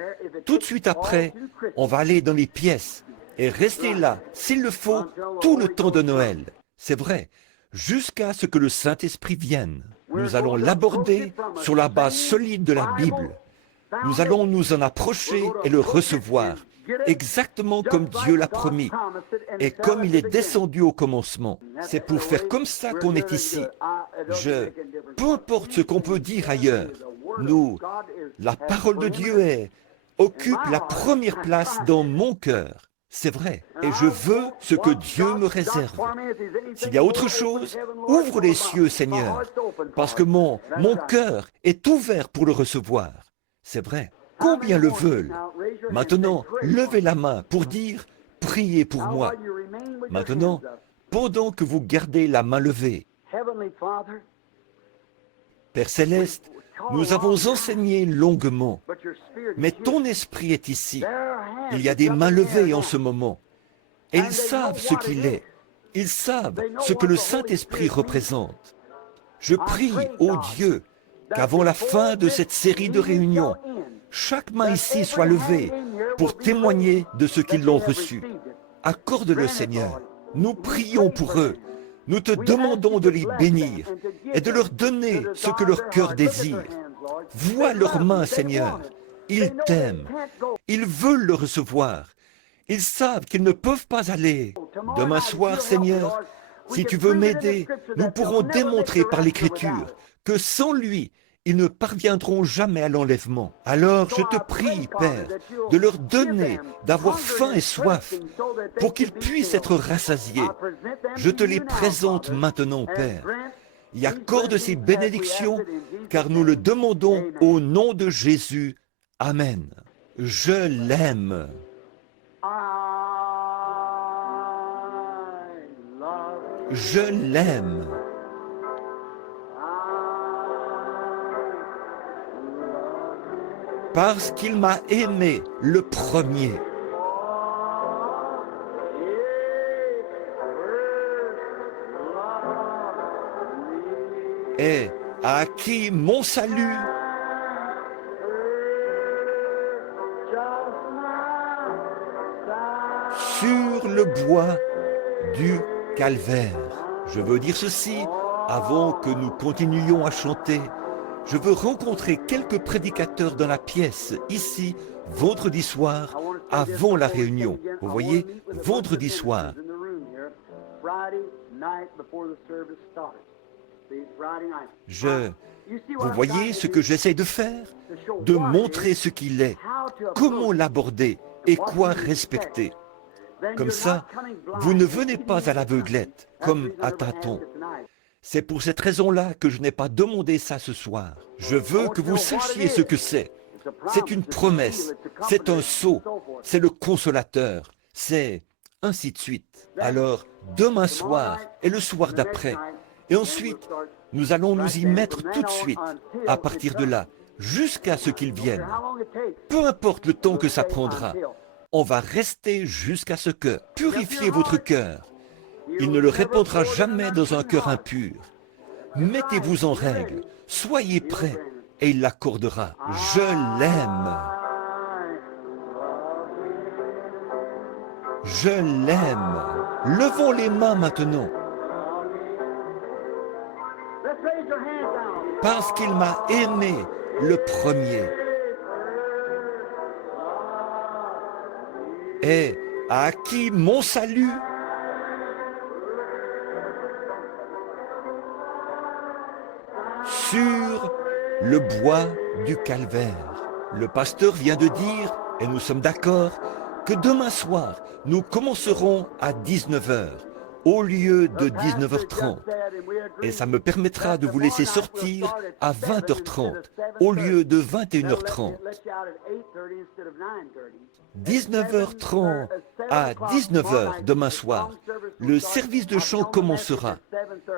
tout de suite après, on va aller dans les pièces et rester là, s'il le faut, tout le temps de Noël. C'est vrai, jusqu'à ce que le Saint-Esprit vienne. Nous allons l'aborder sur la base solide de la Bible. Nous allons nous en approcher et le recevoir, exactement comme Dieu l'a promis et comme il est descendu au commencement. C'est pour faire comme ça qu'on est ici. Peu importe ce qu'on peut dire ailleurs, nous La parole de Dieu occupe la première place dans mon cœur. C'est vrai. Et je veux ce que Dieu me réserve. S'il y a autre chose, ouvre les cieux, Seigneur, parce que mon cœur est ouvert pour le recevoir. C'est vrai. Combien le veulent? Maintenant, levez la main pour dire « Priez pour moi ». Maintenant, pendant que vous gardez la main levée, Père Céleste, nous avons enseigné longuement, mais ton esprit est ici. Il y a des mains levées en ce moment. Et ils savent ce qu'il est. Ils savent ce que le Saint-Esprit représente. Je prie, ô Dieu, qu'avant la fin de cette série de réunions, chaque main ici soit levée pour témoigner de ce qu'ils l'ont reçu. Accorde-le, Seigneur. Nous prions pour eux. Nous te demandons de les bénir et de leur donner ce que leur cœur désire. Vois leurs mains, Seigneur. Ils t'aiment. Ils veulent le recevoir. Ils savent qu'ils ne peuvent pas aller. Demain soir, Seigneur, si tu veux m'aider, nous pourrons démontrer par l'Écriture que sans lui, ils ne parviendront jamais à l'enlèvement. Alors je te prie, Père, de leur donner, d'avoir faim et soif, pour qu'ils puissent être rassasiés. Je te les présente maintenant, Père, et accorde ces bénédictions, car nous le demandons au nom de Jésus. Amen. Je l'aime. Je l'aime. Parce qu'il m'a aimé le premier. Et a acquis mon salut sur le bois du calvaire. Je veux dire ceci avant que nous continuions à chanter. Je veux rencontrer quelques prédicateurs dans la pièce, ici, vendredi soir, avant la réunion. Vous voyez, vendredi soir. Vous voyez ce que j'essaie de faire? De montrer ce qu'il est, comment l'aborder et quoi respecter. Comme ça, vous ne venez pas à l'aveuglette, comme à tâtons. C'est pour cette raison-là que je n'ai pas demandé ça ce soir. Je veux que vous sachiez ce que c'est. C'est une promesse, c'est un sceau, c'est le consolateur, c'est ainsi de suite. Alors, demain soir et le soir d'après, et ensuite, nous allons nous y mettre tout de suite, à partir de là, jusqu'à ce qu'il vienne. Peu importe le temps que ça prendra, on va rester jusqu'à ce que purifiez votre cœur. Il ne le répandra jamais dans un cœur impur. Mettez-vous en règle, soyez prêts, et il l'accordera. Je l'aime. Je l'aime. Levons les mains maintenant. Parce qu'il m'a aimé le premier. Et a acquis mon salut sur le bois du calvaire. Le pasteur vient de dire, et nous sommes d'accord, que demain soir, nous commencerons à 19h au lieu de 19h30. Et ça me permettra de vous laisser sortir à 20h30 au lieu de 21h30. 19h30 à 19h demain soir, le service de chant commencera.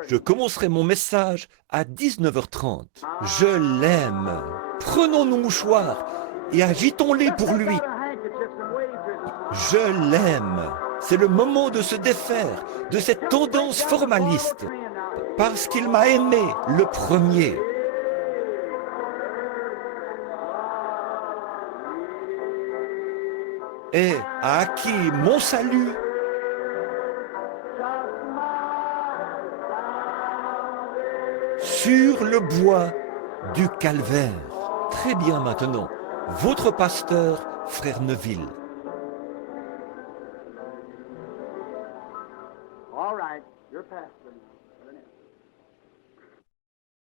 Je commencerai mon message à 19h30. Je l'aime. Prenons nos mouchoirs et agitons-les pour lui. Je l'aime. C'est le moment de se défaire de cette tendance formaliste. Parce qu'il m'a aimé le premier. Et a acquis mon salut sur le bois du calvaire. Très bien maintenant, votre pasteur, frère Neville. All right, your pastor.